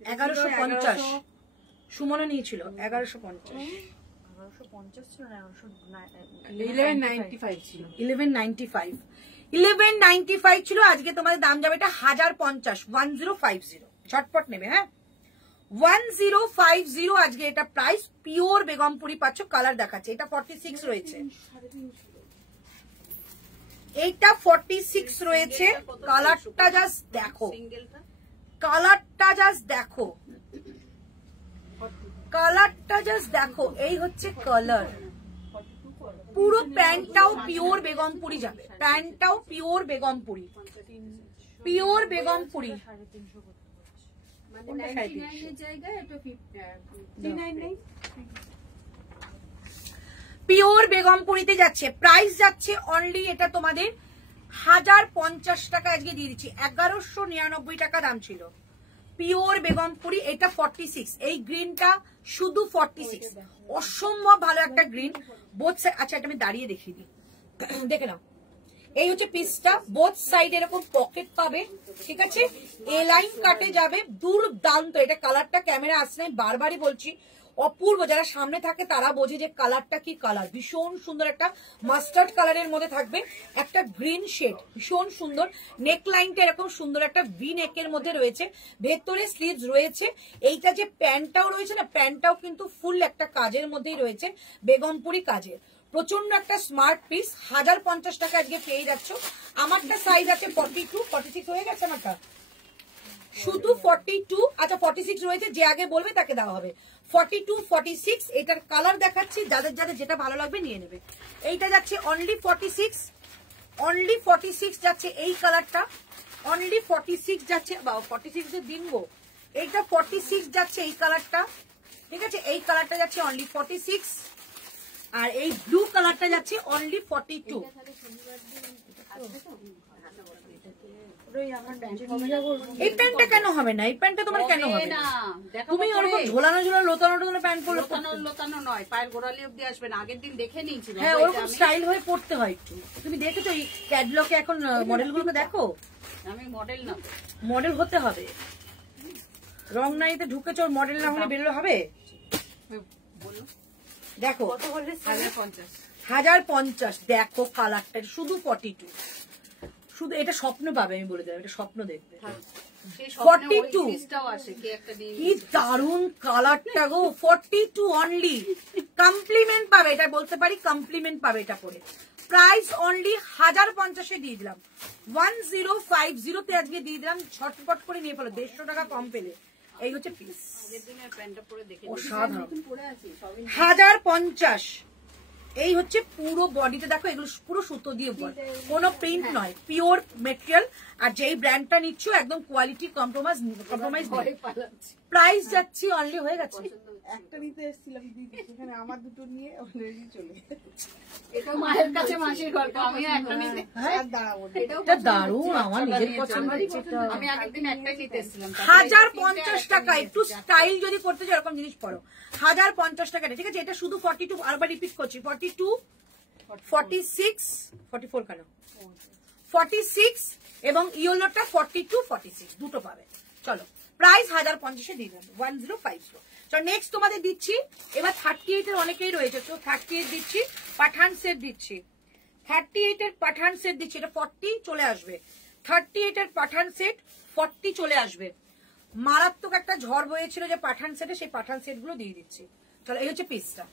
1150 সুমনও নিয়েছিল 1150। 1150 ছিল না 1195 ছিল। 1195 ছিল। আজকে তোমাদের দাম যাবে এটা 1050, 1050। ঝটপট নেবে। হ্যাঁ 1050 আজকে এটা প্রাইস। পিওর বেগমপুরি পাচ্ছ, কালার দেখাচ্ছে। এটা 46 রয়েছে, এইটা 46 রয়েছে। কালারটা জাস্ট দেখো, কালারটা জাস্ট দেখো, কালারটা জাস্ট দেখো। এই হচ্ছে কালার। পুরো প্যান্টটাও পিওর বেগমপুরি যাবে, প্যান্টটাও pure Begampuri, pure Begampuri. Pure বেগমপুরিতে যাচ্ছে, প্রাইস যাচ্ছে অনলি এটা তোমাদের 1050 টাকা। আজকে দিয়ে দিচ্ছি 1199 টাকা দাম ছিল। পিওর বেগমপুরি, এটা 46। এই গ্রিনটা শুধু 46, অসম্ভব ভালো একটা গ্রিন। বোথ সাইড, আচ্ছা এটা আমি দাঁড়িয়ে দেখিয়ে দিই, দেখে নাও। এই হচ্ছে পিসটা, বোথ সাইড এরকম পকেট পাবে, ঠিক আছে। এ লাইন কাটে যাবে, দুর্দান্ত। এটা কালারটা ক্যামেরা আসলে বারবারই বলছি, অপূর্ব। যারা সামনে থাকে তারা বোঝে যে কালারটা কি কালার। ভীষণ সুন্দর একটা মাস্টার্ড কালারের মধ্যে থাকবে একটা গ্রিন শেড, ভীষণ সুন্দর। নেক লাইনটা এরকম সুন্দর একটা ভি নেকের মধ্যে রয়েছে, ভেতরে স্লিভস রয়েছে। এইটা যে প্যান্টটাও রয়েছে না, প্যান্টটাও কিন্তু ফুল একটা কাজের মধ্যেই রয়েছে, বেগমপুরি কাজের। প্রচন্ড একটা স্মার্ট পিস, 1050 টাকা আজকে পেয়ে যাচ্ছ। আমারটা সাইজ আছে 42, 46 হয়ে গেছে আমারটা, শুধু 42। আচ্ছা 46 রয়েছে, যে আগে বলবে তাকে দেওয়া হবে। 42, 46 এটার কালার দেখাচ্ছি, যাদের যাদের যেটা ভালো লাগবে নিয়ে নেবে। এইটা যাচ্ছে অনলি 46, অনলি 46 যাচ্ছে এই কালারটা, অনলি 46 যাচ্ছে। বা 46 এর দিন গো, এইটা 46 যাচ্ছে এই কালারটা, ঠিক আছে। এই কালারটা যাচ্ছে অনলি 46, আর এই ব্লু কালারটা যাচ্ছে অনলি 42। এই প্যান্টটা কেন হবে না? এই প্যান্টটা তোমার কেন হবে না? তুমি ওরকম ঝোলানো ঝোলানো লোতানো টোতানো প্যান্ট পরলে লোতানো নয়, পায়ের গোড়ালি অব্দি আসবে না। আগের দিন দেখে নিয়েছিল, হ্যাঁ ওরকম স্টাইল হয়ে পড়তে হয় একটু। তুমি দেখেছো এই ক্যাটলগে এখন মডেলগুলোকে দেখো? আমি মডেল না, মডেল হতে হবে। রং নাইতে ঢুকেছো, মডেল না হলে বেরোলে হবে? দেখো 1050, দেখো কালারটা শুধু 42, শুধু এটা স্বপ্ন পাবে, আমি বলে দিলাম এটা স্বপ্ন দেখবে। 42 কি দারুন কালারটা গো, 42 অনলি। কমপ্লিমেন্ট পাবে, এটা বলতে পারি কমপ্লিমেন্ট পাবে এটা পরে। প্রাইস অনলি 1050 দিয়ে দিলাম, 1050 তে আজকে দিয়ে দিলাম। ছটপট করে নিয়ে ফেলো, 150 টাকা কম পেলে। এই হচ্ছে পিস, অসাধারণ। 1050 এই হচ্ছে পুরো বডিতে। দেখো এগুলো পুরো সুতো দিয়ে কোনো প্রিন্ট নয়, পিওর মেটেরিয়াল। আর যেই ব্র্যান্ডটা নিচ্ছ একদম কোয়ালিটি কম্প্রোমাইজ প্রাইস যাচ্ছি অনলি হয়ে গেছে। একটা নিতে এসেছিলাম দিদি, সেখানে আমার দুটো নিয়ে অলরেডি চলে গেছে। এটা মায়ের কাছে মাসির গল্প, আমিও একটা নিতে আর দাঁড়াবো না। এটা দারুণ, আমার নিজের পছন্দ। আমি আগের দিন একটাই নিতে এসেছিলাম। 1050 টাকা। একটু স্টাইল যদি করতে চাও এরকম জিনিস পড়ো, 1050 টাকা। ঠিক আছে, এটা শুধু 42, আরবার রিপিট করছি, 42, 46, 44 কেন, 46 এবং ইয়েলোটা 42, 46 দুটো পাবে। চলো প্রাইস 1050 দিয়ে দেবো, 1050। চলো নেক্সট তোমাদের দিচ্ছি এবার 38 এর অনেকেই রয়েছে, তো 38 দিচ্ছি, পাঠান সেট দিচ্ছি, 38 এর পাঠান সেট দিচ্ছি। এটা 40 চলে আসবে, 38 এর পাঠান সেট 40 চলে আসবে। মারাত্মক একটা ঝড় বয়েছিল যে পাঠান সেটে, সেই পাঠান সেট গুলো দিয়ে দিচ্ছি। চলো এই হচ্ছে পিসটা।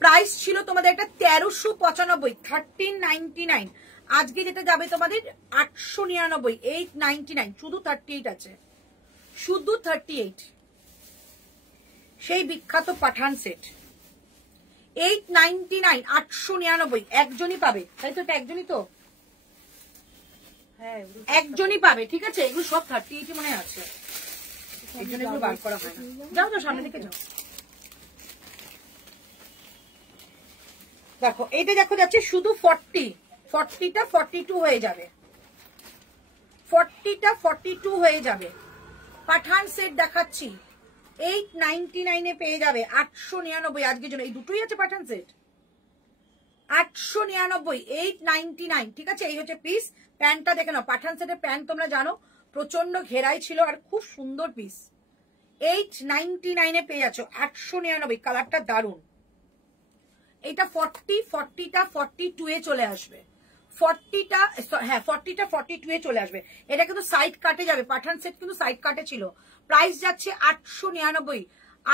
প্রাইস ছিল তোমাদের একটা 1395, 1399। আজকে যেটা যাবে তোমাদের 899, 899। শুধু 38 আছে, শুধু 38। সেই বিখ্যাত পাঠান সেট 899, 899। একজনই পাবে, তাই তো? এটা একজনই তো, হ্যাঁ একজনই পাবে। ঠিক আছে, এগুলো সব 38 মনে আছে, এই জন্য এগুলো বার করা হয় না। যাও যাও সামনে থেকে যাও। দেখো এইটা দেখো যাচ্ছে শুধু 40, 40টা 42 হয়ে যাবে, 40টা 42 হয়ে যাবে। পাঠান সেট দেখাচ্ছি 899 এ পেয়ে যাবে, 899 আজকের জন্য। এই দুটোই আছে পাঠান সেট, 899, 899। ঠিক আছে, এই হচ্ছে পিস। প্যান্টটা দেখে নাও, পাঠান সেটের প্যান্ট তোমরা জানো প্রচন্ড ঘেরাই ছিল আর খুব সুন্দর পিস। 899 এ পেয়ে যাচ্ছ, 899। কালারটা দারুন। এটা 40, 40টা 42 এ চলে আসবে, 40টা, হ্যাঁ 40টা 42 এ চলে আসবে। এটা কিন্তু সাইড কাটে যাবে, পাঠান সেট কিন্তু সাইড কাটে ছিল। প্রাইস যাচ্ছে 899,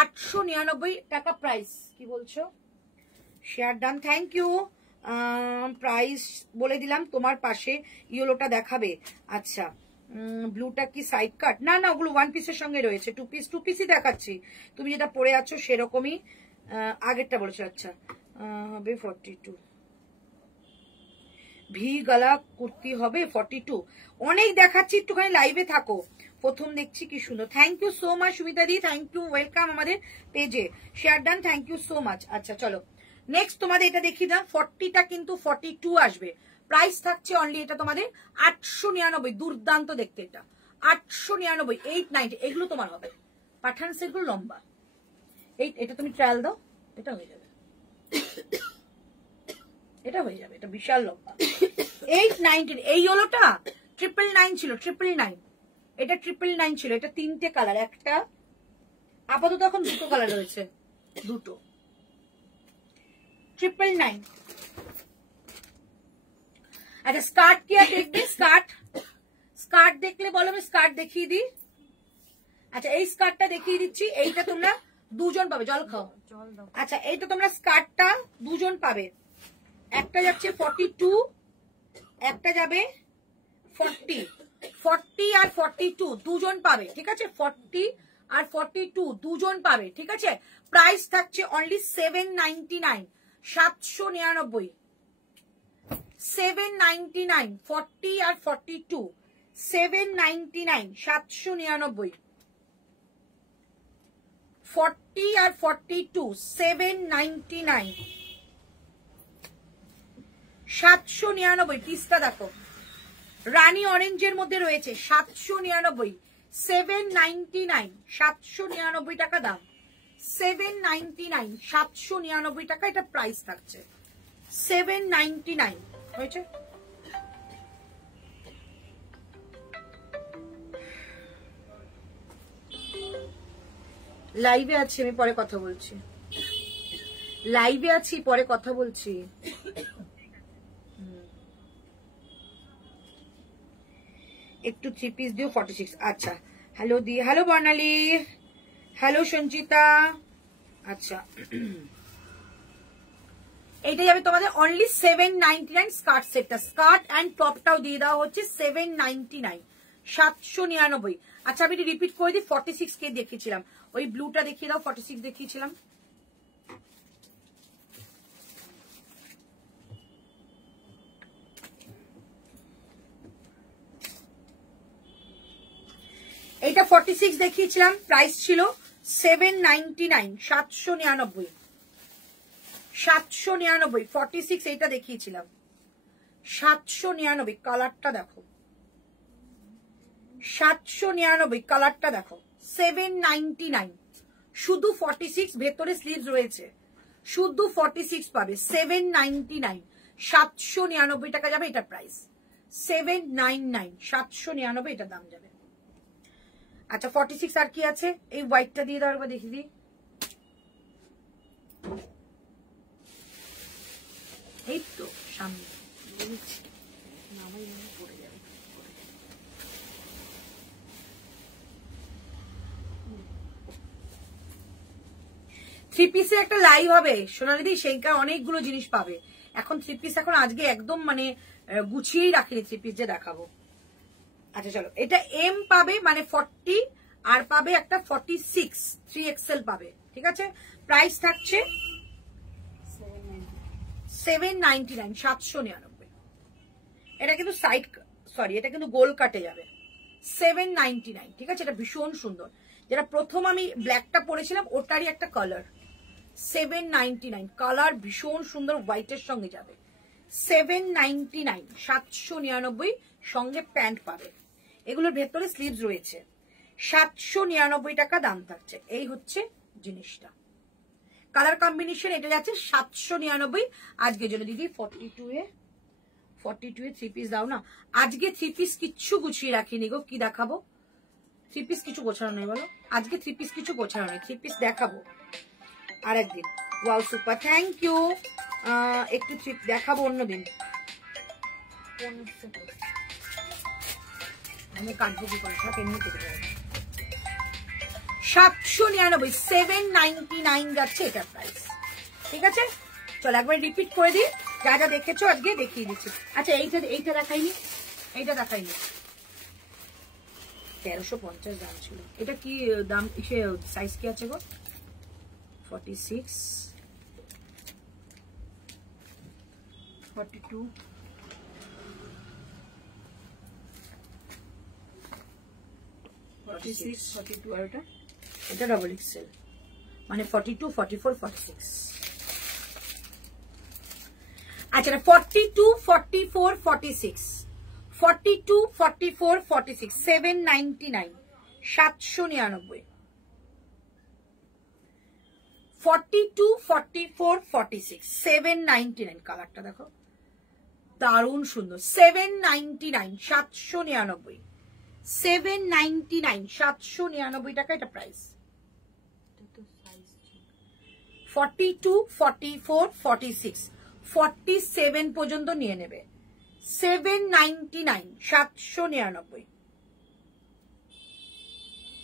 899 টাকা প্রাইস। কি বলছো? Share done, thank you. Price বলে দিলাম, তোমার পাশে ইয়েলোটা দেখাবে। আচ্ছা, ব্লুটা কি সাইড কাট? না না, ওগুলো ওয়ান পিসের সঙ্গে রয়েছে, টু পিসই দেখাচ্ছি। তুমি যেটা পরে আছো সেরকমই, আগেরটা বলেছো। আচ্ছা হবে 42, ভি গলা কুর্তি হবে 42। অনেক দেখাচ্ছি, একটুখানি লাইভে থাকো। প্রথম দেখছি, কি সুন্দর। Thank you so much Sumita দি, থ্যাংক ইউ, ওয়েলকাম আমাদের পেজে। Share done, thank you so much. আচ্ছা চলো নেক্সট তোমাদের এটা দেখিয়ে দাম। 40টা কিন্তু 42 আসবে। প্রাইস থাকছে অনলি এটা তোমাদের 899। দুর্দান্ত দেখতে এটা, 899, 890। এগুলো তোমার হবে পাঠান সেটগুলো লম্বা। এটা তুমি ট্রায়াল দাও, এটা হয়ে যাবে, এটা হয়ে যাবে, এটা বিশাল লম্বা। 890। এই হলোটা 999 ছিল, 999। এটা 999 ছিল। এটা তিনটে কালার, একটা আপাতত এখন দুটো কালার রয়েছে, দুটো 999। আচ্ছা স্কার্ট কি আর দেখবে? স্কার্ট দেখলে বলো, আমি স্কার্ট দেখিয়ে দিই। আচ্ছা এই স্কার্টটা দেখিয়ে দিচ্ছি, এইটা তোমরা দুজন পাবে। জল খাও। আচ্ছা এইটা তোমরা স্কার্টটা দুজন পাবে, একটা যাচ্ছে 42, একটা যাবে 40। 40 আর 42 দুজন পাবে। ঠিক আছে, 40 আর 42 দুজন পাবে। ঠিক আছে, প্রাইস থাকছে অনলি 799, 799, 799। 40 আর 42 799, 799। 40 আর 42 799, 799। পিসটা দেখো, রানী অরেঞ্জের মধ্যে রয়েছে, 799, 799, 799 টাকা দাম, 799, 799 টাকা এটা প্রাইস থাকছে, 799 হয়েছে। লাইভে আছি আমি, পরে কথা বলছি। লাইভে আছি, পরে কথা বলছি। একটু 3 পিস দিও 46। আচ্ছা হ্যালো দি, হ্যালো বর্ণালী, হ্যালো সঞ্চিতা। আচ্ছা এইটা যাবে তোমাদের অনলি 799 স্কার্ট সেটটা, স্কার্ট অ্যান্ড টপটাও দিয়ে দেওয়া হচ্ছে 799, 799। আচ্ছা আমি রিপিট করে দিই, 46 কে দেখিয়েছিলাম, ওই ব্লুটা দেখিয়ে দাও, 46 দেখিয়েছিলাম। এইটা 46 দেখিয়েছিলাম, প্রাইস ছিল 799, 799, 799, 46 এইটা দেখিয়েছিলাম 799। কালারটা দেখো, 799 কালারটা দেখো, 799, শুধু 46, ভেতরে স্লিভস রয়েছে, শুধু 46 পাবে, 799, 799 টাকা যাবে এটা প্রাইস, 799, 799 এটা দাম যাবে। আচ্ছা 46 আর কি আছে, এই হোয়াইটটা দিয়ে দাও একবার দেখি দিই। এই তো সামনে পড়ে যাবে। থ্রি পিসের একটা লাইভ হবে সোনালিদি, সেইখানে অনেকগুলো জিনিস পাবে। এখন থ্রি পিস এখন আজকে একদম মানে গুছিয়েই রাখিনি থ্রি পিস যে দেখাবো। আচ্ছা চলো, এটা এম পাবে মানে 40, আর পাবে একটা 46, 3XL পাবে, ঠিক আছে। প্রাইস থাকছে 799, 799। এটা কিন্তু সাইড সরি, এটা কিন্তু গোল কাটে যাবে, 799, ঠিক আছে। এটা ভীষণ সুন্দর, যেটা প্রথম আমি ব্ল্যাকটা পরেছিলাম ওটারই একটা কালার, 799 কালার, ভীষণ সুন্দর, হোয়াইটের সঙ্গে যাবে, 799, 799 সঙ্গে প্যান্ট পাবে। এগুলোর ভেতরে স্লিভস রয়েছে, 799 টাকা দাম থাকছে। এই হচ্ছে জিনিসটা, কালার কম্বিনেশন এটা যাচ্ছে 799 আজকের জন্য। দিদি 42 এ থ্রি পিস দাও না, আজকে থ্রি পিস কিচ্ছু গুছিয়ে রাখিনি গো। কি দেখাবো, থ্রি পিস কিছু গোছানো নেই বলো, আজকে থ্রি পিস কিছু গোছানো নেই, থ্রি পিস দেখাবো আরেকদিন। Wow super, thank you. একটু থ্রি দেখাবো অন্যদিন, আমি কাটবো কি করে, সব এমনি কেটে যাবে। 799, 799 যাচ্ছে এটা প্রাইস, ঠিক আছে। চলো একবার রিপিট করে দিই, যা যা দেখেছো আজকে দেখিয়ে দিচ্ছি। আচ্ছা এইটা দেখাইনি, এইটা দেখাইনি, 1350 দাম ছিল। এটা কি দাম, সাইজ কি আছে গো, 46, 42, 46, 42 আর এটা ডাবল এক্সেল মানে 42, 44, 46। আচ্ছা 42, 44, 46, 42, 44, 46, 799, 799, 42, 44, 46, 799 কালারটা দেখো দারুণ সুন্দর, 799, 799, 799, 799 টাকা এটা প্রাইস। 42, 44, 46, 47 পর্যন্ত নিয়ে নেবে, 799, 799,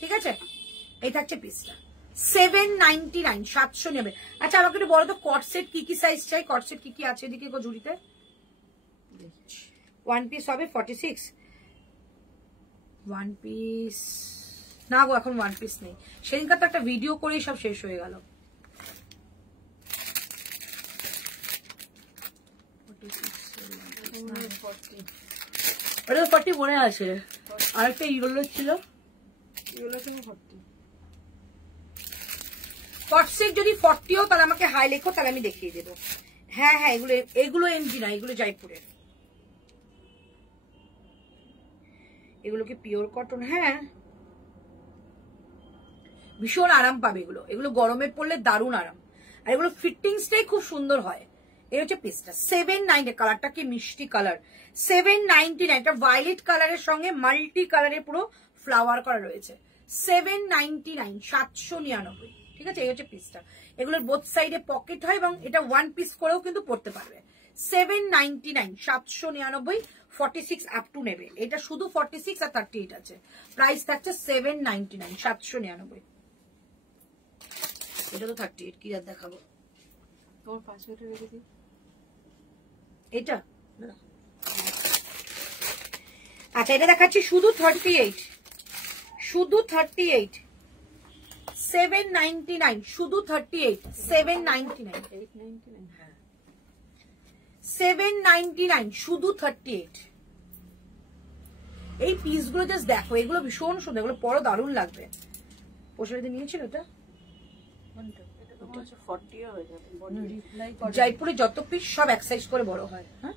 ঠিক আছে। এই থাকছে পিসটা 799, 799। আচ্ছা আমাকে একটু বলো তো কটসেট কি কি সাইজ চাই, কটসেট কি কি আছে এদিকে গো ঝুড়িতে। ওয়ান পিস হবে 46, ওয়ান পিস না গো এখন ওয়ান পিস নেই, সেদিনকার তো একটা ভিডিও করেই সব শেষ হয়ে গেল। 40 মনে আছে, আরেকটা ইগুলো ছিল, কটসেট যদি 40ও তাহলে আমাকে হাই লেখো, তাহলে আমি দেখিয়ে দেবো। হ্যাঁ হ্যাঁ এগুলো এমজি না, এগুলো জয়পুরের, এগুলো কি পিওর কটন, হ্যাঁ ভীষণ আরাম পাবে এগুলো, এগুলো গরমে পড়লে দারুণ আরাম, আর এগুলো ফিটিংসটাই খুব সুন্দর হয়। এই হচ্ছে পিসটা 799, কালারটা কি মিষ্টি কালার, 799, এটা ভায়োলেট কালারের সঙ্গে মাল্টি কালারের পুরো ফ্লাওয়ার করা রয়েছে, 799, 799, ঠিক আছে। এই হচ্ছে পিসটা, এগুলোর বোথ সাইডে পকেট হয় এবং এটা ওয়ান পিস করেও কিন্তু পড়তে পারবে। 799, 799, 46 আপ টু নেবে, এটা শুধু 46 আর 38 আছে, প্রাইস থাকছে 799, 799। এটা তো 38, কি আর দেখাবো তোমার পাসওয়ার্ডটা রেখে দিই, এটা আচ্ছা এটা দেখাচ্ছি শুধু 38, শুধু 38, 799, শুধু 38, 799, 799, শুধু 38, এই পিসগুলো জাস্ট দেখো, এগুলো ভীষণ সুন্দর, এগুলো পরও দারুণ লাগবে। পোশাকে নিয়েছিল এটা জয়পুরে যত পিস সব এক সাইজ করে বড় হয়। হ্যাঁ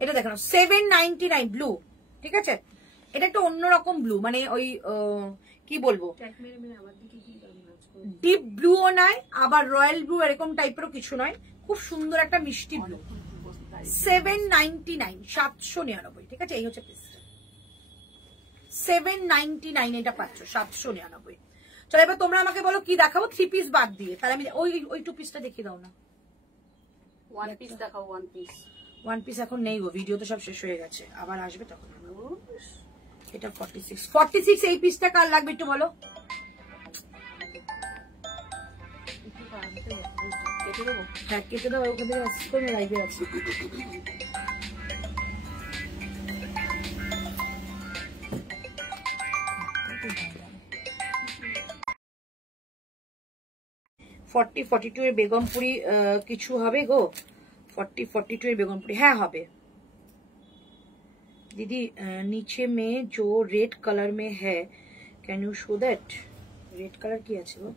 এটা দেখো 799 ব্লু, ঠিক আছে? এটা একটা অন্যরকম ব্লু, মানে ওই কি বলবো, ডিপ ব্লুও নয় আবার রয়্যাল ব্লু এরকম টাইপেরও কিছু নয়, খুব সুন্দর একটা মিষ্টি ব্লু। 799, 799, ঠিক আছে? এই হচ্ছে পিসটা 799, এটা পাচ্ছ 799। চলো এবার তোমরা আমাকে বলো কি দেখাবো 3 পিস বাদ দিয়ে, তাহলে আমি ওই 2 পিসটা দেখিয়ে দাও না। 1 পিস দেখাও, 1 পিস। 1 পিস এখন নেই গো, ভিডিও তো সব শেষ হয়ে গেছে, আবার আসবে তখন। এটা 46 এই পিসটা কার লাগবে একটু বলো। হ্যাঁ কেটে দাও, ওখান থেকে কোনো লাইভে আছে। ফর্টি 42 এর বেগমপুরি কিছু হবে গো? 40-42 এর বেগমপুরি হ্যাঁ হবে दीदी। नीचे में जो रेड कलर में है, can you show that? Red colour की আছে গো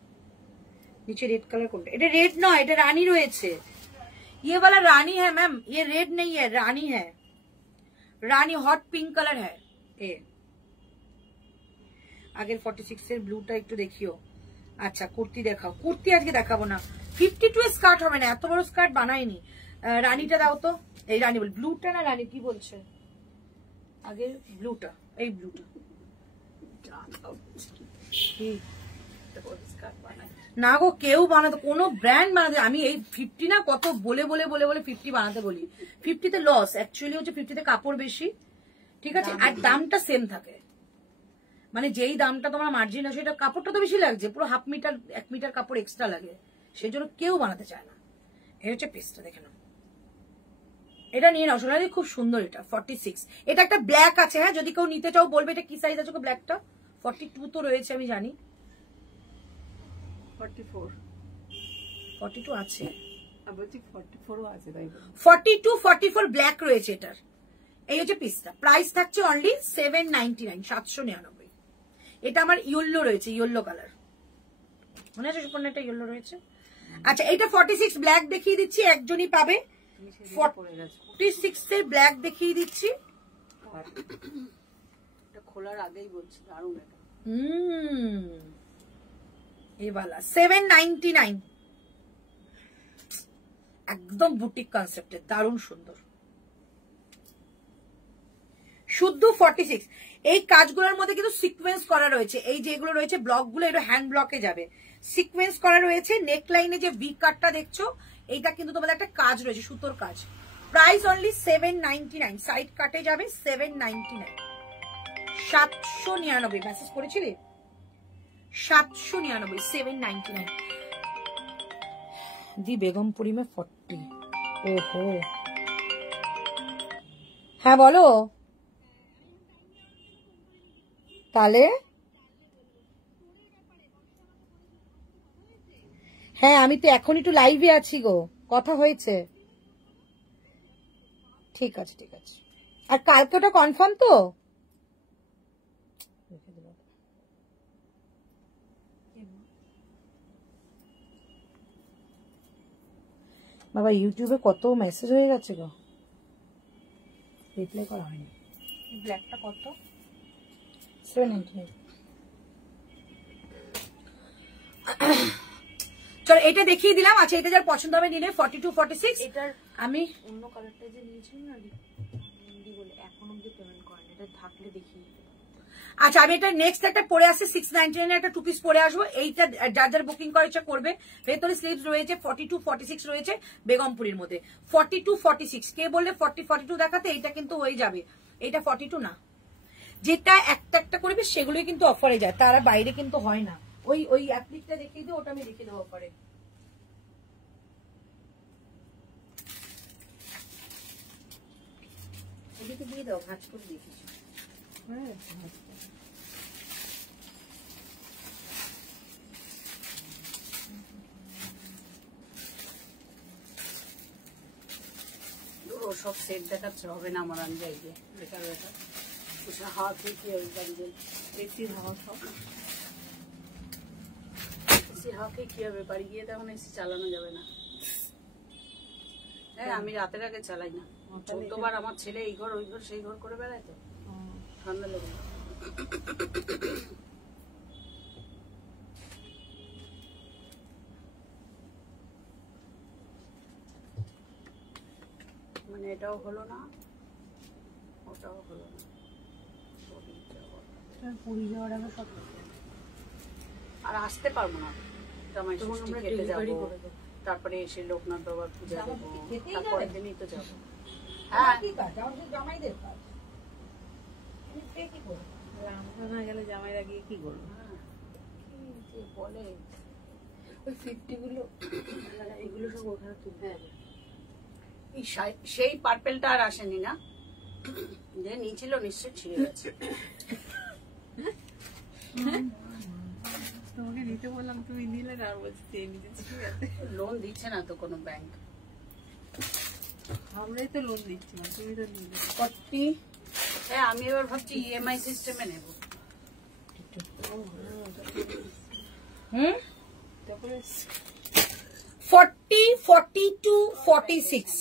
नीचे, रेड कलर কোনটা? এটা रेड না, এটা রানী রয়েছে। ये वाला रानी है मैम, ये रेड नहीं है, रानी है, रानी हॉट पिंक कलर है। ए আগের 46 এর ব্লুটা একটু দেখিও। আচ্ছা কুর্তি দেখাও, কুর্তি আজকে দেখাবো না, 52 এর স্কার্ট হবে না, এত বড় স্কার্ট বানাইনি। রানীটা দাও তো, এই রানী বল, ব্লুটা না রানী কি বলছে? আগে ব্লুটা, এই ব্লুটা না গো, কেউ বানাতে, কোনো ব্র্যান্ড বানাতে, আমি এই 50 না কত বলে বলে বলে বলে 50 বানাতে বলি। 50 তে লস, অ্যাকচুয়ালি হচ্ছে 50 তে কাপড় বেশি, ঠিক আছে, আর দামটা সেম থাকে, মানে যেই দামটা তোমার মার্জিন আছে সেটা কাপড়টা তো বেশি লাগছে, পুরো 1/2 মিটার 1 মিটার কাপড় এক্সট্রা লাগে, সেই জন্য কেউ বানাতে চায় না। এই হচ্ছে পিসটা, দেখে নাও, এটা নিয়ে নাও সোনালি, খুব সুন্দর। এটা 46, এটা একটা ব্ল্যাক আছে, হ্যাঁ যদি কেউ নিতে চাও বলবে। এটা কি সাইজ আছে গো ব্ল্যাকটা? 42 তো রয়েছে আমি জানি, 42 আছে, 42-44 ব্ল্যাক রয়েছে এটার। এই হচ্ছে পিসটা, প্রাইস থাকছে অনলি 799, 799। এটা আমার ইয়েলো রয়েছে, ইয়েলো কালার, মনে আছে সুপর্ণা? এটা ইয়েলো রয়েছে। আচ্ছা এইটা 46 ব্ল্যাক দেখিয়ে দিচ্ছি, একজনই পাবে। 46 এর ব্ল্যাক দেখিয়ে দিচ্ছি, এটা খোলার আগেই বলছি দারুণ এটা। এই वाला 799, একদম বুটিক কনসেপ্টের, দারুণ সুন্দর, শুদ্ধ 46। এই কাজগুলোর মধ্যে কিন্তু সিকোয়েন্স করা রয়েছে, এই যেগুলো রয়েছে ব্লকগুলো, এটা হ্যান্ড ব্লকে যাবে, সিকোয়েন্স করা রয়েছে। নেক লাইনে যে ভি কাটটা দেখছো, এইটা কিন্তু তোমাদের একটা কাজ রয়েছে, সুতোর কাজ। প্রাইস অনলি 799, সাইড কাটে যাবে 799, 799। মেসেজ করেছিলি 799, 799 দি বেগমপুরি মে 40। ওহো হ্যাঁ বলো তাহলে। হ্যাঁ আমি তো এখন একটু লাইভে আছি গো, কথা হয়েছে, ঠিক আছে ঠিক আছে। আর কালকে ওটা কনফার্ম তো? বাবা ইউটিউবে কত মেসেজ হয়ে গেছে গো, রিপ্লাই করা হয়নি। ব্ল্যাকটা কত? 799। চলো এটা দেখিয়ে দিলাম। আচ্ছা এটা যার পছন্দ হবে নিলে 42-46। এটার আমি অন্য কালারটা যে নিয়েছিলাম না দিদি বলে এখন অব্দি পেমেন্ট করেন, এটা থাকলে দেখিয়ে দিতে। আচ্ছা আমি এটা নেক্সট একটা পরে আসছে 699 একটা 2 পিস পরে আসবো। এইটা যার যার বুকিং করেছে করবে। ভেতরে স্লিভস রয়েছে 42-46 রয়েছে বেগমপুরীর মধ্যে। 42-46 কে বললে 40-42 দেখাতে, এইটা কিন্তু হয়ে যাবে। এইটা 42 না, যেটা একটা একটা করবে সেগুলোই কিন্তু অফারে যায়, তারা বাইরে কিন্তু হয় না। ওই অ্যাপ্লিকটা দেখিয়ে দিও, ওটা আমি দেখিয়ে দেবো অফারে। এদিকে দিয়ে দাও, ভাঁজ করে দেখিস। হ্যাঁ সব সেট দেখাচ্ছে, হবে না আমার আনজাই যে বেকার বেকার। হাওয়া খেয়ে কি হবে বাড়ি গেলে? এসির হাওয়া খাও। এসি হাওয়া খেয়ে কি হবে বাড়ি গিয়ে? তখন এসি চালানো যাবে না। হ্যাঁ, আমি রাতের আগে চালাই না। 14 বার আমার ছেলে এই ঘর ওই ঘর সেই ঘর করে বেড়ায় তো ঠান্ডা লেগে যায়। মানে এটাও হলো না, ওটাও হলো না। পুরী যাওয়ার আগে সব আর আসতে পারবো না, জামাই ষষ্ঠী খেতে যাবো, তারপরে এসে লোকনাথ বাবার পূজা দেবো, তারপরের দিনই তো যাবো। হ্যাঁ, জামাইদের কাজ কি করবো? রামখানা গেলে জামাইরা গিয়ে কি করবো? কি যে বলে, ওই 50 গুলো এগুলো সব ওখানে তুলতে হবে। এই সেই পার্পেলটা আর আসেনি না, যে নিয়েছিল নিশ্চয় ছিঁড়ে গেছে। তোমাকে নিতে বললাম, তুমি নিলে না, আর বলছি চেয়ে নিতে। ঠিক আছে, লোন দিচ্ছে না তো কোনো ব্যাংক। আমরাই তো লোন দিচ্ছি না, তুমি তো নিলে। 40। হ্যাঁ, আমি এবার ভাবছি ইএমআই সিস্টেমে নেব। তারপরে 40, 42, 46,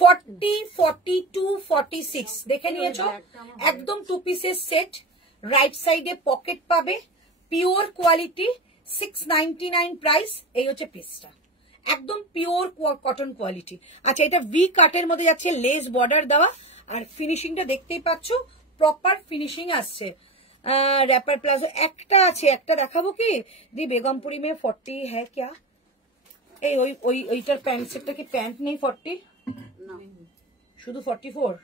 40, 42, 46 দেখে নিয়েছো? একদম 2 পিসের সেট, রাইট সাইডে পকেট পাবে, পিওর কোয়ালিটি, 699 প্রাইস। এই হচ্ছে পিসটা, একদম পিওর কটন কোয়ালিটি। আচ্ছা, এটা ভি কাটের মধ্যে যাচ্ছে, লেস বর্ডার দেওয়া, আর ফিনিশিংটা দেখতেই পাচ্ছ, প্রপার ফিনিশিং আসছে। র‍্যাপার প্লাজো একটা আছে, একটা দেখাবো কি দি? বেগমপুরি মে 40 হ্যাঁ ক্যা? এই ওইটার প্যান্ট সেটটা কি প্যান্ট নেই 40? না, শুধু 44।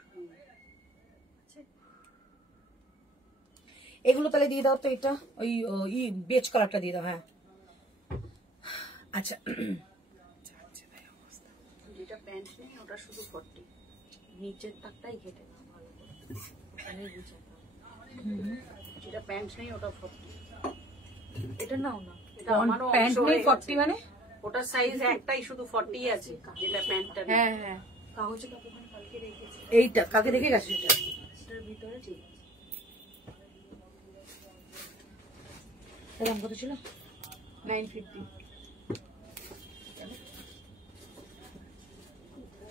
এগুলো তাহলে দিয়ে দাও তো, এটা ওই বেজ কালারটা দিয়ে দাও। হ্যাঁ, আচ্ছা। যেটা প্যান্ট নেই ওটা শুধু 40, নিচের তাকটাই কেটে নাও ভালো করে, ওখানে বুঝে নাও। যেটা প্যান্ট নেই ওটা 40। এটা নাও না। এটা আমারও প্যান্ট নেই 40 মানে? ওটা সাইজ একটাই, শুধু 40 আছে, যেটা প্যান্টটা নেই। হ্যাঁ হ্যাঁ, কাগজে কতক্ষণ কালকে রেখেছি, এইটা কাকে দেখে গেছে? এটা এটার ভিতরে ঠিক আছে। দাম কত ছিল? 950।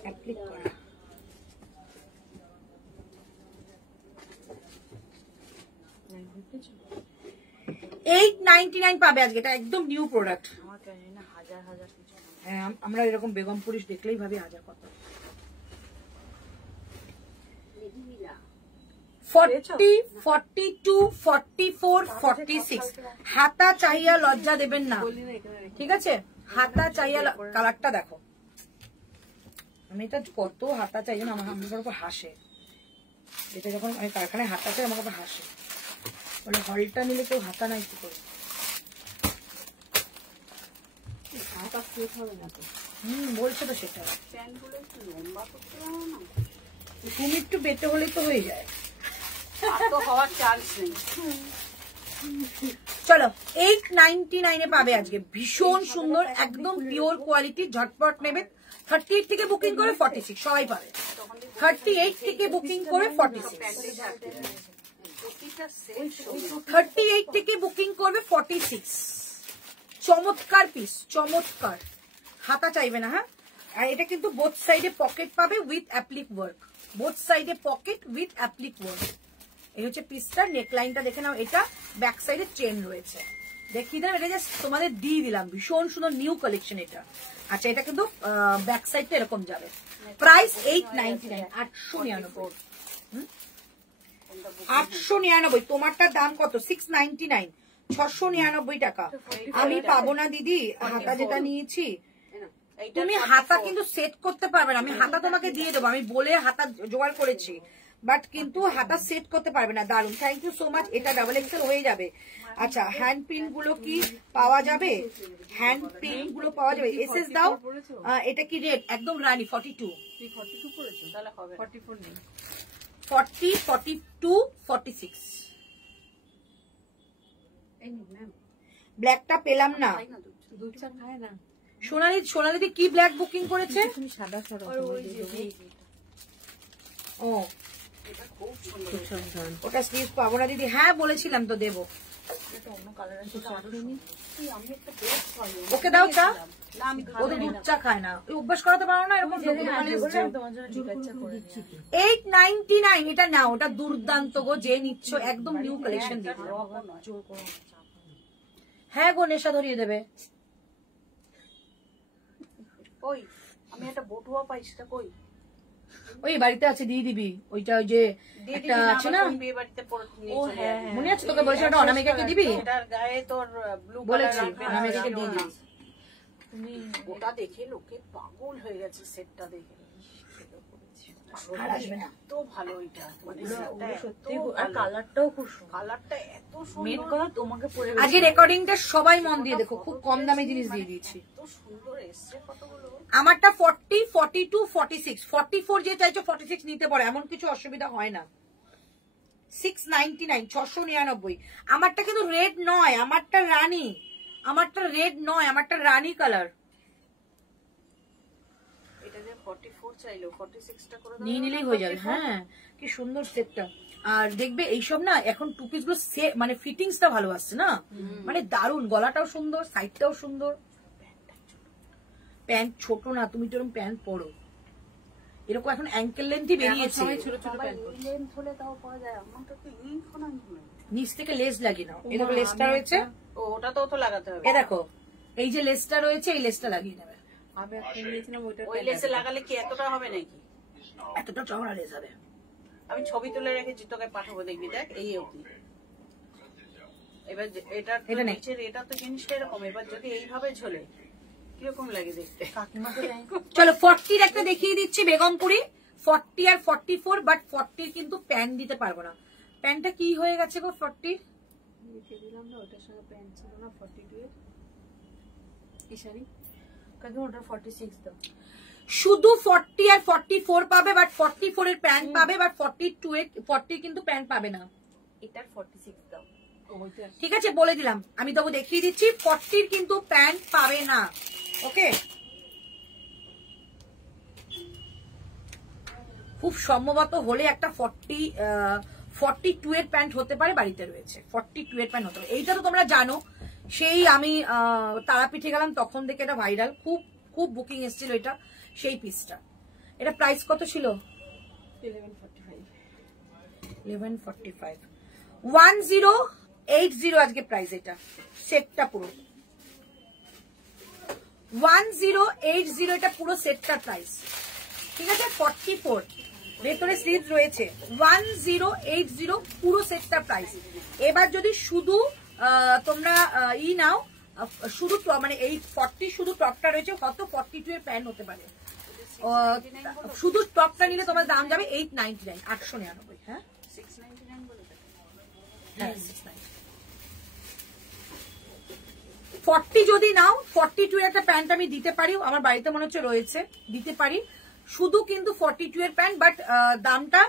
অ্যাপ্লিক করা। 899 পাবে আজকে, এটা একদম নিউ প্রোডাক্ট। আমার কেন না হাজার হাজার কিছু। হ্যাঁ, আমরা এরকম বেগমপুরি দেখলেই ভাবি হাজার কত। 40, 42, 44, 46 হাতা চাইয়া লজ্জা দেবেন না, ঠিক আছে? হাতা চাইয়া কালারটা দেখো। আমি এটা কত হাতা চাই না, আমার উপর হাসে। এটা যখন আমি কারখানায় হাতা চাই আমার উপর হাসে, বলে হলটা নিলে কেউ হাতা নাই কি করে। হাতা সেট হবে না তো। বলছে তো সেটা। প্যান্টগুলো একটু লম্বা করতে পারো না? তুমি একটু বেটে হলেই তো হয়ে যায়। আর তো হওয়ার চান্স নেই। চলো, 899 পাবে আজকে, ভীষণ সুন্দর, একদম পিওর কোয়ালিটি। ঝটপট নেবে। 38 থেকে বুকিং করে 46 সবাই পাবে। 38 থেকে বুকিং করে 46, 38 থেকে বুকিং করবে 46। চমৎকার পিস, চমৎকার। হাতা চাইবে না। হ্যাঁ, আর এটা কিন্তু বোথ সাইডে পকেট পাবে উইথ অ্যাপ্লিক ওয়ার্ক, বোথ সাইডে পকেট উইথ অ্যাপ্লিক ওয়ার্ক। এই হচ্ছে পিসটার নেকলাইনটা দেখে নাও। এটা ব্যাক সাইডে চেন রয়েছে, দেখিয়ে দিলাম। এটা জাস্ট তোমাদের দিয়ে দিলাম, ভীষণ সুন্দর নিউ কালেকশন এটা। আচ্ছা, এটা কিন্তু ব্যাক সাইডটা এরকম যাবে। প্রাইস 899, 899। 899। তোমারটার দাম কত? 699, 699 টাকা। আমি পাবো না দিদি হাতা যেটা নিয়েছি। তুমি হাতা কিন্তু সেট করতে পারবে না, আমি হাতা তোমাকে দিয়ে দেবো, আমি বলে হাতা জোগাড় করেছি, বাট কিন্তু হাতা সেট করতে পারবে না। দারুন, থ্যাংক ইউ সো মাচ। এটা ডাবল এক্সেল হয়ে যাবে। আচ্ছা, হ্যান্ড প্রিন্ট গুলো কি পাওয়া যাবে? হ্যান্ড প্রিন্ট গুলো পাওয়া যাবে। এসএস দাও। এটা কি রেট? একদম রানি 42। 42 পড়েছো? তাহলে হবে 44 নেই। 40, 42, 46। ব্ল্যাকটা পেলাম না। দুধ চা খায় না। সোনালি কি ব্ল্যাক বুকিং করেছে? তুমি সাদা সাদা। ও এটা খুব সুন্দর। খুব সুন্দর। ওটা স্লিভ পাবো না দিদি? হ্যাঁ বলেছিলাম তো দেবো। এটা অন্য কালার আছে এই আমি একটা বেস্ট পাই। ওকে দাও চা। না আমি ও তো দুধ চা খায় না। ওই অভ্যাস করাতে পারো না এরকম? তোমার জন্য জিজ্ঞাসা করে নিচ্ছি। 899 এটা নাও, ওটা দুর্দান্ত গো, যে নিচ্ছ একদম নিউ কালেকশন দিয়ে দিল। জোর করো। হ্যাঁ গো, নেশা ধরিয়ে দেবে। কই আমি একটা বটুয়া পাই, সেটা কই? ওই বাড়িতে আছে, দিয়ে দিবি। ওইটা ওই যে একটা আছে না, বিয়ে বাড়িতে পরে নিয়ে ও চলে হ্যাঁ যাবে। মনে আছে তোকে বলেছিলাম ওটা অনামিকাকে দিবি? এটার গায়ে তোর ব্লু বলেছি কালার অনামিকাকে দিয়ে দিবি। তুমি ওটা দেখে লোকে পাগল হয়ে গেছে, সেটটা দেখে। আর আসবে না। এত ভালো এটা, মানে ওগুলো সত্যি আর কালারটাও খুব সুন্দর। কালারটা এত মেন সুন্দর, কথা তোমাকে পরে আজকে রেকর্ডিংটা সবাই মন দিয়ে দেখো, খুব কম দামে জিনিস দিয়ে দিয়েছি। এত সুন্দর এসছে কতগুলো। আমারটা 40, 42, 46, 44 যে চাইছো 46 নিতে পারো, এমন কিছু অসুবিধা হয় না। 699, 699। আমারটা কিন্তু রেড নয়, আমারটা রানী। আমারটা রেড নয়, আমারটা রানী কালার। এটা যে 44 চাইলো, 46টা করে দাও। নিয়ে নিলেই হয়ে যাবে। হ্যাঁ, কি সুন্দর সেটটা। আর দেখবে এইসব না এখন টু পিস গুলো মানে ফিটিংসটা ভালো আসছে না, মানে দারুন। গলাটাও সুন্দর, সাইডটাও সুন্দর। প্যান্ট ছোট না, তুমি তো এরকম প্যান্ট পরো, এরকম এখন অ্যাঙ্কেল লেন্থই বেরিয়েছে। ছোট ছোট প্যান্ট। লেন্থ হলে তাও পাওয়া যায়, আমারটা তো এখন আনবে। নিচ থেকে লেস লাগিয়ে নাও। এই দেখো লেসটা রয়েছে, ও ওটা তো লাগাতে হবে। এ দেখো এই যে লেসটা রয়েছে, এই লেসটা লাগিয়ে নেবে। আমি একটা নিয়েছিলাম ওইটা। ওই লেসে লাগালে কি এতটা হবে নাকি? এতটা চওড়া লেস হবে। আমি ছবি তুলে রেখেছি, তোকে পাঠাবো, দেখবি। দেখ এই অবধি। এবার এটা এটা নেই। নিচের এটা তো জিনিসটা এরকম, এবার যদি এইভাবে ঝোলে কিরকম লাগে দেখতে? কাকিমাকে যাই চলো 40 একটা দেখিয়ে দিচ্ছি বেগমপুরি। 40 আর 44, বাট 40 কিন্তু প্যান্ট দিতে পারবো না। প্যান্টটা কি হয়ে গেছে গো 40? লিখে দিলাম না, ওটার সঙ্গে প্যান্ট ছিল না 42 এর। কি শাড়ি? কাকিমা ওটা 46 দাও। শুধু 40 আর 44 পাবে, বাট 44 এর প্যান্ট পাবে, বাট 42 এর 40 কিন্তু প্যান্ট পাবে না। এটার 46 দাও। ওইটা ঠিক আছে, বলে দিলাম। আমি তবু দেখিয়ে দিচ্ছি, 40 কিন্তু প্যান্ট পাবে না। ওকে, খুব সম্ভবত হলে একটা 42 এর প্যান্ট হতে পারে, বাড়িতে রয়েছে 42 এর প্যান্ট হতে পারে। এইটা তো তোমরা জানো, সেই আমি তারাপীঠে গেলাম তখন থেকে এটা ভাইরাল, খুব খুব বুকিং এসেছিল এটা, সেই পিসটা। এটা প্রাইস কত ছিল? 1145। 1145। 1080 আজকে প্রাইস। এটা সেটটা পুরো 1080, এটা পুরো সেটটা প্রাইস। ঠিক আছে, 44 ভেতরে স্লিভ রয়েছে। 1080 পুরো সেটটা প্রাইস। এবার যদি শুধু তোমরা নাও, শুধু মানে এই 40 শুধু টপটা রয়েছে, কত 42 এর প্যান্ট হতে পারে। শুধু টপটা নিলে তোমার দাম যাবে 899, 899। হ্যাঁ 699 বলে দেখ। হ্যাঁ 40 যদি নাও, 42 এর একটা প্যান্ট আমি দিতে পারি, আমার বাড়িতে মনে হচ্ছে রয়েছে, দিতে পারি। শুধু কিন্তু 42 এর প্যান্ট, বাট দামটা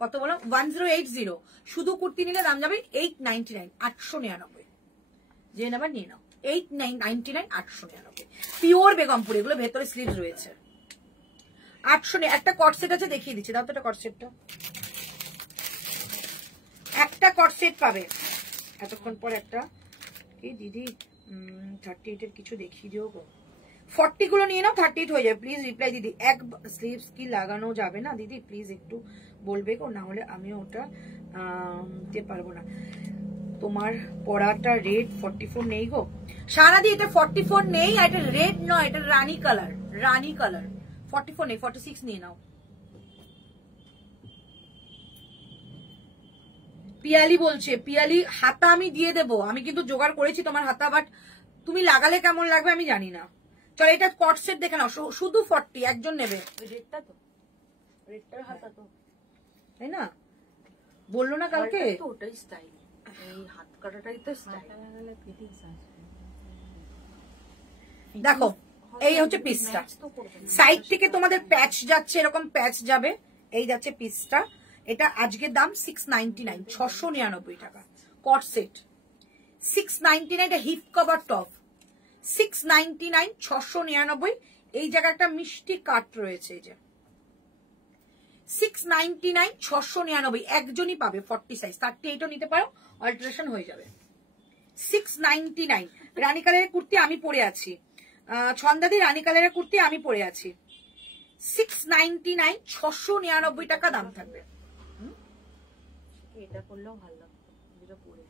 কত বলো? 1080। শুধু কুর্তি নিলে দাম যাবে 899, 899। যে নেবার নিয়ে নাও, 899, 899। পিওর বেগমপুর, এগুলো ভেতরে স্লিভস রয়েছে। 800। একটা কট সেট আছে, দেখিয়ে দিচ্ছি। দাও তো একটা কট সেটটা। একটা কট সেট পাবে এতক্ষণ পর। একটা কি দিদি 38 এর কিছু দেখিয়ে দিও গো। 40 গুলো নিয়ে নাও, 38 হয়ে যাবে। প্লিজ রিপ্লাই দিদি। এক স্লিভস কি লাগানো যাবে না দিদি? প্লিজ একটু বলবে গো, না হলে আমিও ওটা দিতে পারবো না। তোমার পরাটা রেড 44 নেই গো সারাদি, এটা 44 নেই। এটা রেড নয়, এটা রানী কালার। রানী কালার 44 নেই, 46 নিয়ে নাও। পিয়ালি বলছে, পিয়ালি হাতা আমি দিয়ে দেবো, আমি কিন্তু জোগাড় করেছি তোমার হাতা, বাট তুমি লাগালে কেমন লাগবে আমি জানি না। চলো এটা কট সেট দেখে নাও, শুধু 40 একজন নেবে। রেডটা তো, রেডটার হাতা তো, তাই না? বললো না কালকে? তো ওটাই স্টাইল, এই হাত কাটাটাই তো স্টাইল। লাগালে ফিটিংস আসবে। দেখো এই হচ্ছে পিসটা, সাইড থেকে তোমাদের প্যাচ যাচ্ছে, এরকম প্যাচ যাবে, এই যাচ্ছে পিসটা। এটা আজকের দাম 699, 699 টাকা। কট সেট 699। এটা হিপ কভার টপ 699, 699। এই জায়গায় একটা মিষ্টি কাট রয়েছে, এই যে 699 699 একজনই পাবে 40 সাইজ 38ও নিতে পারো অল্টারেশন হয়ে যাবে 699 রানী কালারের কুর্তি আমি পরে আছি ছন্দাদি রানী কালারের কুর্তি আমি পরে আছি 699 699 টাকা দাম থাকবে এটা করলেও ভালো লাগতো যেটা পরে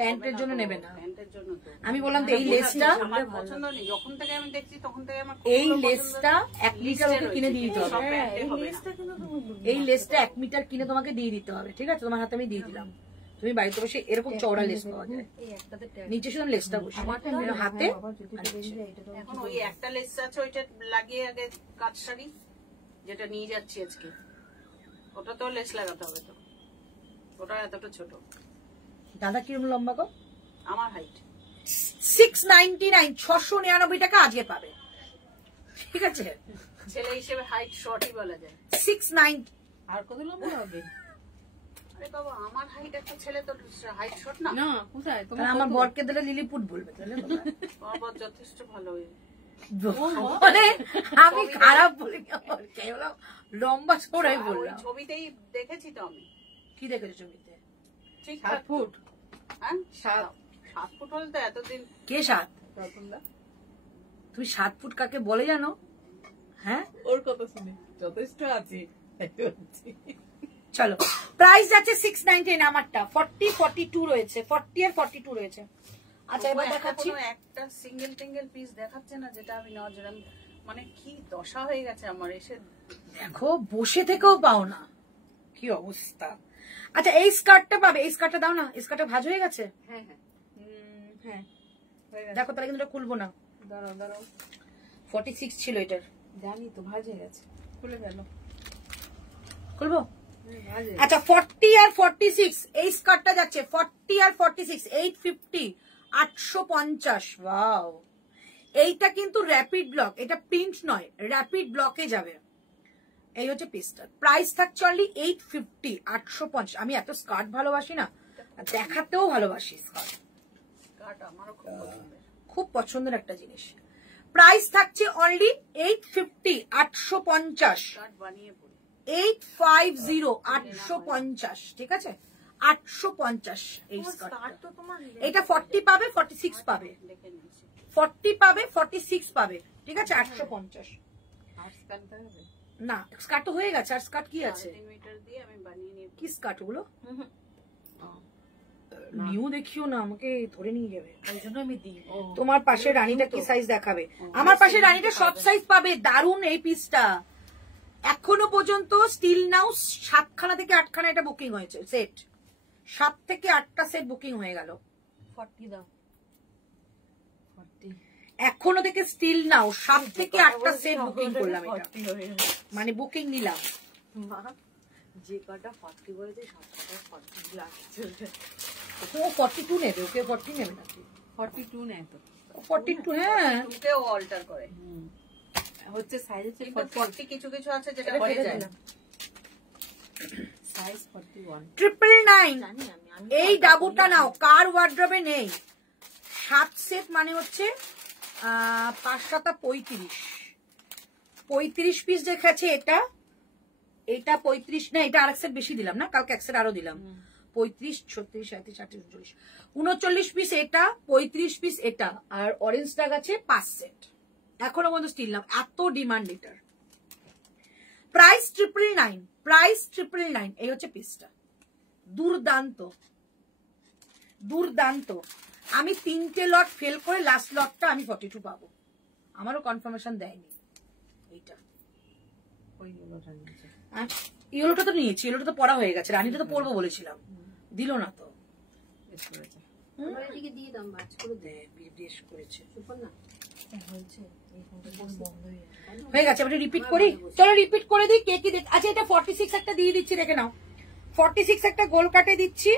প্যান্টের জন্য নেবে না প্যান্টের জন্য তো আমি বললাম তো এই লেসটা আমার পছন্দ নেই, যখন থেকে আমি দেখছি তখন থেকে আমার এই লেসটা 1 মিটার ওকে কিনে দিয়ে দিতে হবে এই লেসটা 1 মিটার কিনে তোমাকে দিয়ে দিতে হবে ঠিক আছে তোমার হাতে আমি দিয়ে দিলাম তুমি বাড়িতে বসে এরকম চওড়া লেস পাওয়া যায় এই একটাতে নিচে শুধু লেসটা বসে হাতে এখন ওই একটা লেস আছে ওইটা লাগিয়ে আগে কাজ শাড়ি যেটা নিয়ে যাচ্ছি আজকে ওটা তো লেস লাগাতে হবে তো ওটা এতটা ছোট দাদা কিরকম লম্বা গো আমার হাইট 699 699 টাকা আজকে পাবে ঠিক আছে ছেলে হিসেবে হাইট শর্টই বলা যায় 69 আর কত লম্বা হবে আরে বাবা আমার হাইট একটা ছেলে তো হাইট শর্ট না না কোথায় তাহলে আমার বরকে দিলে লিলিপুট বলবে তাহলে তোমরা। আমার বর যথেষ্ট ভালো মানে আমি খারাপ বলি কেবল লম্বা সরাই ওই বললাম ছবিতেই দেখেছি তো আমি কি দেখেছো ছবিতে ঠিক 7 ফুট হ্যাঁ 7 ফুট হলে তো এতদিন কে 7 তুমি 7 ফুট কাকে বলে জানো হ্যাঁ ওর কথা শুনে যথেষ্ট আছে চলো প্রাইস আছে 699 আমারটা 40 42 রয়েছে 40 আর 42 রয়েছে আচ্ছা এবার দেখাচ্ছি কোনো একটা সিঙ্গেল টিঙ্গেল পিস দেখাচ্ছে না যেটা আমি নেওয়ার জন্য মানে কি দশা হয়ে গেছে আমার এসে দেখো বসে থেকেও পাও না কি অবস্থা আচ্ছা এই স্কার্টটা পাবে এই স্কার্টটা দাও না এই স্কার্টটা ভাঁজ হয়ে গেছে হ্যাঁ হ্যাঁ হ্যাঁ দেখো তাহলে কিন্তু এটা খুলবো না দাঁড়াও দাঁড়াও 46 ছিল এটার জানি তো ভাজ হয়ে গেছে খুলে গেল খুলবো ভাজ আচ্ছা 40 আর 46 এই স্কার্টটা যাচ্ছে 40 আর 46 850 850 ওয়াও এইটা কিন্তু র্যাপিড ব্লক এটা প্রিন্ট নয় র্যাপিড ব্লকে যাবে এই হচ্ছে পিসটা প্রাইস থাকছে অনলি 850 850 আমি এত স্কার্ট ভালোবাসি না আর দেখাতেও ভালোবাসি স্কার্ট কাট আমারও খুব পছন্দের খুব পছন্দের একটা জিনিস প্রাইস থাকছে অনলি 850 850 কাট বানিয়ে পড়ি 850 850 ঠিক আছে 850 এই স্কার্ট তো তোমার এটা 40 পাবে 46 পাবে দেখে নিয়েছি 40 পাবে 46 পাবে ঠিক আছে 850 আর স্কানতে হবে না স্কার্ট তো হয়ে গেছে আর স্কার্ট কি আছে 3 মিটার দিয়ে আমি বানিয়ে নিয়ে কি স্কার্ট গুলো নিউ দেখিও না আমাকে ধরে নিয়ে যাবে ওই জন্য আমি দিই তোমার পাশে রানীটা কি সাইজ দেখাবে আমার পাশে রানীটা সব সাইজ পাবে দারুন এই পিসটা এখনো পর্যন্ত স্টিল নাও 7খানা থেকে 8খানা এটা বুকিং হয়েছে সেট 7 থেকে 8টা সেট বুকিং হয়ে গেল 40 দাও 40 এখনো থেকে স্টিল নাও 7 থেকে 8টা সেট বুকিং করলাম এটা মানে বুকিং নিলাম মা যে কটা 40 বলেছে সবটা 40 লাগছে তো 42 নেবে ওকে 40 নেবে নাকি 42 নেয় তো 42 হ্যাঁ টুকেও অল্টার করে হচ্ছে সাইজ হচ্ছে কিন্তু 40 কিছু কিছু আছে যেটা এটা হয়ে ফেলে যায় দিলাম। সাইজ 41 999 জানি আমি এই ডাবুটা নাও কার ওয়ার্ড্রবে নেই 7 সেট মানে হচ্ছে 5 7 35 পিস দেখাচ্ছে এটা এটা 35 না এটা আরেক সেট বেশি দিলাম না কালকে এক সেট আরো দিলাম 35 36 37 38 39 পিস এটা 35 পিস এটা আর অরেঞ্জ টাগ আছে 5 সেট এখনো পর্যন্ত স্টিল নাম এত ডিমান্ড এটার প্রাইস 999 প্রাইস 999 এই হচ্ছে পিসটা দুর্দান্ত দুর্দান্ত আমি 3টে লট ফেল করে লাস্ট লটটা আমি 42 পাবো আমারও কনফার্মেশন দেয়নি এইটা ওই গুলোটা নিচে ইয়েলোটা তো নিয়েছি ইয়েলোটা তো পড়া হয়ে গেছে রানীটা তো পড়বো বলেছিলাম দিল না তো বেশ করেছে এদিকে দিয়ে দাম ভাজ করে দে বিদেশ করেছে সুপার না হয়েছে এই ফোনটা বন্ধ হয়ে গেছে হয়ে গেছে এবারে রিপিট করি চলো রিপিট করে দিই কে কি দেখ আচ্ছা এটা 46 একটা দিয়ে দিচ্ছি দেখে নাও 46 একটা গোল কাটে দিচ্ছি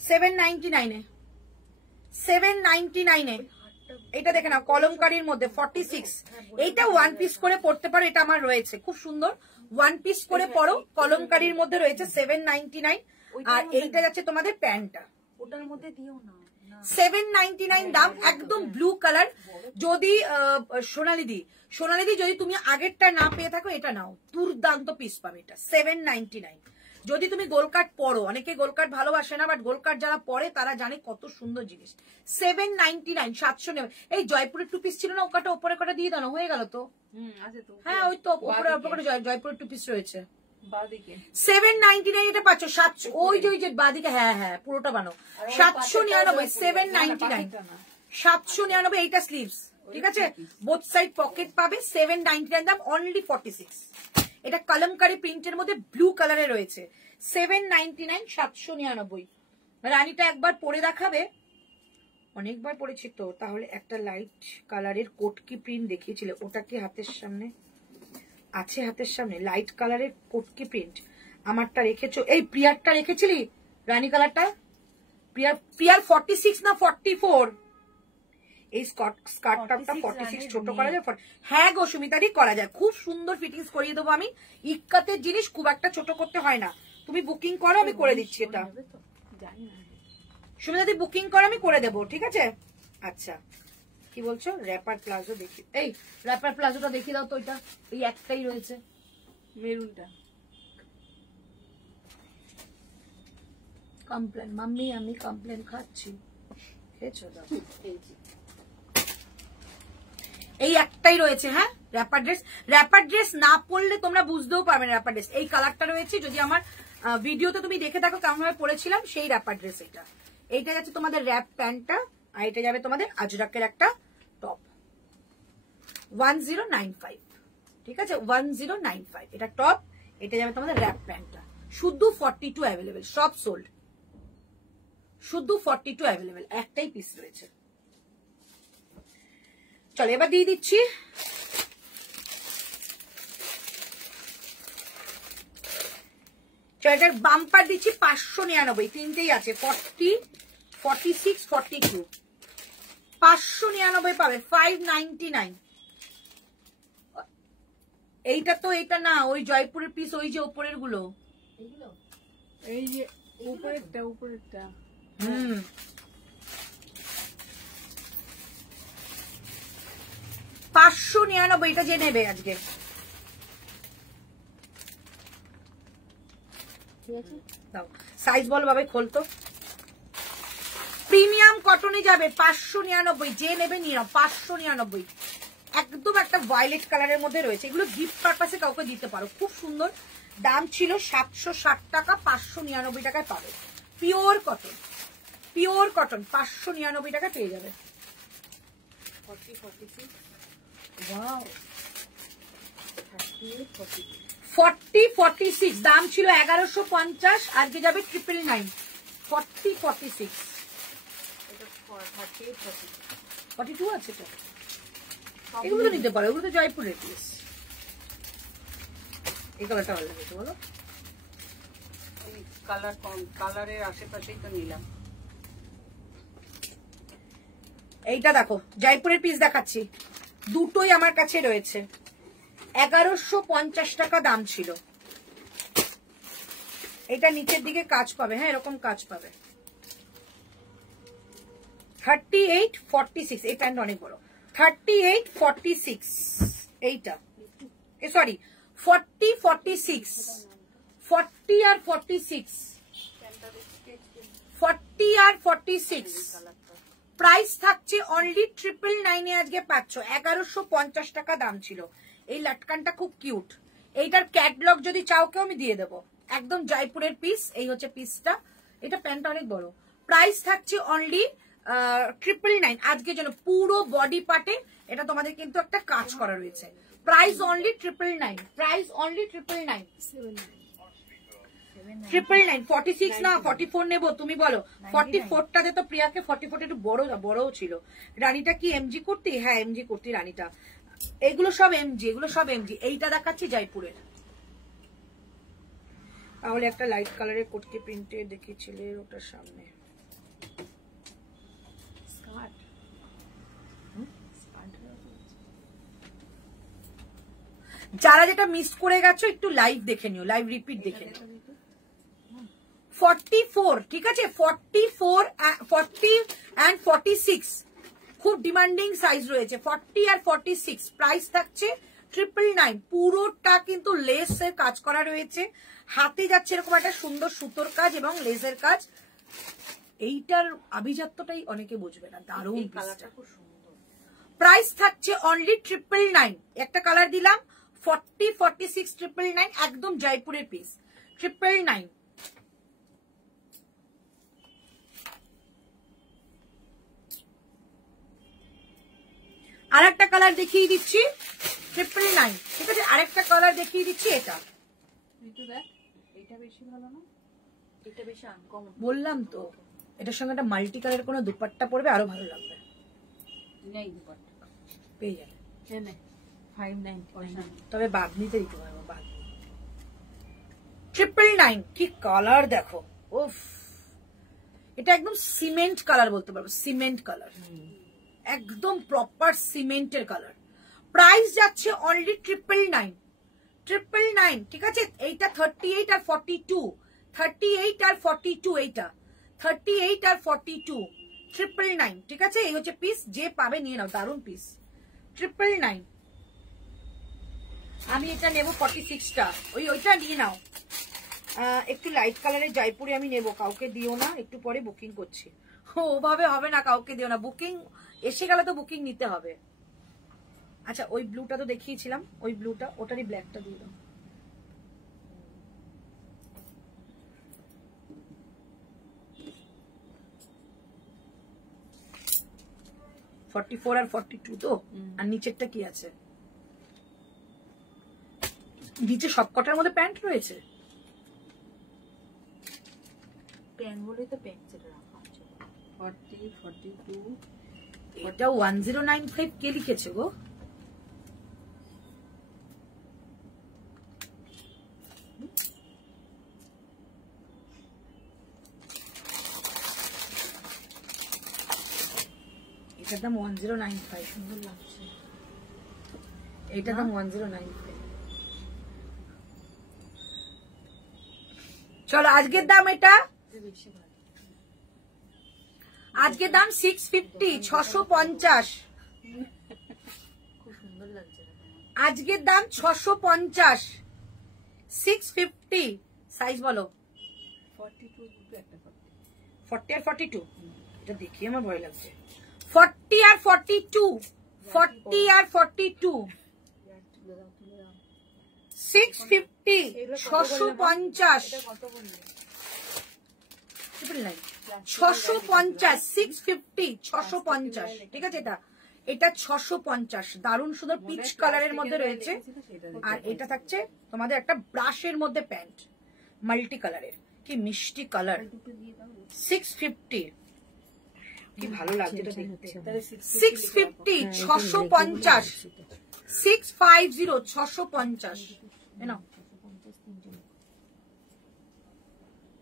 799 এ 799 এ এটা দেখে নাও কলমকারীর মধ্যে 46 এইটা ওয়ান পিস করে পড়তে পারো এটা আমার রয়েছে খুব সুন্দর ওয়ান পিস করে পড়ো কলমকারীর মধ্যে রয়েছে 799 আর এইটা যাচ্ছে তোমাদের প্যান্টটা ওটার মধ্যে দিও না 799 দাম, একদম ব্লু কালার। যদি সোনালিদি যদি তুমি আগেরটা না পেয়ে থাকো এটা নাও, দুর্দান্ত পিস পাবে এটা 799। যদি তুমি গোল কাট পরো, অনেকে গোল কাট ভালোবাসে না, বাট গোল কাট যারা পরে তারা জানে কত সুন্দর জিনিস। 799, 700 নেবে। এই জয়পুরের টু পিস ছিল না, ওটা উপরে কটা দিয়ে দাও, হয়ে গেল তো। হ্যাঁ ওই তো উপরে জয়পুরের টু পিস রয়েছে 799 এটা পাচ্ছ। 700 ওই যে বাদিকে, হ্যাঁ পুরোটা বানো 799, 799, 799 এইটা স্লিভস, ঠিক আছে, বোথ সাইড পকেট পাবে। 799 দাম, অনলি 46। এটা কলমকারি প্রিন্টের মধ্যে ব্লু কালারে রয়েছে। 799, 799। রানীটা একবার পরে দেখাবে, অনেকবার পরেছি তো। তাহলে একটা লাইট কালারের কোটকি প্রিন্ট দেখিয়েছিলে, ওটা কি হাতের সামনে আছে? হাতের সামনে লাইট কালারের কোটকি প্রিন্ট আমারটা রেখেছো? এই প্রিয়ারটা রেখেছিলি রানী কালারটা? প্রিয়ার 46 না 44? এই স্কার্টটা 46 ছোট করা যায়? হ্যাঁ গো সুমিতাদি, করা যায়, খুব সুন্দর ফিটিংস করিয়ে দেবো আমি। ইক্কাতের জিনিস খুব একটা ছোট করতে হয় না, তুমি বুকিং করো, আমি করে দিচ্ছি। এটা সুমিতাদি বুকিং করো, আমি করে দেবো, ঠিক আছে? আচ্ছা কি বলছো? র্যাপার প্লাজো দেখি, এই র্যাপার প্লাজোটা দেখিয়ে দাও তো। ওইটা এই একটাই রয়েছে, মেরুনটা। কমপ্লেন মাম্মি, আমি কমপ্লেন খাচ্ছি, খেয়েছো? দাও, এই একটাই রয়েছে। হ্যাঁ র্যাপার ড্রেস না পরলে তোমরা বুঝতেও পারবে না র্যাপার ড্রেস। এই কালারটা রয়েছে, যদি আমার ভিডিওতে তুমি দেখে থাকো কেমন ভাবে পরেছিলাম, সেই র্যাপার ড্রেস এটা। এইটা যাচ্ছে তোমাদের র্যাপ প্যান্টটা, আর এটা যাবে তোমাদের আজরাকের একটা টপ। 1095, ঠিক আছে, 1095 এটা টপ, এটা যাবে তোমাদের র্যাপ প্যান্টটা। শুদ্ধ 42 অ্যাভেলেবেল, সব সোল্ড, শুদ্ধ 42 অ্যাভেলেবেল, একটাই পিস রয়েছে। চলো এবার দিয়ে দিচ্ছি এটার বাম্পার দিচ্ছি 599, তিনটেই আছে, 40, 46, 42, 599 পাবে, 599। এইটা তো এটা না, ওই জয়পুরের পিস, ওই যে উপরের গুলো, এই যে উপরেরটা 599, এটা যে নেবে আজকে। সাইজ বলো ভাবে, খোলতো। প্রিমিয়াম কটনে যাবে 599, যে নেবে নিয়ে নাও, 599। একদম একটা ভায়োলেট কালারের মধ্যে রয়েছে, এগুলো গিফট পারপাসে কাউকে দিতে পারো, খুব সুন্দর। দাম ছিল 760 টাকা, 599 টাকায় পাবে। পিওর কটন, 599 টাকা পেয়ে যাবে। 40, 46 দাম ছিল 1150, আজকে যাবে 999। 40, 46, 42 আছে তো, এগুলো তো নিতে পারো, এগুলো তো জয়পুরের পিস। এই কালারটা ভালো লাগছে বলো, কালারের আশেপাশেই তো নিলাম। এইটা দেখো জয়পুরের পিস দেখাচ্ছি, দুটোই আমার কাছে রয়েছে। 1150 টাকা দাম ছিল। এটা নিচের দিকে কাজ পাবে, হ্যাঁ এরকম কাজ পাবে। 38, 46, এই প্যান্ট অনেক বড়। 38, 46 এইটা, সরি 40, 46, 40 আর 46, 40 আর 46। প্রাইস থাকছে অনলি 999 আজকে পাচ্ছ। 1150 টাকা দাম ছিল। এই লাটকানটা খুব কিউট, এইটার ক্যাটলগ যদি চাও কেউ আমি দিয়ে দেবো, একদম জয়পুরের পিস। এই হচ্ছে পিসটা, এটা প্যান্টটা অনেক বড়। প্রাইস থাকছে অনলি 999 আজকের জন্য, পুরো বডি পার্টে এটা তোমাদের কিন্তু একটা কাজ করা রয়েছে। প্রাইস অনলি 999, প্রাইস অনলি 999, 46 না 44 নেবো তুমি বলো। 44টাতে তো প্রিয়াকে 44 একটু বড়ও ছিল। রানীটা কি এমজি কুর্তি? হ্যাঁ এমজি কুর্তি রানীটা। এগুলো সব এমজি, এইটা দেখাচ্ছি জয়পুরের। তাহলে একটা লাইট কালারের কুর্তি প্রিন্টে দেখিয়েছিলে, ওটার সামনে যারা যেটা মিস করে গেছো একটু লাইভ দেখে নিও, লাইভ রিপিট দেখে নিও। 44, ঠিক আছে, 44 40 and 46 খুব ডিমান্ডিং সাইজ রয়েছে, 40 আর 46। প্রাইস থাকছে 999। পুরোটা কিন্তু লেসের কাজ করা রয়েছে, হাতে যাচ্ছে এরকম একটা সুন্দর সুতোর কাজ এবং লেসের কাজ। এইটার আভিজাত্যটাই অনেকে বুঝবে না, দারুণ পিসটা। প্রাইস থাকছে অনলি 999। একটা কালার দিলাম 40 46 999, একদম জয়পুরের পিস 999। আরেকটা কালার দেখিয়ে দিচ্ছি 999, ঠিক আছে। আরেকটা কালার দেখিয়ে দিচ্ছি, এটা এটা বেশি ভালো না, এটা বেশি আনকমন। বললাম তো এটার সঙ্গে একটা মাল্টি কালার কোনো দুপাট্টা পরবে আরো ভালো লাগবে। নেই দুপাট্টা পেয়ে যাবে, 599। তবে বাগনিতে দিতে পারবো, বাগনি 999। কি কালার দেখো, উফ, এটা একদম সিমেন্ট কালার বলতে পারবো, সিমেন্ট কালার, একদম প্রপার সিমেন্টের কালার। প্রাইস যাচ্ছে অনলি 999, ঠিক আছে। এইটা 38 আর 42, 38 আর 42, এইটা 38 আর 42, 999, ঠিক আছে। এই হচ্ছে পিস, যে পাবে নিয়ে নাও, দারুন পিস 999। আমি এটা নেব 46টা, ওইটা নিয়ে নাও। একটু লাইট কালারের জয়পুরে আমি নেব, কাউকে দিও না, একটু পরে বুকিং করছি। ওভাবে হবে না, কাউকে দিও না, বুকিং এসে গেলে তো বুকিং নিতে হবে। আচ্ছা, ওই ব্লুটা তো দেখিয়েছিলাম, ওই ব্লুটা, ওটারই ব্ল্যাকটা দিয়ে দাও। $44 আর 42 তো, আর নিচেরটা কি আছে? নিচে সবকটার মধ্যে প্যান্ট রয়েছে, প্যান্ট বলে তো প্যান্ট সেটা রাখা আছে। 40 42 এটা 1095 কে লিখেছে গো? এটার দাম 1095, সুন্দর লাগছে। এটার দাম 1095। চলো, আজকের দাম এটা, বেশি ভালো, আজকের দাম 650, 650। খুব সুন্দর লাগছে। আজকের দাম 650, 650। সাইজ বলো। 42 দুটো একটা 40 আর 42, এটা দেখি আমার ভয় লাগছে। 40 আর 42, 40 আর 42, 650, 650, কত বললি? 650, 650, 650, ঠিক আছে। এটা 650, দারুণ সুন্দর পিচ কালারের মধ্যে রয়েছে। আর এটা থাকছে তোমাদের একটা ব্রাশের মধ্যে প্যান্ট, মাল্টি কালারের, কি মিষ্টি কালার। 650, কি ভালো লাগছে এটা দেখতে। 650, 650, 650, 650। নাও,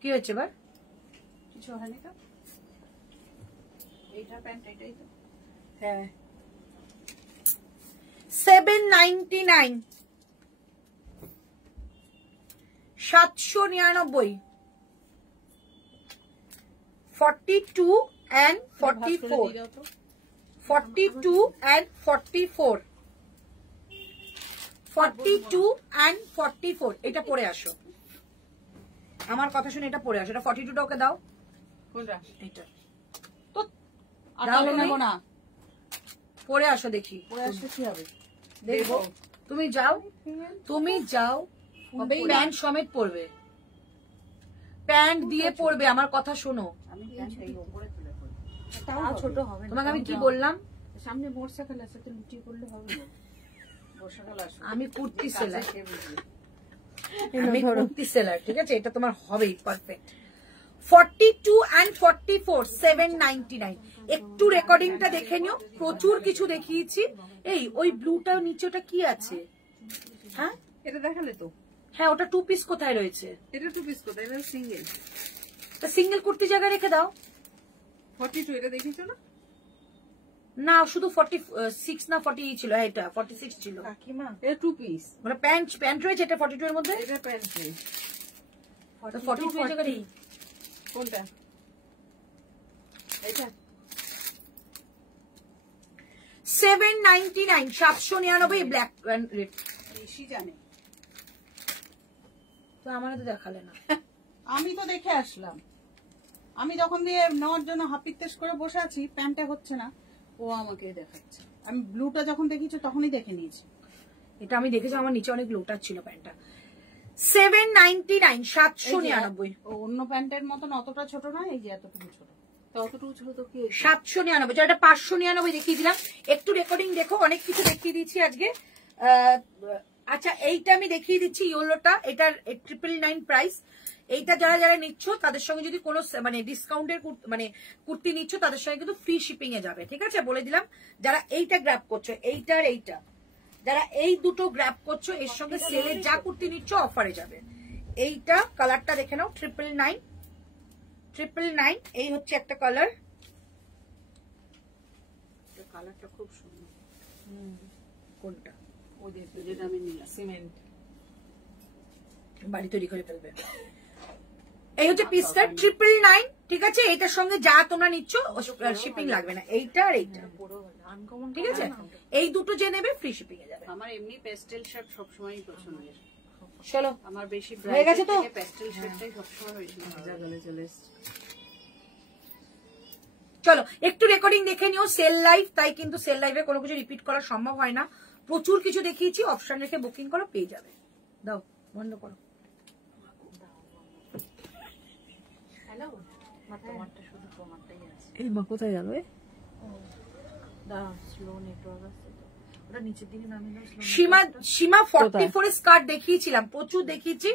কি হয়েছে এবার? কিছু হয়নি তো, এইটা প্যান্ট, এটাই তো। হ্যাঁ, 799, 799, 42 and 44, 42 and 44, 42 and 44। এটা পরে আসো, আমার কথা শুনে এটা পরে আসো। এটা 42টা ওকে দাও, কোনটা? এটা তো আর দাও তাহলে তুমি। নেব না, পরে আসো, দেখি পরে আসলে কি হবে? দেখবো। তুমি যাও, তুমি যাও, প্যান্ট সমেত পরবে, প্যান্ট দিয়ে পরবে, আমার কথা শোনো। আমি প্যান্ট এই উপরে তুলে পরি। তাও ছোট হবে না। তোমাকে আমি কি বললাম? সামনে বর্ষাকাল আছে, তো লুচি করলে হবে না। বর্ষাকাল আসবে, আমি কুর্তি সেলার, কে বুঝবে? আমি কুর্তি সেলার, ঠিক আছে। এটা তোমার হবেই পারফেক্ট। 42 and 44, 799। একটু রেকর্ডিংটা দেখে নিও, প্রচুর কিছু দেখিয়েছি। এই ওই ব্লুটা নিচে ওটা কি আছে? হ্যাঁ, এটা দেখালে তো। হ্যাঁ, ওটা 2 পিস কোথায় রয়েছে? এটা 2 পিস কোথায়? এটা সিঙ্গেল। তা সিঙ্গেল কুর্তি জায়গায় রেখে দাও। 42 এটা দেখিছো না? না, শুধু 46 না 40 ছিল। হ্যাঁ, এটা 46 ছিল। কাকিমা, এটা 2 পিস। মানে প্যান্ট রয়েছে এটা 42 এর মধ্যে। এটা প্যান্ট নেই। তো 42 এর জায়গায় কোনটা এটা 799 799 ব্ল্যাক রেড। বেশি জানে, তো আমার তো দেখালে না। আমি তো দেখে আসলাম। আমি যখন দিয়ে নেওয়ার জন্য হাপিত্তেশ করে বসে আছি, প্যান্টটা হচ্ছে না, ও আমাকে দেখাচ্ছে। আমি ব্লুটা যখন দেখিয়েছি তখনই দেখে নিয়েছি। এটা আমি দেখেছি, আমার নিচে অনেক লোটার ছিল প্যান্টটা। 799 799 ও অন্য প্যান্টের মতন অতটা ছোট না, এই যে এতটুকু ছোট। তো অতটুকু ছোট তো কি 799, যেটা 599 দেখিয়ে দিলাম। একটু রেকর্ডিং দেখো, অনেক কিছু দেখিয়ে দিচ্ছি আজকে। আচ্ছা, এইটা আমি দেখিয়ে দিচ্ছি ইয়েলোটা, এটার 999 প্রাইস। এইটা যারা যারা নিচ্ছ তাদের সঙ্গে যদি কোনো মানে ডিসকাউন্টের মানে কুর্তি নিচ্ছ তাদের সঙ্গে কিন্তু ফ্রি শিপিং এ যাবে, ঠিক আছে? বলে দিলাম। যারা এইটা গ্র্যাব করছো, এইটার এইটা, যারা এই দুটো গ্র্যাব করছো, এর সঙ্গে সেলে যা কুর্তি নিচ্ছ অফারে যাবে। এইটা কালারটা দেখে নাও, 999, এই হচ্ছে একটা কালার। কালারটা খুব সুন্দর। কোনটা? ওই যেটা আমি নিলাম সিমেন্ট বাড়ি তৈরি করে ফেলবে। এই হচ্ছে পিসটা 999, ঠিক আছে? এটার সঙ্গে যা তোমরা নিচ্ছ শিপিং লাগবে না, এইটা আর এইটা, আনকমন, ঠিক আছে? এই দুটো যে নেবে ফ্রি শিপিং এ যাবে। আমার এমনি পেস্টেল শার্ট সবসময় পছন্দের। চলো, আমার বেশি হয়ে গেছে তো? পেস্টেল শার্টটাই সবসময় বেশি জাগালে চলে এসছে। চলো একটু রেকর্ডিং দেখে নিও। সেল লাইভ, তাই কিন্তু সেল লাইভে কোনো কিছু রিপিট করা সম্ভব হয় না। প্রচুর কিছু দেখিয়েছি, অপশন রেখে বুকিং করো, পেয়ে যাবে। দাও, বন্ধ করো। হ্যালো, তোমারটা শুধু তোমারটাই আছে। এই মা কোথায় গেল? দাঁড়াও, স্লো নেটওয়ার্ক আছে তো। ওটা নিচের দিকে নামিয়ে দাও। সীমা 44 স্কার্ট দেখিয়েছিলাম, প্রচুর দেখিয়েছি।